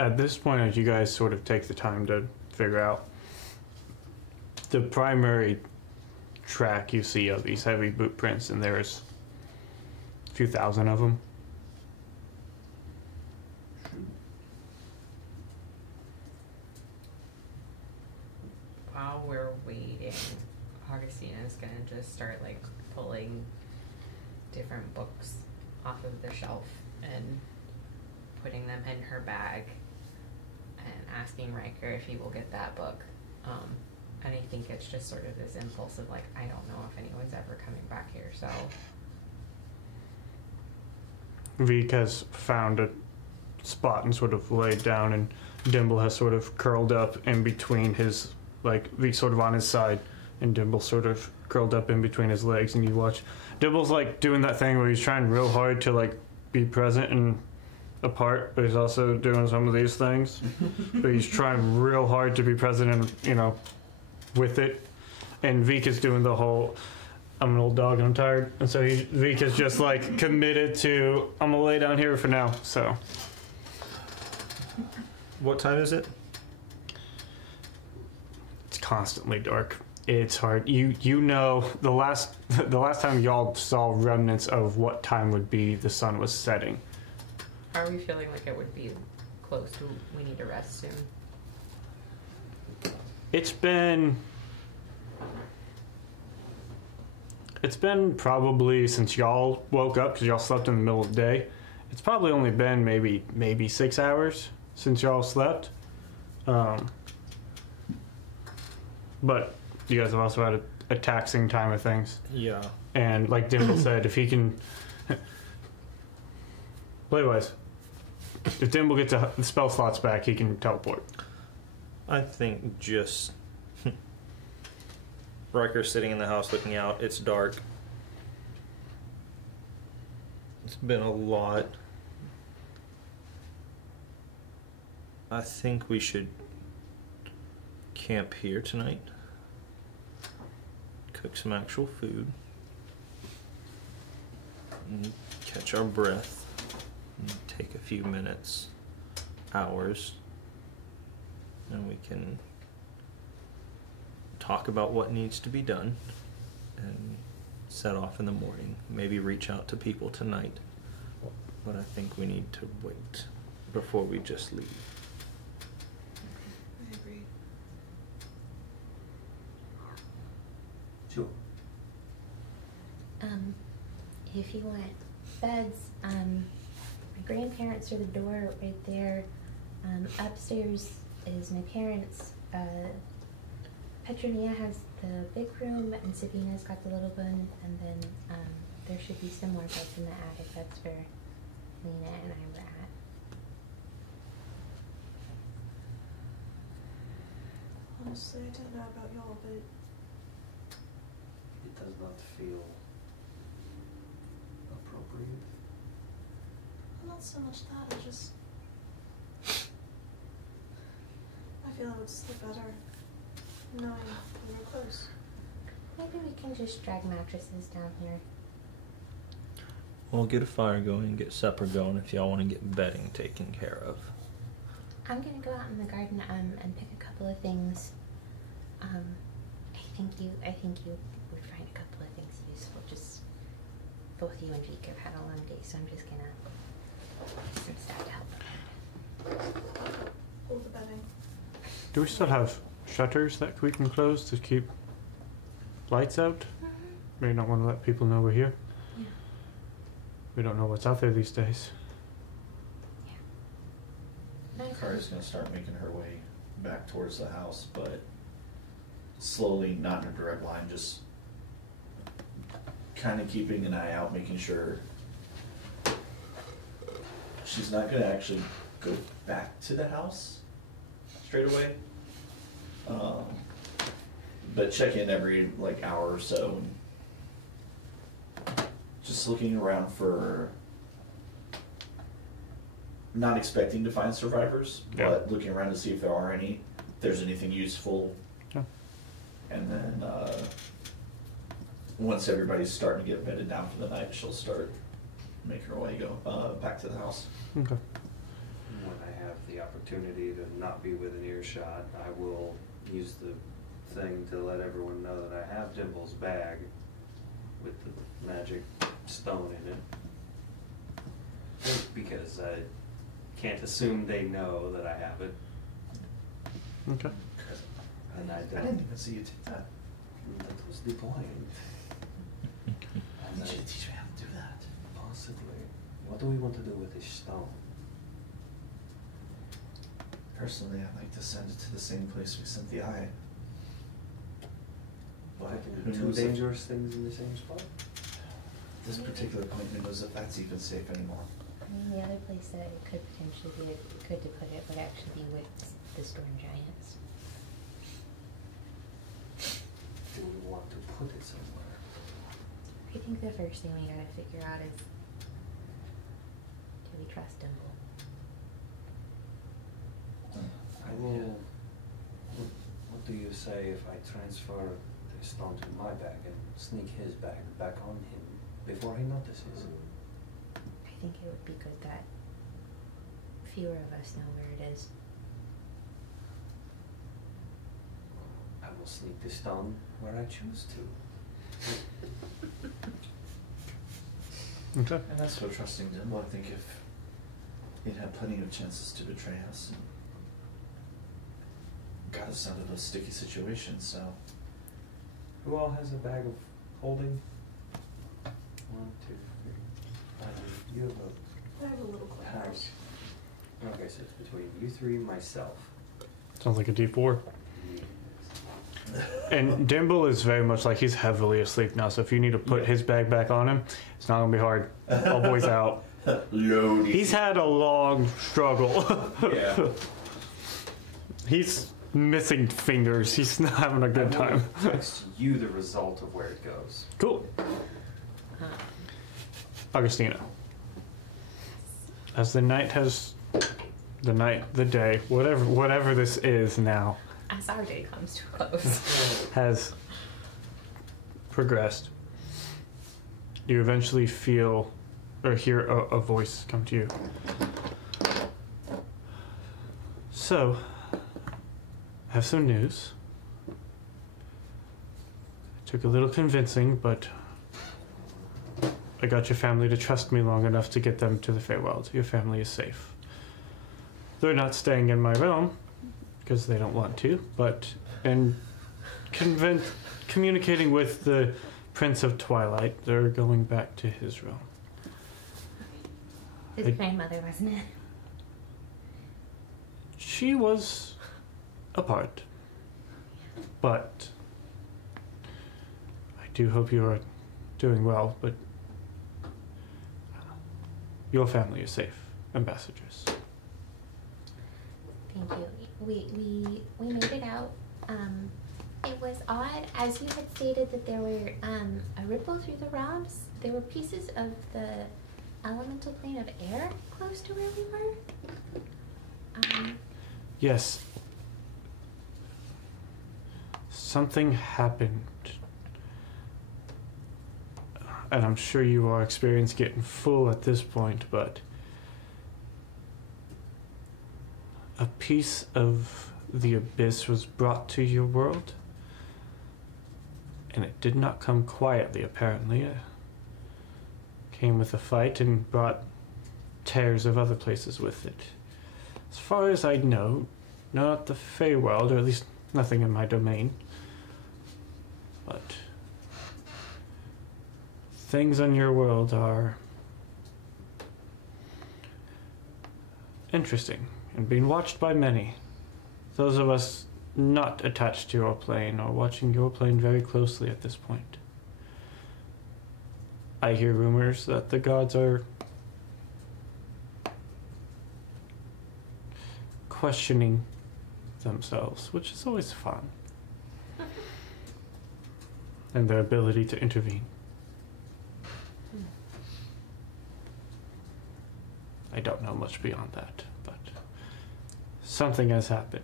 At this point, as you guys sort of take the time to figure out, the primary track you see of these heavy boot prints, and there's a few thousand of them. While we're waiting, Augustina's gonna just start like pulling different books off of the shelf and putting them in her bag and asking Riker if he will get that book. And I think it's just sort of this impulse of like, I don't know if anyone's ever coming back here, so. Veek has found a spot and sort of laid down, and Dimble has sort of curled up in between his, like, Veek's sort of on his side, and Dimble sort of curled up in between his legs, and you watch. Dimble's like doing that thing where he's trying real hard to like be present and apart, but he's also doing some of these things. But he's trying real hard to be present and, with it. And Veek is doing the whole, I'm an old dog and I'm tired. And so Veek is just like committed to, I'm gonna lay down here for now, so. What time is it? It's constantly dark. It's hard. You know, the last time y'all saw remnants of what time would be, the sun was setting. Are we feeling like it would be close to we need to rest soon? It's been It's been probably since y'all woke up, because y'all slept in the middle of the day. It's probably only been maybe 6 hours since y'all slept. But you guys have also had a taxing time of things. Yeah. And like Dimple said, if he can... Playwise, if Dimple gets the spell slots back, he can teleport. I think just... Riker's sitting in the house looking out. It's dark. It's been a lot. I think we should camp here tonight. Cook some actual food. And catch our breath. And take a few minutes, hours, and we can talk about what needs to be done and set off in the morning. Maybe reach out to people tonight. But I think we need to wait before we just leave. I agree. Sure. If you want beds, my grandparents are the door right there. Upstairs is my parents. Petronia has the big room, and Sabina's got the little one, and then there should be some more beds in the attic. That's where Lena and I were at. Honestly, I don't know about y'all, but It does not feel appropriate. not so much that, I just... I feel I would sleep better knowing we were close. Maybe we can just drag mattresses down here. We'll get a fire going, get supper going if y'all want to get bedding taken care of. I'm gonna go out in the garden and pick a couple of things. I think you would find a couple of things useful. Just both you and Jake have had a long day, so I'm just gonna do some stuff to help. Hold the bedding. Do we still have shutters that we can close to keep lights out? Maybe not want to let people know we're here. Yeah. We don't know what's out there these days. Kara's gonna start making her way back towards the house, but slowly, not in a direct line, just kind of keeping an eye out, making sure she's not gonna actually go back to the house straight away. But check in every like hour or so, and just looking around for, not expecting to find survivors, Yeah. but looking around to see if there are any, if there's anything useful. Yeah. And then once everybody's starting to get bedded down for the night, she'll start making her way back to the house. Okay. When I have the opportunity to not be within earshot, I will use the thing to let everyone know that I have Dimple's bag with the magic stone in it. Because I can't assume they know that I have it. Okay. And I I don't. didn't even see you take that. That was the point. I And need I you to teach me how to do that. possibly. What do we want to do with this stone? Personally, I'd like to send it to the same place we sent the eye. But who Two knows if dangerous things in the same spot? this particular point, who knows if that's even safe anymore. I mean, the other place that it could potentially be good to put it would actually be with the storm giants. Do we want to put it somewhere? I think the first thing we gotta figure out is, do we trust Dimple? I will. What do you say if I transfer the stone to my bag and sneak his bag back on him before he notices? I think it would be good that fewer of us know where it is. I will sneak the stone where I choose to. Okay. And that's for trusting Dimple. I think if it had plenty of chances to betray us and got us out of a sticky situation, so Who all has a bag of holding? 1, 2, 3. You have I have a little a pack. close. Okay, so it's between you three and myself. Sounds like a deep war. And Dimble is very much like he's heavily asleep now, so if you need to put his bag back on him, it's not gonna be hard. All boys out. Loaded. He's had a long struggle. Yeah. He's missing fingers. He's not having a good time. Text you the result of where it goes. Cool. Augustina. As the day, whatever this is now, As our day comes to a close. has progressed, you eventually feel or hear a voice come to you. So, I have some news. It took a little convincing, but I got your family to trust me long enough to get them to the Feywild. Your family is safe. They're not staying in my realm, because they don't want to, but in communicating with the Prince of Twilight, they're going back to his realm. His grandmother, wasn't it? She was a part, but I do hope you are doing well, but your family is safe, ambassadress. Thank you. We made it out. It was odd, as you had stated, that there were a ripple through the realms. There were pieces of the elemental plane of air close to where we were. Yes. Something happened. And I'm sure you are experienced getting full at this point, but a piece of the abyss was brought to your world, and it did not come quietly, apparently. It came with a fight and brought tears of other places with it. As far as I know, not the Feywild, or at least nothing in my domain, but things on your world are interesting and being watched by many. Those of us not attached to your plane are watching your plane very closely at this point. I hear rumors that the gods are questioning themselves, which is always fun. And their ability to intervene. I don't know much beyond that, but something has happened.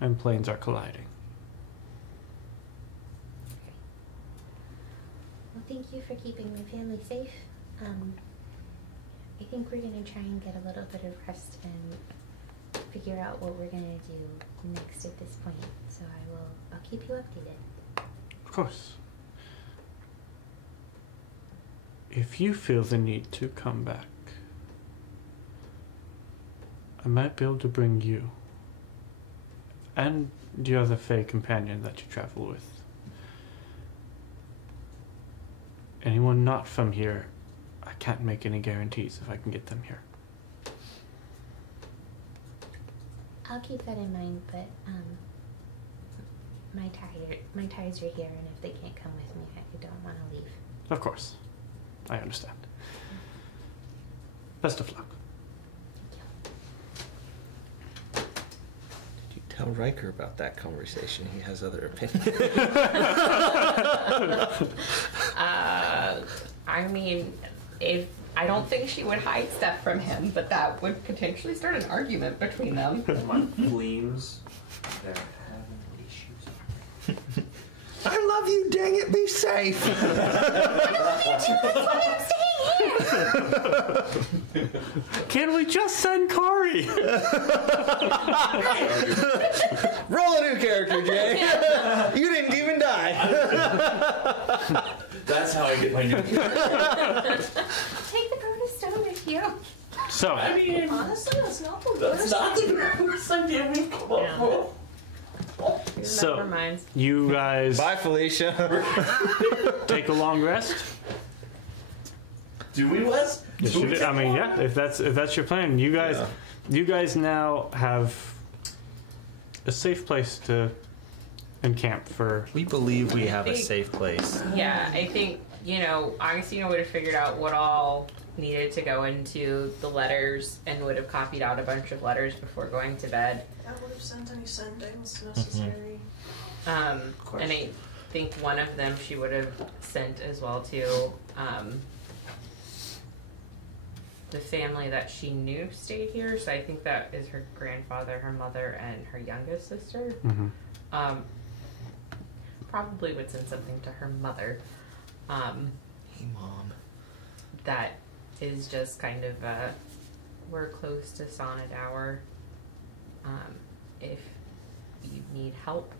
And planes are colliding. Well, thank you for keeping my family safe. I think we're gonna try and get a little bit of rest and figure out what we're gonna do next at this point. So I'll keep you updated. Of course. If you feel the need to come back, I might be able to bring you and the other Fey companion that you travel with. Anyone not from here, I can't make any guarantees if I can get them here. I'll keep that in mind, but my ties are here, and if they can't come with me, I don't want to leave. Of course. I understand. Best of luck. Did you tell Riker about that conversation? He has other opinions. I mean, I don't think she would hide stuff from him, but that would potentially start an argument between them. My fleams, they're having issues. I love you, dang it, be safe! Can we just send Kari? Roll a new character, Jay. You didn't even die. That's how I get my new character. Take the Garden Stone with you. So, I mean, Honestly, that's not the that's worst. not the worst idea we've come up with. So, Never mind. you guys Bye, Felicia. take a long rest. Do we, Wes? Do we I mean, yeah. If that's your plan, you guys now have a safe place to encamp for. We believe we have a safe place. Yeah, I think, Augustino would have figured out what all needed to go into the letters and would have copied out a bunch of letters before going to bed. I would have sent any sendings necessary. And I think one of them she would have sent as well to the family that she knew stayed here. So I think that is her grandfather, her mother, and her youngest sister. Mm-hmm. Probably would send something to her mother. Hey, Mom. That is just kind of we're close to Sonedower. If you need help,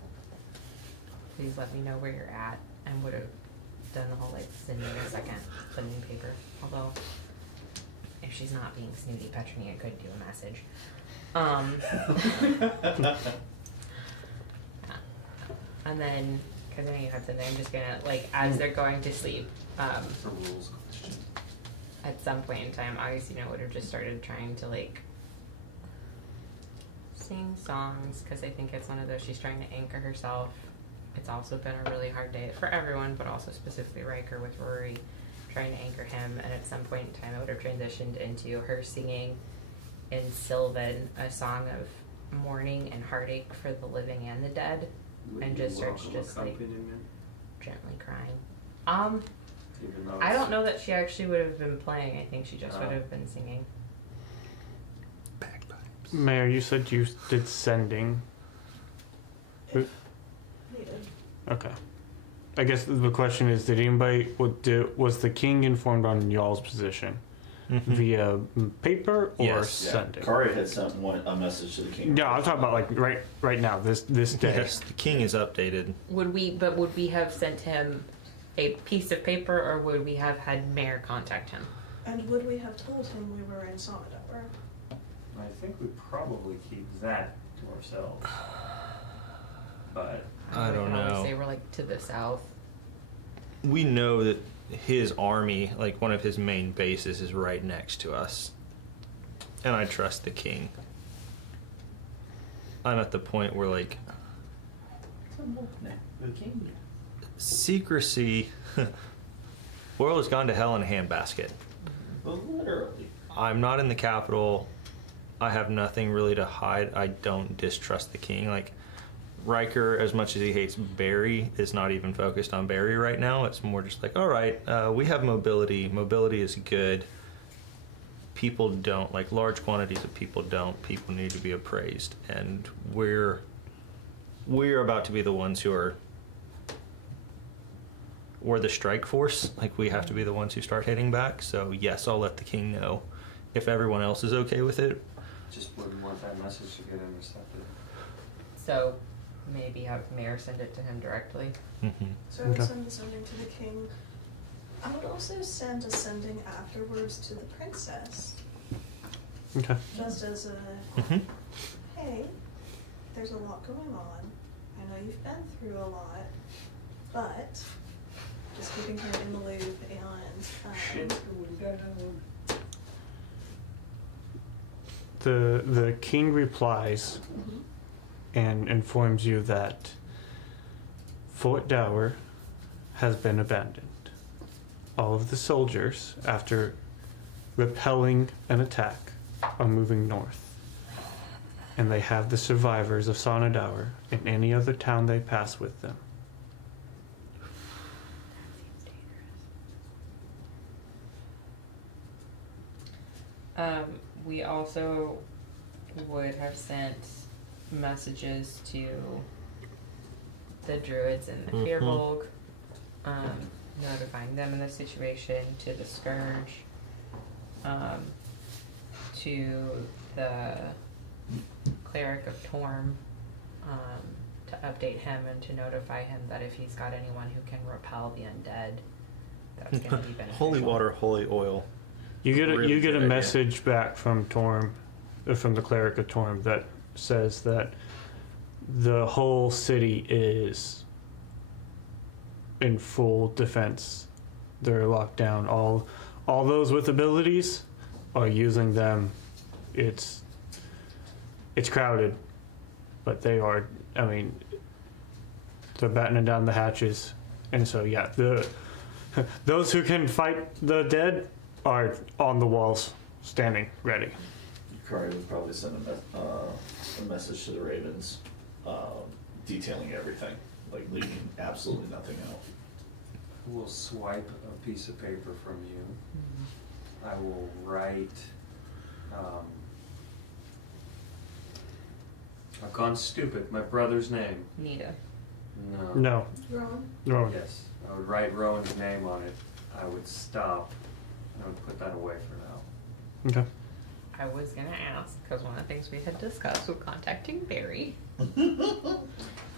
please let me know where you're at, and would have done the whole sending a second sending paper. Although if she's not being snooty Petrony, I could do a message. And then, because I know you had something, I'm just gonna, as they're going to sleep, It's a rules question. at some point in time, Augustino would have just started trying to, sing songs, because I think it's one of those, she's trying to anchor herself. It's also been a really hard day for everyone, but also specifically Riker with Rory, trying to anchor him, and at some point in time, it would have transitioned into her singing in Sylvan a song of mourning and heartache for the living and the dead. And just starts gently crying. I don't know that she actually would have been playing. I think she just would have been singing. Bagpipes. Mayor, you said you did sending. Needed. Okay. I guess the question is, did anybody was the king informed on y'all's position via paper or Yes. sending? Kari had sent a message to the king. Yeah, I'm talking about right now, this day. Yes, the king is updated. Would we have sent him a piece of paper, or would we have had Mayor contact him? And would we have told him we were in Sonedower? I think we probably keep that to ourselves. But I don't can always know. say we're to the south. We know that his army, one of his main bases, is right next to us. And I trust the king. I'm at the point where, the king. secrecy. World has gone to hell in a handbasket. Literally. I'm not in the capital. I have nothing really to hide. I don't distrust the king. Riker, as much as he hates Barry, is not even focused on Barry right now. It's more just all right, we have mobility. Mobility is good. People don't, large quantities of people don't. People need to be appraised. And we're about to be the ones who are, we're the strike force. We have to be the ones who start hitting back. So yes, I'll let the king know. If everyone else is okay with it. Just wouldn't want that message to get intercepted. So maybe have Mayor send it to him directly. So I would Okay. send the sending to the king. I would also send a sending afterwards to the princess. Okay. Just as a, hey, there's a lot going on. I know you've been through a lot, but just keeping her in the loop and The king replies and informs you that Fort Dower has been abandoned. All of the soldiers, after repelling an attack, are moving north. And they have the survivors of Sonedower in any other town they pass with them. We also would have sent messages to the druids in the Fearbolg, notifying them in the situation, to the Scourge, to the Cleric of Torm, to update him and to notify him that if he's got anyone who can repel the undead, that's going to be beneficial. Holy water, holy oil. You get Really a good idea. message back from Torm, from the Cleric of Torm, that says that the whole city is in full defense. They're locked down. All those with abilities are using them. It's crowded, but they are. I mean, they're battening down the hatches, and so yeah, those who can fight the dead are on the walls, standing ready. Kari would probably send a message to the Ravens, detailing everything, like leaving absolutely nothing out. We'll swipe a piece of paper from you. I will write. I've gone stupid. My brother's name. Nita. No. No. Rowan? No. Yes. I would write Rowan's name on it. I would stop. I would put that away for now. Okay. I was gonna ask, because one of the things we had discussed was contacting Barry.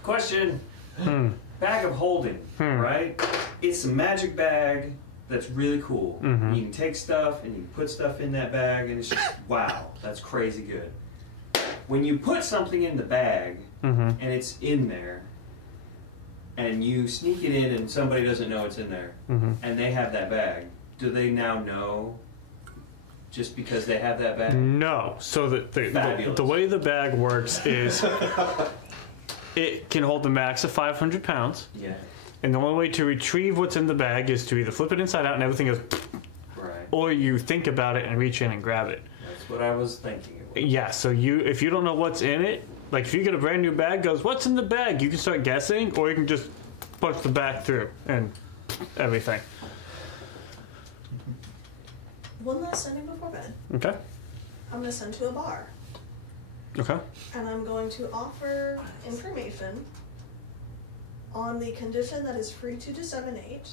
Question. Bag of holding, right? It's a magic bag that's really cool. Mhm. You can take stuff and you can put stuff in that bag and it's just, wow, that's crazy good. When you put something in the bag and it's in there and you sneak it in and somebody doesn't know it's in there and they have that bag, do they now know just because they have that bag? No. So the way the bag works is it can hold the max of 500 pounds. Yeah. And the only way to retrieve what's in the bag is to either flip it inside out and everything goes, Right. or you think about it and reach in and grab it. That's what I was thinking it was. Yeah, so if you don't know what's in it, like if you get a brand new bag, goes, what's in the bag? You can start guessing, or you can just punch the bag through and everything. One last sending before bed. Okay. I'm going to send to a bar. Okay. And I'm going to offer information on the condition that is free to disseminate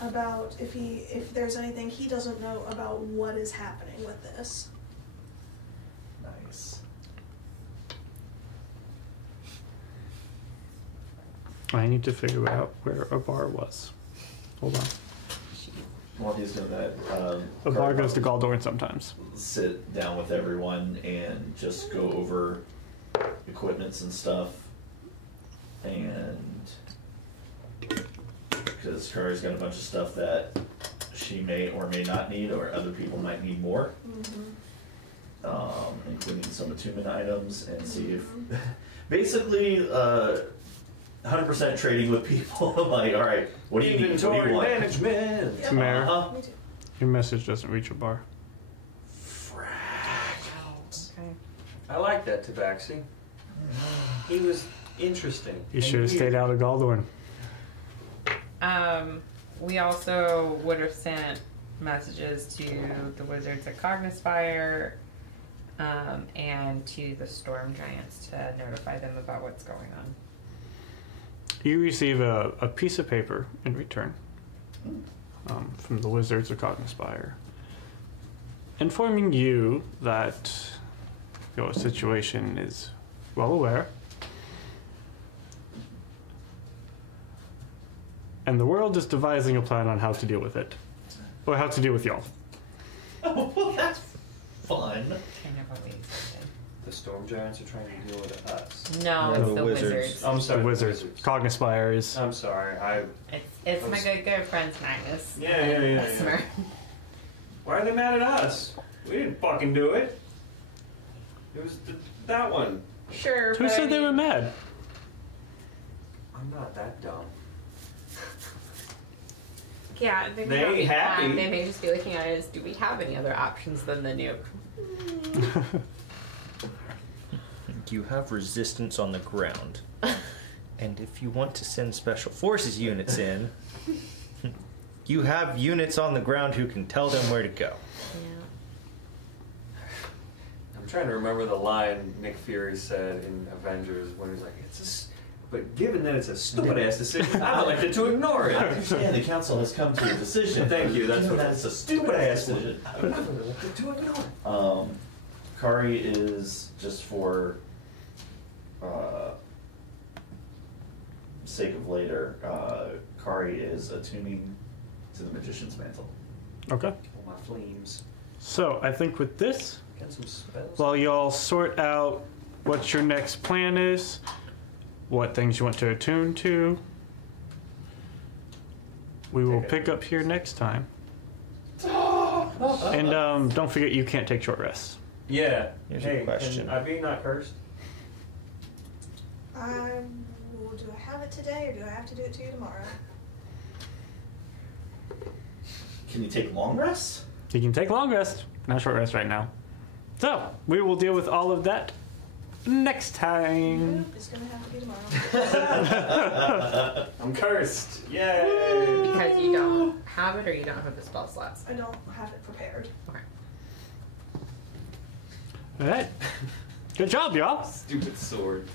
about if there's anything he doesn't know about what is happening with this. Nice. I need to figure out where a bar was. Hold on. While he's doing that, A bar goes to Galdorn sometimes. sit down with everyone and just go over equipments and stuff. And because Kari's got a bunch of stuff that she may or may not need, or other people might need more, including some attunement items, and see if basically 100% trading with people. I'm like, all right, what do you need? What do you want? Management. Yep. Mayor, Me too. your message doesn't reach a bar. Okay. I like that Tabaxi. He was interesting. You should have stayed out of Galdorn. We also would have sent messages to the wizards at Cognispire and to the storm giants to notify them about what's going on. You receive a piece of paper in return from the Wizards of Cognispire, informing you that your situation is well aware, and the world is devising a plan on how to deal with it, or how to deal with y'all. Oh, well, that's fun. Kind of what we expected. The storm giants are trying to deal with us. No, No, it's the wizards. wizards. I'm sorry. The Wizards. Cognispire is. I'm sorry. It's my good friends Magnus. Yeah. Bessemer. Why are they mad at us? We didn't fucking do it. It was that one. Sure, Who but said they were mad? I'm not that dumb. Yeah, they may They not be happy. mad. They may just be looking at it as, do we have any other options than the nuke? You have resistance on the ground. And if you want to send special forces units in, you have units on the ground who can tell them where to go. Yeah. I'm trying to remember the line Nick Fury said in Avengers when he was like, but given that it's a stupid ass decision, I'd elected to ignore I it. understand the council has come to a decision. Thank you, that's Given what- that it's a stupid ass one. decision. I would have elected to ignore it. Kari is, just for sake of later, Kari is attuning to the magician's mantle. Okay. All my flames. So I think with this, Get some spells. while y'all sort out what your next plan is, what things you want to attune to. We will pick up here next time. And don't forget, you can't take short rests. Yeah. Here's Hey, a question. Can I be not cursed? Do I have it today or do I have to do it to you tomorrow? Can you take long rests? You can take long rest, not short rest right now. So, we will deal with all of that next time. Nope, it's gonna have to be tomorrow. I'm cursed. Yay! Because you don't have it or you don't have the spell slots. I don't have it prepared. Okay. All right. Good job, y'all. Stupid sword.